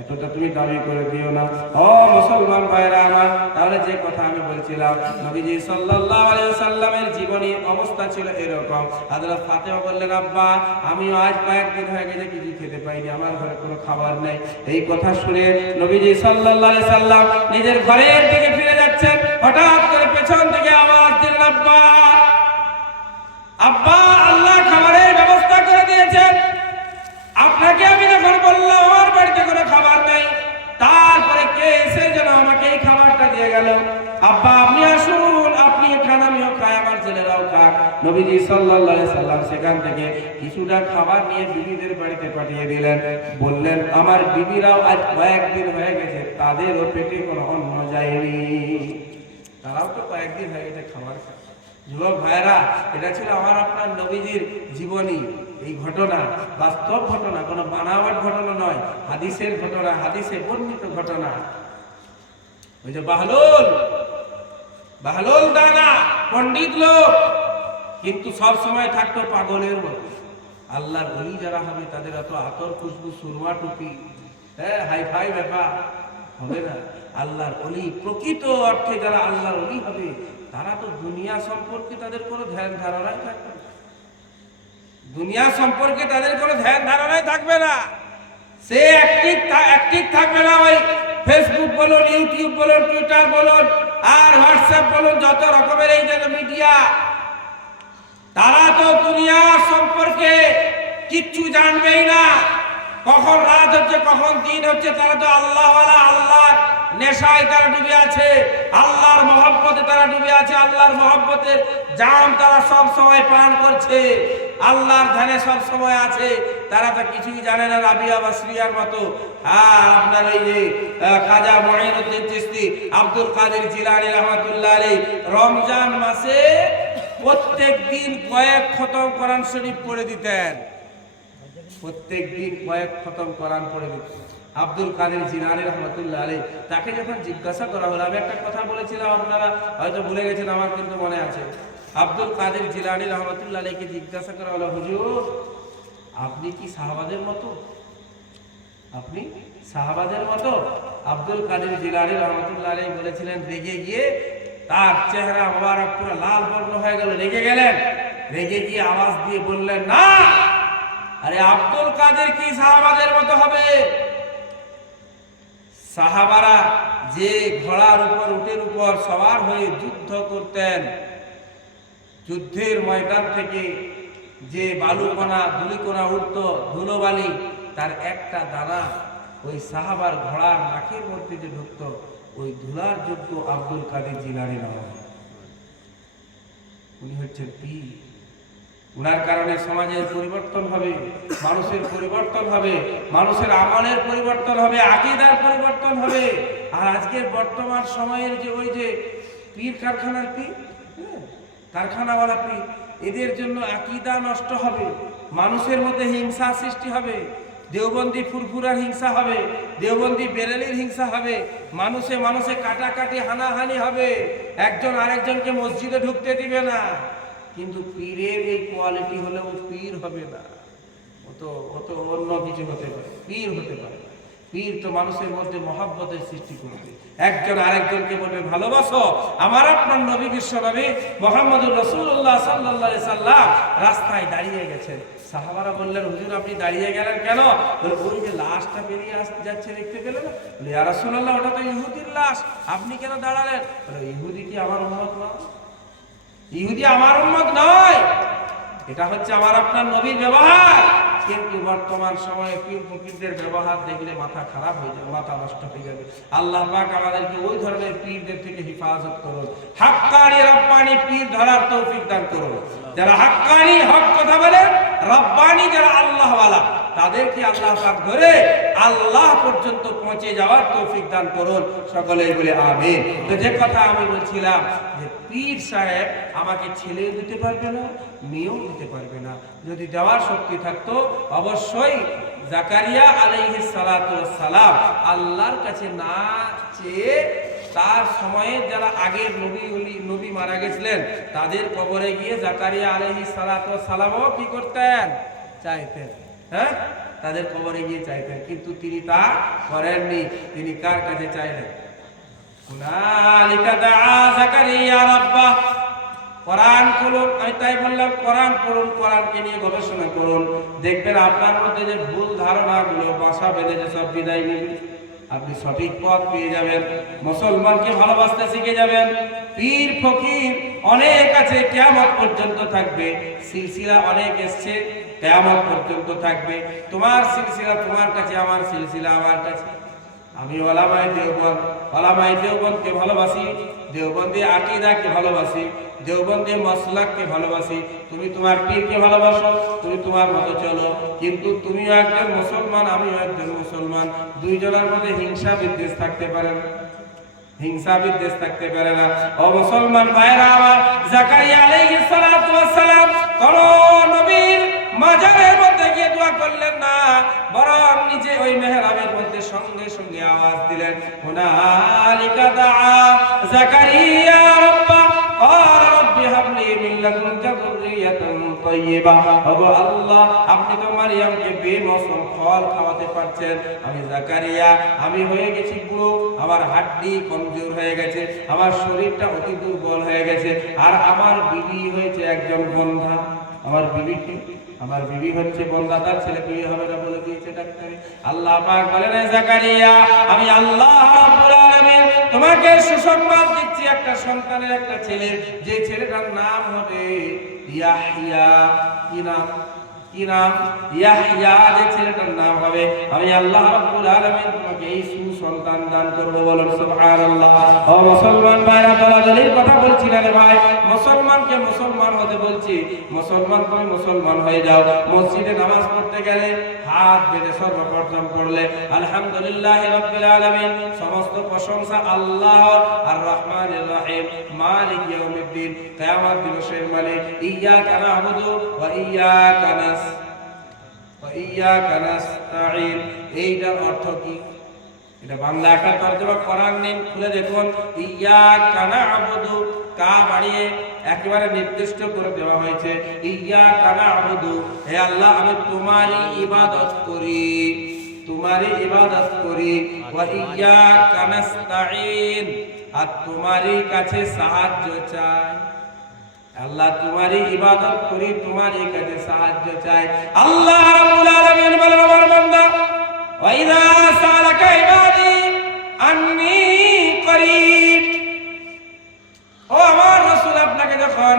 এতটা তুমি দাবি করে দিও না। ও মুসলমান ভাইরা আমার, তাহলে যে কথা আমি বলছিলাম, নবীজি সাল্লাল্লাহু আলাইহি ওয়াসাল্লামের জীবনী অবস্থা ছিল এরকম। হযরত ফাতেমা বললেন, আব্বা আমিও আজ কয়েকদিন হয়ে গেছে কিছু খেতে পাইনি, আমার ঘরে কোনো খাবার নেই। এই কথা শুনে নবীজি সাল্লাল্লাহু আলাইহি সাল্লাম নিজের ঘরের দিকে ফিরে যাচ্ছেন, হঠাৎ করে পেছন থেকে আওয়াজ দিলেন, আব্বা আব্বা, আল্লাহ খাবারের ব্যবস্থা করে দিয়েছেন। আপনাকে আমি যখন বললাম আমার বাড়িতে কোনো খাবার নেই, তারপরে কে এসে যেন আমাকে এই খাবারটা দিয়ে গেল। আব্বা আপনি আসুন, আপনি খান, আমিও খাই, আমার ছেলেরাও খাক। নবীজি সাল্লাল্লাহু আলাইহি সাল্লাম সেখান থেকে কিছুটা খাবার নিয়ে বিবিদের বাড়িতে পাঠিয়ে দিলেন। বললেন, আমার বিবিরাও আজ কয়েকদিন হয়ে গেছে, তাদেরও পেটে কোনো অন্ন যায়নি, তারাও তো কয়েকদিন হয়ে গেছে খাবার খায়। যুবক ভাইরা, এটা ছিল আমার আপনার নবীজির জীবনী। এই ঘটনা বাস্তব ঘটনা, কোনো বানাওয়াট ঘটনা নয়, হাদিসের ঘটনা, হাদিসে বর্ণিত ঘটনা। ওই যে বাহলুল দানা পণ্ডিত লোক, কিন্তু সব সময় থাকতো পাগলের মতো। আল্লাহর ওলি যারা হবে তাদের এত আতর খুশবু, সুরমা টুপি, হ্যাঁ হাই ফাই ব্যাপার হবে না। আল্লাহর ওলি, প্রকৃত অর্থে যারা আল্লাহর ওলি হবে, তারা তো দুনিয়া সম্পর্কে তাদের কোনো ধ্যান ধারণাই থাকবে না। দুনিয়া সম্পর্কে তাদের কোনো ধ্যান ধারণাই থাকবে না। সে অ্যাক্টিভ থাকবে না। ওই ফেসবুক বলুন, ইউটিউব বলুন, টুইটার বলুন, আর হোয়াটসঅ্যাপ বলুন, যত রকমের এই যে মিডিয়া, তারা তো দুনিয়া সম্পর্কে কিচ্ছু জানবেই না। কখন রাত হচ্ছে, কখন দিন হচ্ছে, তারা তো আল্লাহওয়ালা, আল্লাহর নেশায় তারা ডুবে আছে, আল্লাহর মহব্বতে তারা ডুবে আছে, আল্লাহর মহব্বতের জাম তারা সব সময় পান করছে, আল্লাহর ধ্যানে সব সময় আছে। তারা তো কিছুই জানে না, রাবিয়া বাসরিয়ার মতো। আর আপনার এই যে খাজা মুঈনুদ্দিন চিশতি, আব্দুল কাদের জিলানী রাহমাতুল্লাহ আলাইহি রমজান মাসে প্রত্যেক দিন কয়েক খতম কোরআন শরীফ পড়ে দিতেন, প্রত্যেক দিন কয়েক খতম কোরআন পড়ে দিতেন আব্দুল কাদের জিলানী রাহমাতুল্লাহ আলাইহি। তাকে যখন জিজ্ঞাসা করা হলো, আমি একটা কথা বলেছিলাম, আপনারা হয়তো ভুলে গেছেন, আমার কিন্তু মনে আছে। আব্দুল কাদের জিলানী রাহমাতুল্লাহ আলাইহিকে জিজ্ঞাসা করা হলো, হুজুর আপনি কি সাহাবাদের মতো? আপনি সাহাবাদের মতো? আব্দুল কাদের জিলানী রাহমাতুল্লাহ আলাইহি বলেছিলেন, রেগে গিয়ে তার চেহারা মোবারক পুরো লাল বর্ণ হয়ে গেল, রেগে গেলেন। রেগে গিয়ে আওয়াজ দিয়ে বললেন, না, আরে আব্দুল কাদের কি সাহাবাদের মতো হবে? সাহাবারা যে ঘোড়ার উপর, উটের উপর সওয়ার হয়ে যুদ্ধ করতেন, যুদ্ধের ময়দান থেকে যে বালুকণা ধুলিকণা উঠত, ধুলোবালি, তার একটা দানা ওই সাহাবার ঘোড়ার নাকের মধ্যে যে ঢুকত, ওই ধুলার যোগ্য আব্দুল কাদের জিলানী নাম। উনি হচ্ছেন পীর। উনার কারণে সমাজের পরিবর্তন হবে, মানুষের পরিবর্তন হবে, মানুষের আমলের পরিবর্তন হবে, আকীদার পরিবর্তন হবে। আর আজকের বর্তমান সময়ের যে ওই যে পীর কারখানার পীর, কারখানাওয়ালা পীর, এদের জন্য আকীদা নষ্ট হবে, মানুষের মধ্যে হিংসা সৃষ্টি হবে, দেওবন্দি ফুরফুরার হিংসা হবে, দেওবন্দি বেরেলির হিংসা হবে, মানুষে মানুষে কাটাকাটি হানাহানি হবে, একজন আরেকজনকে মসজিদে ঢুকতে দিবে না। কিন্তু পীরের এই কোয়ালিটি হলেও পীর হবে না, ও তো অন্য কিছু হতে পারে, পীর হতে পারে। পীর তো মানুষের মধ্যে মহব্বতের সৃষ্টি করবে, একজন আরেকজনকে বলবে ভালোবাসো। আমার আপনার নবী বিশ্ব নবী মুহাম্মদুর রাসূলুল্লাহ সাল্লাল্লাহু আলাইহি সাল্লাম রাস্তায় দাঁড়িয়ে গেছেন। সাহাবারা বললেন, হুজুর আপনি দাঁড়িয়ে গেলেন কেন? বলে, ওই যে লাশটা বেরিয়ে যাচ্ছে দেখতে পেলেন না? বলে, ইয়া রাসূলুল্লাহ ওটা তো ইহুদির লাশ, আপনি কেন দাঁড়ালেন? বলে, ইহুদি কি আমার উম্মত নয়? ইহুদি আমার উম্মত নয়, এটা হচ্ছে আমার আপনার নবীর ব্যবহার। কিন্তু বর্তমান সময়ে পীর ফকিরদের ব্যবহার দেখলে মাথা খারাপ হয়ে যাবে, মাথা নষ্ট হয়ে যাবে। আল্লাহ পাক আমাদেরকে ওই ধরনের পীরদের থেকে হেফাজত করুন, হাক্কানি রব্বানি পীর ধরার তৌফিক দান করুন। যারা হাক্কানি হক কথা বলে, রব্বানি যারা আল্লাহওয়ালা, তাদেরকে আল্লাহ পাক ধরে আল্লাহ পর্যন্ত পৌঁছে যাওয়ার তৌফিক দান করুন। সকলেই বলে আমিন। তো যে কথা আমি বলছিলাম যে পীর সাহেব আমাকে ছেলেও দিতে পারবে না, মেয়েও দিতে পারবে না। যদি দেওয়ার শক্তি থাকতো অবশ্যই জাকারিয়া আলাইহিস সালাতু ওয়াস সালাম আল্লাহর কাছে না চেয়ে তার সময়ে যারা আগের নবী মারা গেছিলেন তাদের কবরে গিয়ে জাকারিয়া আলাইহিস সালাতু ওয়াস সালামও কি করতেন? চাইতেন, হ্যাঁ, তাদের কবরে গিয়ে চাইতেন। কিন্তু তিনি তা করেননি। তিনি কার কাছে চাইলেন? হুনালিকা দাআ জাকারিয়া রাব্বাহ। কোরআন খুলুন, আমি তাই বললাম কোরআন পড়ুন, কোরআনকে নিয়ে গবেষণা করুন, দেখবেন আপনার মধ্যে যে ভুল ধারণাগুলো বাসা বেঁধেছে সব বিদায় নেবে, আপনি সঠিক পথ পেয়ে যাবেন, মুসলমানকে ভালোবাসতে শিখে যাবেন। পীর ফকির অনেক আছে, কিয়ামত পর্যন্ত থাকবে, সিলসিলা অনেক এসছে, কিয়ামত পর্যন্ত থাকবে। তোমার সিলসিলা তোমার কাছে, আমার সিলসিলা আমার কাছে। আমি ওলামায়ে দেওবন্দকে ভালোবাসি, দেওবন্দি আকীদাকে ভালোবাসি, দেওবন্দি মাসলাককে ভালোবাসি। তুমি তোমার পীরকে ভালোবাসো, তুমি তোমার মতো চলো, কিন্তু তুমিও একজন মুসলমান, আমিও একজন মুসলমান। দুইজনের মধ্যে হিংসা বিদ্বেষ থাকতে পারে না, হিংসা বিদ্বেষ থাকতে পারে না। ও মুসলমান ভাইরা আমার, জাকারিয়া আলাইহিস সালাতু ওয়াস সালাম কোন নবীর মাজারের মধ্যে গিয়ে দোয়া করলেন না, বরং নিচে ওই মেহরাবের মধ্যে সঙ্গে সঙ্গে আওয়াজ দিলেন, হুনালিকা দাআ জাকারিয়া রাব্বাহ ক্বালা রাব্বি হাবলি মিন লাদুনকা যুররিয়াতান তাইয়্যিবা। ওগো আল্লাহ, আপনি তো মারইয়ামকে বেমৌসুম ফল খাওয়াতে পারছেন। আমি জাকারিয়া, আমি হয়ে গেছি বুড়ো, আমার হাড্ডি কমজোর হয়ে গেছে, আমার শরীরটা অতি দুর্বল হয়ে গেছে, আর আমার বিবি হয়েছে একজন বন্ধা। আমার বিবি হচ্ছে বন্ধা, তার ছেলে বিয়ে হবে না বলে দিয়েছে ডাক্তারে। আল্লাহ পাক বলেন, জাকারিয়া আমি আল্লাহ রাব্বুল আলামিন তোমাকে সুসংবাদ দিচ্ছি, একটা সন্তানের, একটা ছেলে, যে ছেলেটার নাম হবে ইয়াহইয়া। কি নাম? ইয়াহইয়া। যে ছেলেটার নাম হবে, আমি আল্লাহ রাব্বুল আলামিন তোমাকে এই সুসন্তান দান করব। বলুন সুবহানাল্লাহ। ও মুসলমান ভাইরা, দলাদলির কথা বলছি না রে ভাই, মুসলমানকে মুসলমান হতে বলছি। মুসলমান তুমি মুসলমান হয়ে যাও। মসজিদে নামাজ পড়তে গেলে হাত বেঁধে সর্বপ্রথম পড়লে আলহামদুলিল্লাহি রাব্বিল আলামিন, সমস্ত প্রশংসা আল্লাহ আর রহমানির রহিম, মালিক ইয়াউমিদ্দিন, কিয়ামত দিবসের মালিক। ইয়্যাকা না'বুদু ওয়া ইয়্যাকা নাস্তাঈন। এইটার অর্থ কি? এটা বাংলা একটা তরজমা করার নিন, খুলে দেখুন। ইয়্যাকা না'বুদু, কা বাড়িয়ে একেবারে নির্দিষ্ট করে দেওয়া হয়েছে। ইয়্যাকা না'বুদু, হে আল্লাহ আমি তোমারই ইবাদত করি, তোমারই ইবাদত করি। ওয়া ইয়্যাকা নাস্তাঈন, আর তোমারই কাছে সাহায্য চাই। আল্লাহ তোমারই ইবাদত করি, তোমারই কাছে সাহায্য চাই। আল্লাহ রাব্বুল আলামিন বলেন, আমার বান্দা, ওয়া ইযা সালাকা ইবাদি আন্নী করিব। ও আমার রাসূল, আপনাকে যখন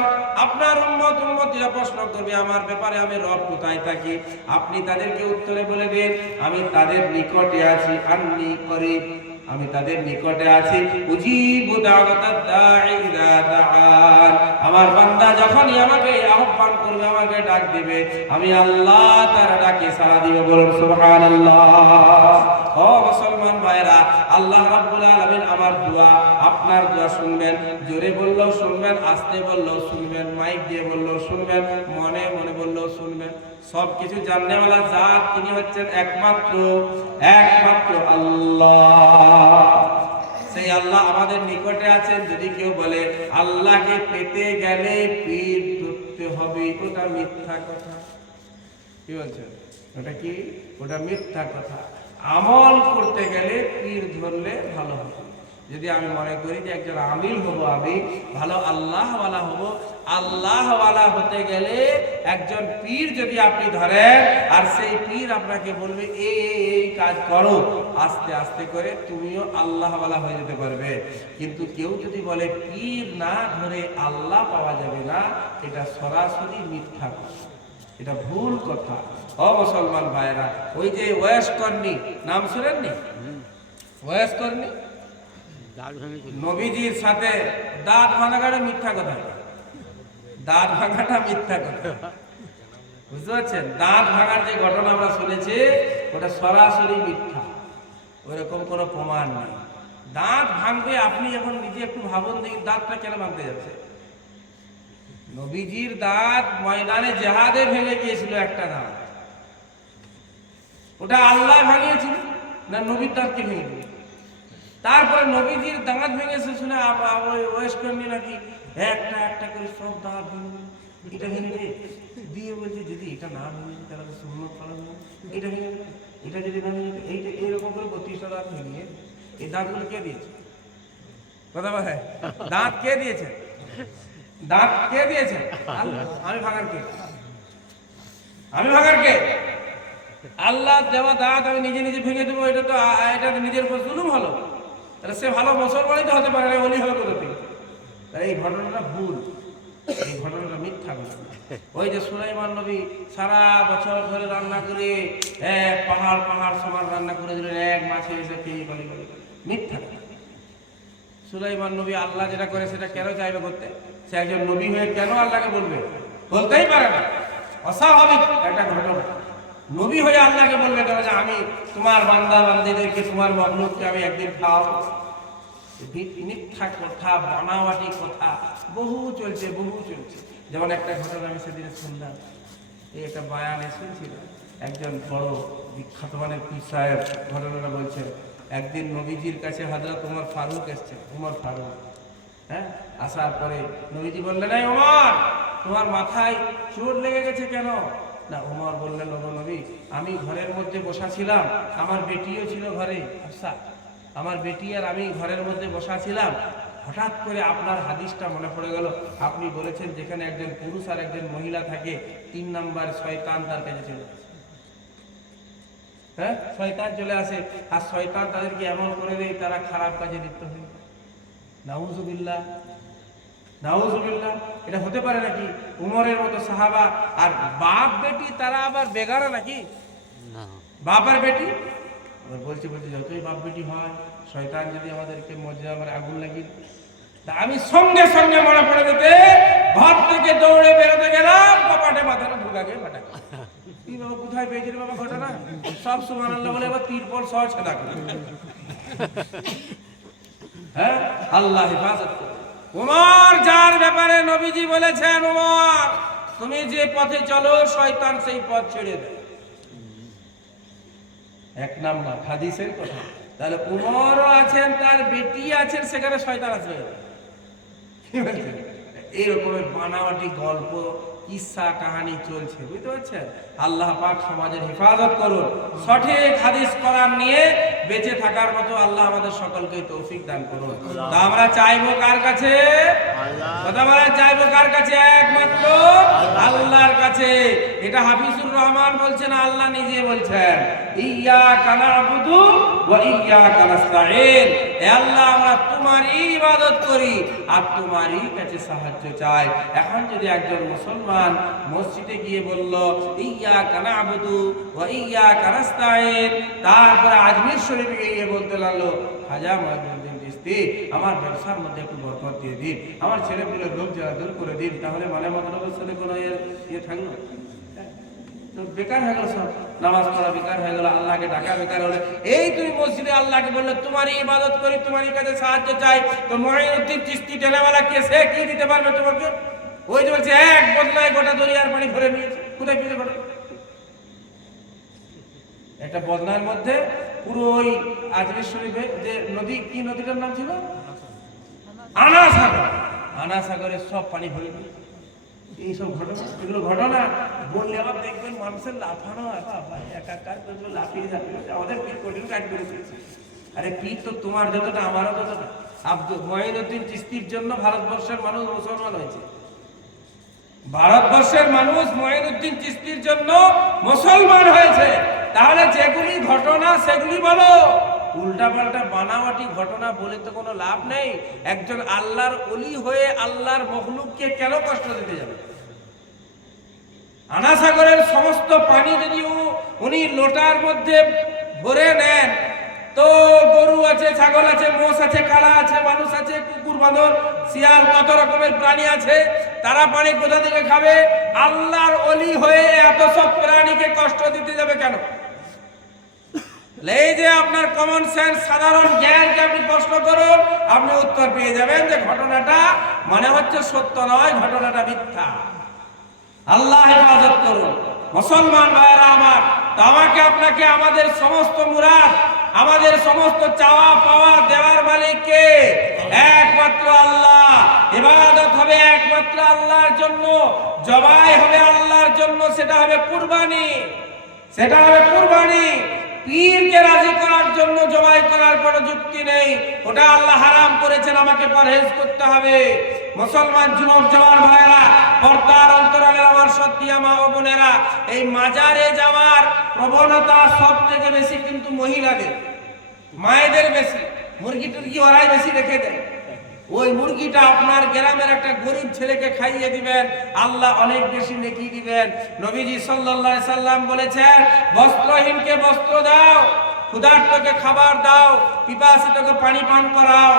আপনার উম্মতিরা প্রশ্ন করবে আমার ব্যাপারে, আমি রব কোথায় থাকি, আপনি তাদেরকে উত্তরে বলে দিন, আমি তাদের নিকটে আছি। আন্নী করিব, আমি তাদের নিকটে আছি। উজিবু দাওয়াতাদ দাঈ ইযা দাআন। আমার বান্দা যখনই আমাকে আহ্বান করবে, আমাকে ডাক দিবে, আমি আল্লাহ তার ডাকে সাড়া দিব। বলুন সুবহানাল্লাহ। ও মুসলমান ভাইরা, আল্লাহ রাব্বুল আলামিন আমার দোয়া আপনার দোয়া শুনবেন, জোরে বললেও শুনবেন, আস্তে বললেও শুনবেন, মাইক দিয়ে বললেও শুনবেন, মনে মনে বললেও শুনবেন। সবকিছু জাননেওয়ালা জাত তিনি হচ্ছেন একমাত্র আল্লাহ। সেই আল্লাহ আমাদের নিকটে আছেন। যদি কেউ বলে আল্লাহকে পেতে গেলে পীর ধরতে হবে, ওটা মিথ্যা কথা। কি বলছেন? ওটা কি? ওটা মিথ্যা কথা। আমল করতে গেলে পীর ধরলে ভালো হবে। যদি আমি মনে করি যে একজন আমিল হব, আমি ভালো আল্লাহওয়ালা হব, আল্লাহওয়ালা হতে গেলে একজন পীর যদি আপনি ধরেন আর সেই পীর আপনাকে বলবে এই কাজ করো, আস্তে আস্তে করে তুমিও আল্লাহওয়ালা হয়ে যেতে পারবে। কিন্তু কেউ যদি বলে পীর না ধরে আল্লাহ পাওয়া যাবে না, এটা সরাসরি মিথ্যা কথা, এটা ভুল কথা। ও মুসলমান ভাইরা, ওই যে ওয়াস করনি নাম শুনেননি? ওয়াস করনি নবীজির সাথে দাঁত ভাঙাটা মিথ্যা কথা, দাঁত ভাঙাটা মিথ্যা কথা, বুঝতে পারছেন? দাঁত ভাঙার যে ঘটনা আমরা শুনেছি ওটা সরাসরি মিথ্যা, ওইরকম কোনো প্রমাণ নেই। দাঁত ভাঙবে, আপনি এখন নিজে একটু ভাবুন দেখি দাঁতটা কেন ভাঙতে যাচ্ছে? নবীজির দাঁত ময়দানে জেহাদে ভেঙে গিয়েছিল একটা দাঁত, ওটা আল্লাহ ভাঙিয়েছিল না নবীর দাঁতকে ভেঙে দিল? তারপরে নবীজির দাঁত ভেঙেছে শুনে ওয়েস্ট করনি নাকি একটা একটা করে সব দাঁত ভেঙে এটা ভেঙে দিয়ে বলছে যদি এটা না ভেঙে তাহলে সুন্নত পালন এটা ভেঙে, এটা যদি না ভেঙে এইটা এইরকম করে 32টা দাঁত ভেঙে, এই দাঁতগুলো কে দিয়েছে? কথা বলে দাঁত কে দিয়েছে? দাঁত কে দিয়েছে? আমি ভাঙার কে? আমি ভাঙার কে? আল্লাহ দেওয়া দাঁত আমি নিজে নিজে ভেঙে দেবো, এটা তো এটা নিজের উপর জুলুম হলো। তাহলে সে ভালো মুসলমানই তো হতে পারে না, ওলি হলো কোথা থেকে? তাই এই ঘটনাটা ভুল, এই ঘটনাটা মিথ্যা ঘটনা। ওই যে সুলাইমান নবী সারা বছর ধরে রান্না করে পাহাড় পাহাড় সমান রান্না করে দিলেন, এক মাছে এসে খেয়ে বলি বলি, মিথ্যা। সুলাইমান নবী আল্লাহ যেটা করে সেটা কেন চাইবে করতে? সে একজন নবী হয়ে কেন আল্লাহকে বলবে? বলতেই পারে না, অস্বাভাবিক একটা ঘটনা। নবী হয়ে আল্লাহকে বলবে কেন যে আমি তোমার বান্দা বান্দীদেরকে, তোমার মখলুককে আমি একদিন খাওয়াবো? মিথ্যা কথা, বানাওয়াটি কথা বহু চলছে, বহু চলছে। যেমন একটা ঘটনা আমি সেদিন শুনলাম, এই একটা বায়ানে শুনছিলাম, একজন বড় বিখ্যাত মানের পীর সাহেব ঘটনাটা বলছেন। একদিন নবীজির কাছে হযরত ওমর ফারুক এসছে, ওমর ফারুক। আসার পরে নবীজি বললেন, এই ওমর, তোমার মাথায় চোট লেগে গেছে কেন? না, ওমর বললেন, ওগো নবী, আমি ঘরের মধ্যে বসা ছিলাম, আমার বেটিও ছিল ঘরে, আচ্ছা আমার বেটি আর আমি ঘরের মধ্যে বসা ছিলাম, হঠাৎ করে আপনার হাদিসটা মনে পড়ে গেল। আপনি বলেছেন যেখানে একজন পুরুষ আর একজন মহিলা থাকে, 3 নাম্বার শয়তান তার কাছে চলে আসে। শয়তান চলে আসে আর শয়তান তাদেরকে এমন করে দেয় তারা খারাপ কাজে লিপ্ত হয়। নাউজুবিল্লাহ, নাউজুবিল্লাহ। এটা হতে পারে নাকি? উমরের মতো সাহাবা আর বাপ বেটি তারা আবার বেগারা নাকি? বাপ আর বেটি বলছে যতই বাপ বেটি হয়, শয়তান যদি আমাদেরকে মজা আমার আগুন লাগিয়ে, তা আমি সঙ্গে সঙ্গে মনে পড়ে যেতে ঘর থেকে দৌড়ে বেরোতে গেলাম, কপাটে মাথাটা ঢুকাকে ফাটা। কি বাবা কোথায় পেয়েছি রে বাবা ঘটনা? সব সুবহানাল্লাহ বলে এবার তিরপল সহ ছেদা করে। আল্লাহ হেফাজত করে। ওমর যার ব্যাপারে নবীজি বলেছেন, ওমর তুমি যে পথে চলো শয়তান সেই পথ ছেড়ে দেয়। 1 নাম্বার হাদিসের কথা। তাহলে ওমরও আছেন, তার বেটি আছেন, সেখানে শয়তান আসবে। এইরকমের বানাওয়াটি গল্প, কিসসা কাহানি চলছে, বুঝতে পারছেন? আল্লাহ পাক সমাজের হেফাজত করুন। সঠিক হাদিস কোরআন নিয়ে বেঁচে থাকার মতো আল্লাহ আমাদের সকলকে তৌফিক দান করুন। তা আমরা চাইবো কার কাছে? কথা বলা, চাইবো কার কাছে? একমাত্র আল্লাহর কাছে। এটা হাফিজুর রহমান বলছেন, আল্লাহ নিজে বলছেন, ইয়্যাকা না'বুদু ওয়া ইয়্যাকা নাস্তাঈন। হে আল্লাহ, আমরা তোমারই ইবাদত করি আর তোমারই কাছে সাহায্য চাই। এখন যদি একজন মুসলমান মসজিদে গিয়ে বলল ইয়্যাকা না'বুদু ওয়া ইয়্যাকা নাস্তাঈন, তারপরে আজমির শরীফে গিয়ে বলতে লাগলো খাজা মুঈনুদ্দিন চিশতি আমার ব্যবসার মধ্যে একটু বরকত দিয়ে দিন, আমার ছেলেগুলোর রোগ জ্বালা দূর করে দিন, তাহলে মানে মতলবের সাথে কোনো ইয়ে থাকলো? তো বেকার হয়ে গেল, সব নামাজ পড়া বেকার হয়ে গেল, আল্লাহকে ডাকা বেকার হলো। এই তুমি মসজিদে আল্লাহকে বললে তোমারই ইবাদত করি, তোমারই কাছে সাহায্য চাই, তো মুঈনুদ্দিন চিশতি টেলাওয়ালা কে, সে কি দিতে পারবে তোমাকে? ওই যে বলছে এক বদলায় গোটা দরিয়ার পানি ভরে নিয়েছে, কোথায় পেয়েছে ঘটনা? একটা বদনার মধ্যে পুরো ওই আজমির শরীফে যে নদী, কি নদীটার নাম ছিল? আনা সাগর। আনা সাগরের সব পানি ভরে নিয়েছে। এইসব ঘটনা, এগুলো ঘটনা বললে আবার দেখবেন মানুষের লাফানো, একাকার করবে, লাফিয়ে ঝাঁপিয়ে আমাদের পিঠ কঠিন কাজ করে দিয়েছে। আরে পিঠ তো তোমার যতটা আমারও ততটা। মুঈনুদ্দিন চিশতির জন্য ভারতবর্ষের মানুষ মুসলমান হয়েছে। ভারতবর্ষের মানুষ মুঈনুদ্দিন চিশতির জন্য মুসলমান হয়েছে। তাহলে যেগুলি ঘটনা সেগুলি বলো, উল্টা পাল্টা বানাওয়াটি ঘটনা বলে তো কোনো লাভ নেই। একজন আল্লাহর ওলি হয়ে আল্লাহর মখলুককে কেন কষ্ট দিতে যাবে? আনা সাগরের সমস্ত পানি যদি উনি লোটার মধ্যে ভরে নেন, তো গরু আছে, ছাগল আছে, মোষ আছে, কালা আছে, মানুষ আছে, কুকুর, বাঁদর, শিয়াল, কত রকমের প্রাণী আছে, তারা পানি কোথা থেকে খাবে? আল্লাহর ওলি হয়ে এত সব প্রাণীকে কষ্ট দিতে যাবে কেন? এই যে আপনার কমন সেন্স, সাধারণ জ্ঞানকে আপনি প্রশ্ন করুন, আপনি উত্তর পেয়ে যাবেন যে ঘটনাটা মানে হচ্ছে সত্য নয়, ঘটনাটা মিথ্যা। আল্লাহ হেফাজত করুন। মুসলমান ভাইয়েরা আমার, তো আমাকে আপনাকে আমাদের সমস্ত মুরাদ, আমাদের সমস্ত চাওয়া পাওয়া দেওয়ার মালিক কে? একমাত্র আল্লাহ। ইবাদত হবে একমাত্র আল্লাহর জন্য, জবাই হবে আল্লাহর জন্য, সেটা হবে কুরবানি, সেটা হবে কুরবানি। পীরকে রাজি করার জন্য জবাই করার কোনো যুক্তি নেই, ওটা আল্লাহ হারাম করেছেন, আমাকে পরহেজ করতে হবে। মুসলমান যুবক জওয়ান ভাইরা, পর্দার অন্তরালের আমার সত্যিয়া মা ও বোনেরা, এই মাজারে যাওয়ার প্রবণতা সব থেকে বেশি কিন্তু মহিলাদের, মায়েদের বেশি। মুরগি টুরগি ওরাই বেশি রেখে দেয়। ওই মুরগিটা আপনার গ্রামের একটা গরিব ছেলেকে খাইয়ে দিবেন, আল্লাহ অনেক বেশি নেকি দিবেন। নবীজি সাল্লাল্লাহু আলাইহি সাল্লাম বলেছেন, বস্ত্রহীনকে বস্ত্র দাও, ক্ষুধার্তকে খাবার দাও, পিপাসিতকে পানি পান করাও,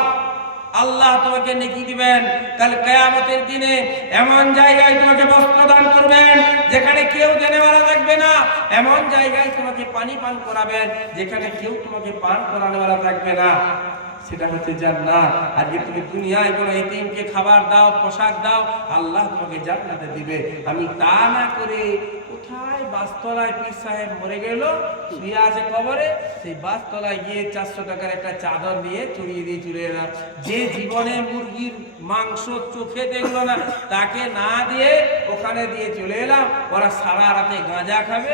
আল্লাহ তোমাকে নেকি দিবেন। কাল কিয়ামতের দিনে এমন জায়গায় তোমাকে বস্ত্র দান করবেন যেখানে কেউ দেনেওয়ালা থাকবে না, এমন জায়গায় তোমাকে পানি পান করাবেন যেখানে কেউ তোমাকে পান করানোওয়ালা থাকবে না, সেটা হচ্ছে জান্নাত। আজকে তুমি দুনিয়ায় কোনো এতিমকে খাবার দাও, পোশাক দাও, আল্লাহ তোমাকে জান্নাতে দিবে। আমি তা না করে কোথায় বাসতলায় পীর সাহেব মরে গেল, শুয়ে আছে কবরে, সেই বাসতলায় গিয়ে 400 টাকার একটা চাদর নিয়ে চড়িয়ে দিয়ে চলে এলাম। যে জীবনে মুরগির মাংস চোখে দেখলো না, তাকে না দিয়ে ওখানে দিয়ে চলে এলাম। ওরা সারা রাতে গাঁজা খাবে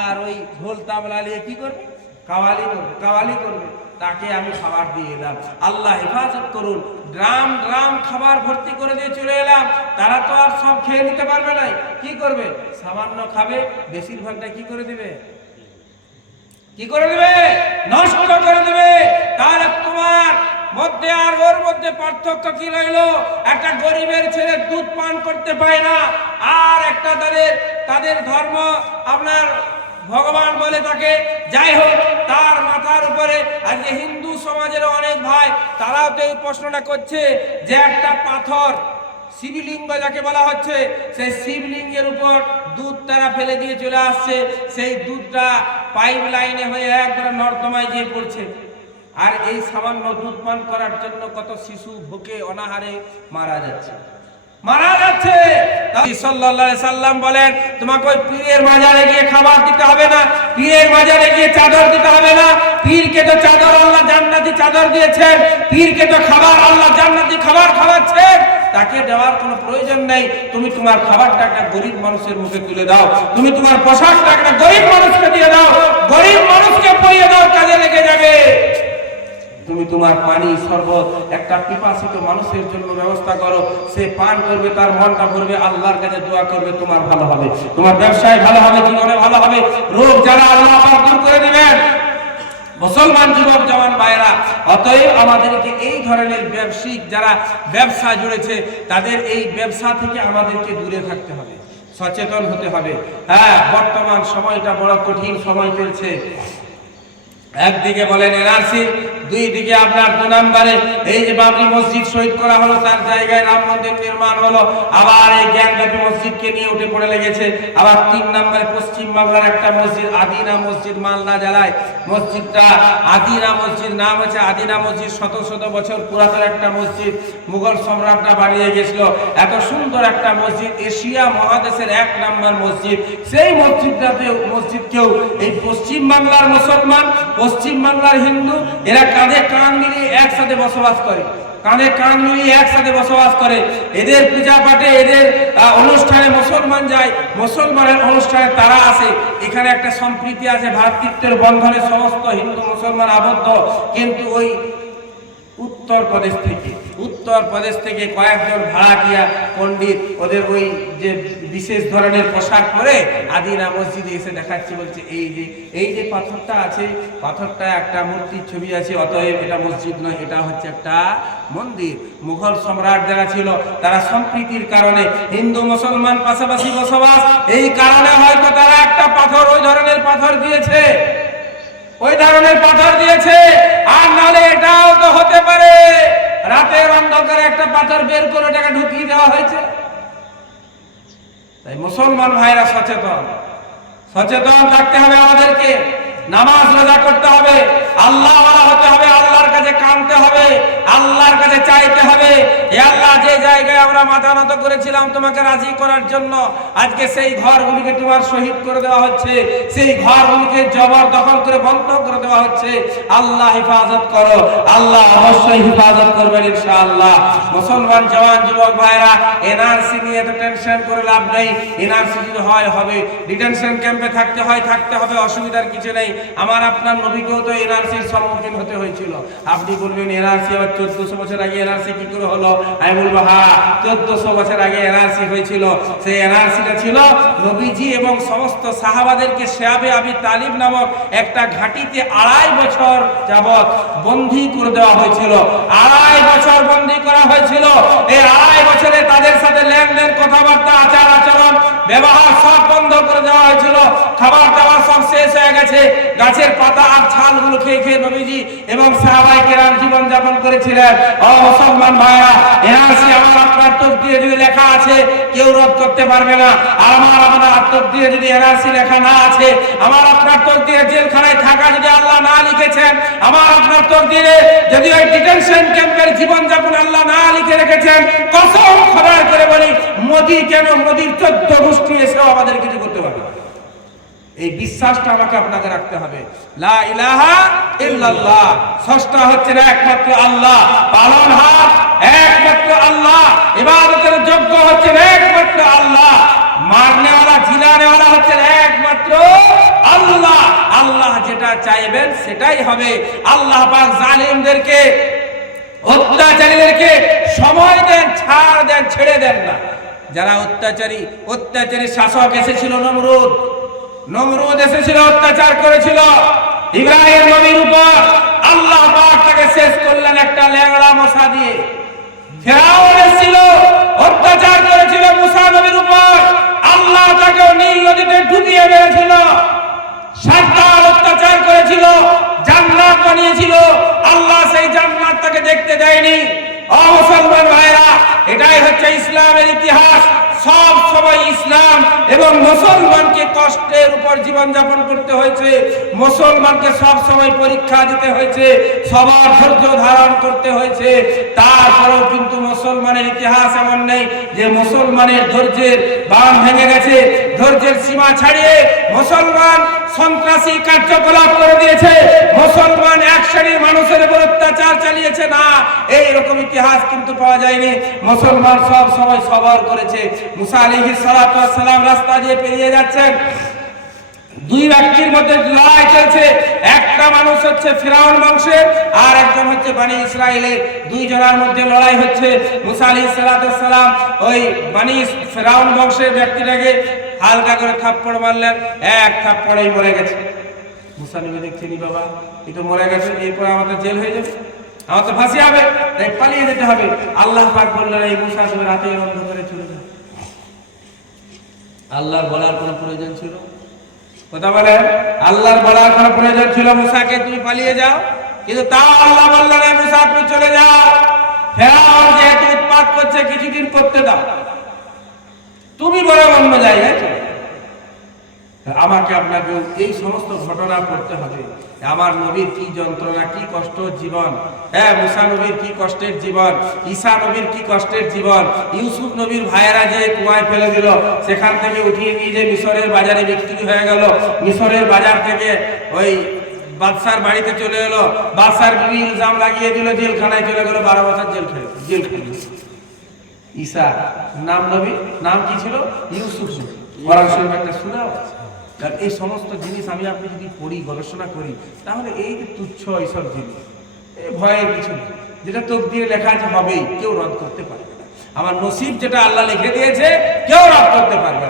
আর ওই ঢোল তাবলা নিয়ে কি করবে? কাওয়ালি করবে। তাকে আমি খাবার দিয়ে এলাম। আল্লাহ হেফাজত করুন। ড্রাম ড্রাম খাবার ভর্তি করে দিয়ে চলে এলাম। তারা তো আর সব খেয়ে নিতে পারবে না, কি করবে? সামান্য খাবে, বেশিরভাগটা কি করে দিবে? কি করে দিবে? নষ্ট করে দিবে। তাহলে তোমার মধ্যে আর ওর মধ্যে পার্থক্য কি রইলো? একটা গরিবের ছেলে দুধ পান করতে পায় না, আর একটা তাদের ধর্ম আপনার ভগবান বলে তাকে, যাই হোক, তার মাথার উপরে আজকে হিন্দু সমাজের অনেক ভাই তারাও তো এই প্রশ্নটা করছে যে একটা পাথর, শিবলিঙ্গ যাকে বলা হচ্ছে, সেই শিবলিঙ্গের উপর দুধ তারা ফেলে দিয়ে চলে আসছে, সেই দুধটা পাইপ লাইনে হয়ে একবারে নর্দমায় গিয়ে পড়ছে। আর এই সামান্য দুধ পান করার জন্য কত শিশু ভুকে অনাহারে মারা যাচ্ছে। সাল্লাল্লাহু আলাইহি সাল্লাম বলেন, তোমাকে ওই পীরের মাজারে গিয়ে খাবার দিতে হবে না, পীরের মাজারে গিয়ে চাদর দিতে হবে না। পীরকে তো চাদর আল্লাহ জান্নাতি চাদর দিয়েছেন, পীরকে তো খাবার আল্লাহ জান্নাতি খাবার খাওয়াচ্ছেন, তাকে দেওয়ার কোনো প্রয়োজন নেই। তুমি তোমার খাবারটা একটা গরিব মানুষের মুখে তুলে দাও, তুমি তোমার পোশাকটা একটা গরিব মানুষকে দিয়ে দাও, গরিব মানুষকে পরিয়ে দাও, কাজে লেগে যাবে। তুমি তোমার পানি শরবত একটা পিপাসিত মানুষের জন্য ব্যবস্থা করো, সে পান করবে, তার মনটা ভরবে, আল্লাহর কাছে দোয়া করবে, তোমার ভালো হবে, তোমার ব্যবসায় ভালো হবে, জীবনে ভালো হবে, রোগ যারা আল্লাহ পাক দূর করে দিবেন। মুসলমান যুবক জওয়ান ভাইরা, অতএব আমাদেরকে এই ধরনের ব্যবসায়িক যারা ব্যবসা জুড়েছে, তাদের এই ব্যবসা থেকে আমাদেরকে দূরে থাকতে হবে, সচেতন হতে হবে। হ্যাঁ, বর্তমান সময়টা বড় কঠিন সময় চলছে। একদিকে বলেন এনআরসি, দুই দিকে আপনার 2 নম্বরে এই যে বাবরি মসজিদ শহীদ করা হলো, তার জায়গায় রাম মন্দির নির্মাণ হলো, আবার এই জ্ঞানব্যাপী মসজিদকে নিয়ে উঠে পড়ে লেগেছে। আবার 3 নম্বরে পশ্চিম বাংলার একটা মসজিদ আদিনা মসজিদ, মালদা জেলায় মসজিদটা আদিনা মসজিদ, নাম হচ্ছে আদিনা মসজিদ। শত শত বছর পুরাতন একটা মসজিদ, মুঘল সম্রাটরা বানিয়ে গেছিল। এত সুন্দর একটা মসজিদ, এশিয়া মহাদেশের 1 নম্বর মসজিদ। সেই মসজিদকেও এই পশ্চিম বাংলার মুসলমান, পশ্চিম বাংলার হিন্দু, এরা কাঁধে কাঁধ মিলিয়ে একসাথে বসবাস করে, কাঁধে কাঁধ মিলিয়ে একসাথে বসবাস করে। এদের পূজা পাঠে, এদের অনুষ্ঠানে মুসলমান যায়, মুসলমানের অনুষ্ঠানে তারা আসে। এখানে একটা সম্প্রীতি আছে, ভ্রাতৃত্বের বন্ধনে সমস্ত হিন্দু মুসলমান আবদ্ধ। কিন্তু ওই উত্তরপ্রদেশ থেকে কয়েকজন ভাড়াটিয়া পণ্ডিত ওদের ওই যে বিশেষ ধরনের পোশাক পরে আদিনা মসজিদে এসে দেখাচ্ছে, বলছে এই যে পাথরটা আছে, পাথরটা একটা মূর্তির ছবি আছে, অতএব এটা মসজিদ নয়, এটা হচ্ছে একটা মন্দির। মুঘল সম্রাট যারা ছিল তারা সম্প্রীতির কারণে হিন্দু মুসলমান পাশাপাশি বসবাস, এই কারণে হয়তো তারা একটা পাথর, ওই ধরনের পাথর দিয়েছে, ওই ধরনের পাথর দিয়েছে। আর নালে এটাও তো হতে পারে রাতের অন্ধকারে একটা পাথর বের করে ওটাকে ঢুকিয়ে দেওয়া হয়েছে। তাই মুসলমান ভাইরা সচেতন থাকতে হবে আমাদেরকে। নামাজ রোজা করতে হবে, আল্লাহ ওয়ালা হতে হবে, আল্লাহর কাছে কাঁদতে হবে, আল্লাহর কাছে চাইতে হবে। হে আল্লাহ, যে জায়গায় আমরা মাথা নত করেছিলাম তোমাকে রাজি করার জন্য, আজকে সেই ঘরগুলিকে তোমার শহীদ করে দেওয়া হচ্ছে, সেই ঘরগুলিকে জবরদখল করে বন্ধ করে দেওয়া হচ্ছে। আল্লাহ হেফাজত করো, আল্লাহ অবশ্যই হেফাজত করবেন ইনশাআল্লাহ। মুসলমান জওয়ান যুবক ভাইরা, এনআরসি নিয়ে এত টেনশন করে লাভ নেই। এনআরসি যদি হয় হবে, ডিটেনশন ক্যাম্পে থাকতে হবে, অসুবিধার কিছু নেই। আমার আপনার নবীকেও তো এনআরসির সম্মুখীন হতে হয়েছিল। আপনি বলবেন এনআরসি আবার 1400 বছর আগে এনআরসি কি করে হলো? আমি বলবো হ্যাঁ, 1400 বছর আগে এনআরসি হয়েছিল। সেই এনআরসিটা ছিল নবীজি এবং সমস্ত সাহাবাদেরকে শেয়াবে আবি তালিব নামক একটা ঘাঁটিতে 2.5 বছর যাবত বন্দী করে দেওয়া হয়েছিল। 2.5 বছর বন্দী করা হয়েছিল। এই 2.5 বছরে তাদের সাথে লেনদেন, কথাবার্তা, আচার আচরণ, ব্যবহার সব বন্ধ করে দেওয়া হয়েছিল। খাবার দাবার সব শেষ হয়ে গেছে। গাছের পাতা আর ছালগুলো খেয়ে খেয়ে নবীজি এবং সাহাবায়ে কেরাম জীবন যাপন করেছিলেন। ও মুসলমান ভাইরা, এনআরসি আমার আপনার তকদিরে যদি লেখা আছে কেউ রদ করতে পারবে না। আর আমার তকদিরে যদি এনআরসি লেখা না আছে, আমার আপনার তকদিরে জেলখানায় থাকা যদি আল্লাহ না লিখেছেন, আমার আপনার তকদিরে যদি ওই ডিটেনশন ক্যাম্পের জীবন যাপন আল্লাহ না লিখে রেখেছেন, কসম খবর করে বলি, মোদি কেন, মোদির 14 গোষ্ঠী এসেও আমাদের কিছু করতে পারবে না। এই বিশ্বাসটা আমাকে আপনাকে রাখতে হবে। লা ইলাহা ইল্লাল্লাহ, স্রষ্টা হচ্ছেন একমাত্র আল্লাহ, পালনহার একমাত্র আল্লাহ, ইবাদতের যোগ্য হচ্ছেন একমাত্র আল্লাহ, মারনেওয়ালা জিলানেওয়ালা হচ্ছেন একমাত্র আল্লাহ। আল্লাহ যেটা চাইবেন সেটাই হবে। আল্লাহ পাক জালিমদেরকে, অত্যাচারীদেরকে সময় দেন, ছাড় দেন, ছেড়ে দেন না। যারা অত্যাচারী শাসক এসেছিল, নমরুদ এসেছিল, অত্যাচার করেছিল ইব্রাহিম নবীর উপর। আল্লাহ পাক তাকে শেষ করলেন একটা ল্যাংড়া মশা দিয়ে। ফিরআউন এসেছিল, অত্যাচার করেছিল মুসা নবীর উপর। আল্লাহ তাকে নীল নদীতে ডুবিয়ে মেরেছিল। সাদ্দাত অত্যাচার করেছিল, জান্নাত বানিয়েছিল, আল্লাহ সেই জান্নাত তাকে দেখতে দেয়নি। ও মুসলমান ভাইরা, এটাই হচ্ছে ইসলামের ইতিহাস। সব সময় ইসলাম এবং মুসলমানকে কষ্টের উপর জীবন যাপন করতে হয়েছে, মুসলমানকে সব সময় পরীক্ষা দিতে হয়েছে, সবার ধৈর্য ধারণ করতে হয়েছে। তারপরেও কিন্তু মুসলমানের ইতিহাস এমন নেই যে মুসলমানের ধৈর্যের বাঁধ ভেঙে গেছে, ধৈর্যের সীমা ছাড়িয়ে মুসলমান সন্ত্রাসী কার্যকলাপ করে দিয়েছে, মুসলমান এক শ্রেণীর মানুষের উপর অত্যাচার চালিয়েছে, না, এইরকম ইতিহাস কিন্তু পাওয়া যায়নি। মুসলমান সব সময় সবর করেছে। মুসা আলাইহিস সালাতু ওয়াস সালাম রাস্তা দিয়ে পেরিয়ে যাচ্ছেন, দুই ব্যক্তির মধ্যে লড়াই চলছে। একটা মানুষ হচ্ছে ফিরআউন বংশের, আর একজন হচ্ছে বনি ইসরাইলের। দুইজনের মধ্যে লড়াই হচ্ছে। মুসা আলাইহিস সালাতু ওয়াস সালাম ওই বনি ফিরআউন বংশের ব্যক্তিটাকে হালকা করে থাপ্পড় মারলেন, এক থাপ্পড়েই মরে গেছে। মুসা নবী দেখছেন, বাবা এই তো মরে গেছে, এরপর আমাদের জেল হয়ে যাবে, আমার তো ফাঁসি হবে, তাই পালিয়ে যেতে হবে। আল্লাহ পাক বললেন, এই মুসা তুমি রাতে অন্ধকারে চলে যাও। আল্লাহর বলার কোনো প্রয়োজন ছিল? কথা বলেন, আল্লাহর বলার কোনো প্রয়োজন ছিল মুসাকে তুমি পালিয়ে যাও? কিন্তু তাও আল্লাহ বললেন এই মুসা তুমি চলে যাও, ফেরাউন যেহেতু উৎপাত করছে কিছুদিন করতে দাও, তুমি বরং অন্য জায়গায় চলে যাও। আমাকে আপনাকে এই সমস্ত ঘটনা করতে হবে। আমার নবীর কি যন্ত্রণা, কি কষ্ট জীবন, হ্যাঁ মুসা নবীর কি কষ্টের জীবন, ঈসা নবীর কি কষ্টের জীবন, ইউসুফ নবীর ভাইয়েরা যে কুয়ায় ফেলে দিল, সেখান থেকে উঠিয়ে নিয়ে যে মিশরের বাজারে বিক্রি হয়ে গেল, মিশরের বাজার থেকে ওই বাদশার বাড়িতে চলে এলো, বাদশার বিবি ইলজাম লাগিয়ে দিল, জেলখানায় চলে গেল, 12 বছর জেল খেলো। ঈসা নাম নবী, নাম কি ছিল? ইউসুফ। কোরআন শরীফ একটা শোনা আছে। এই সমস্ত জিনিস আমি আপনি যদি পড়ি, গবেষণা করি, তাহলে এই যে তুচ্ছ এইসব জিনিস, এই ভয়ের কিছু নেই। যেটা তকদিরে লেখা আছে হবেই, কেউ রদ করতে পারবে না। আমার নসিব যেটা আল্লাহ লিখে দিয়েছে কেউ রদ করতে পারবে না।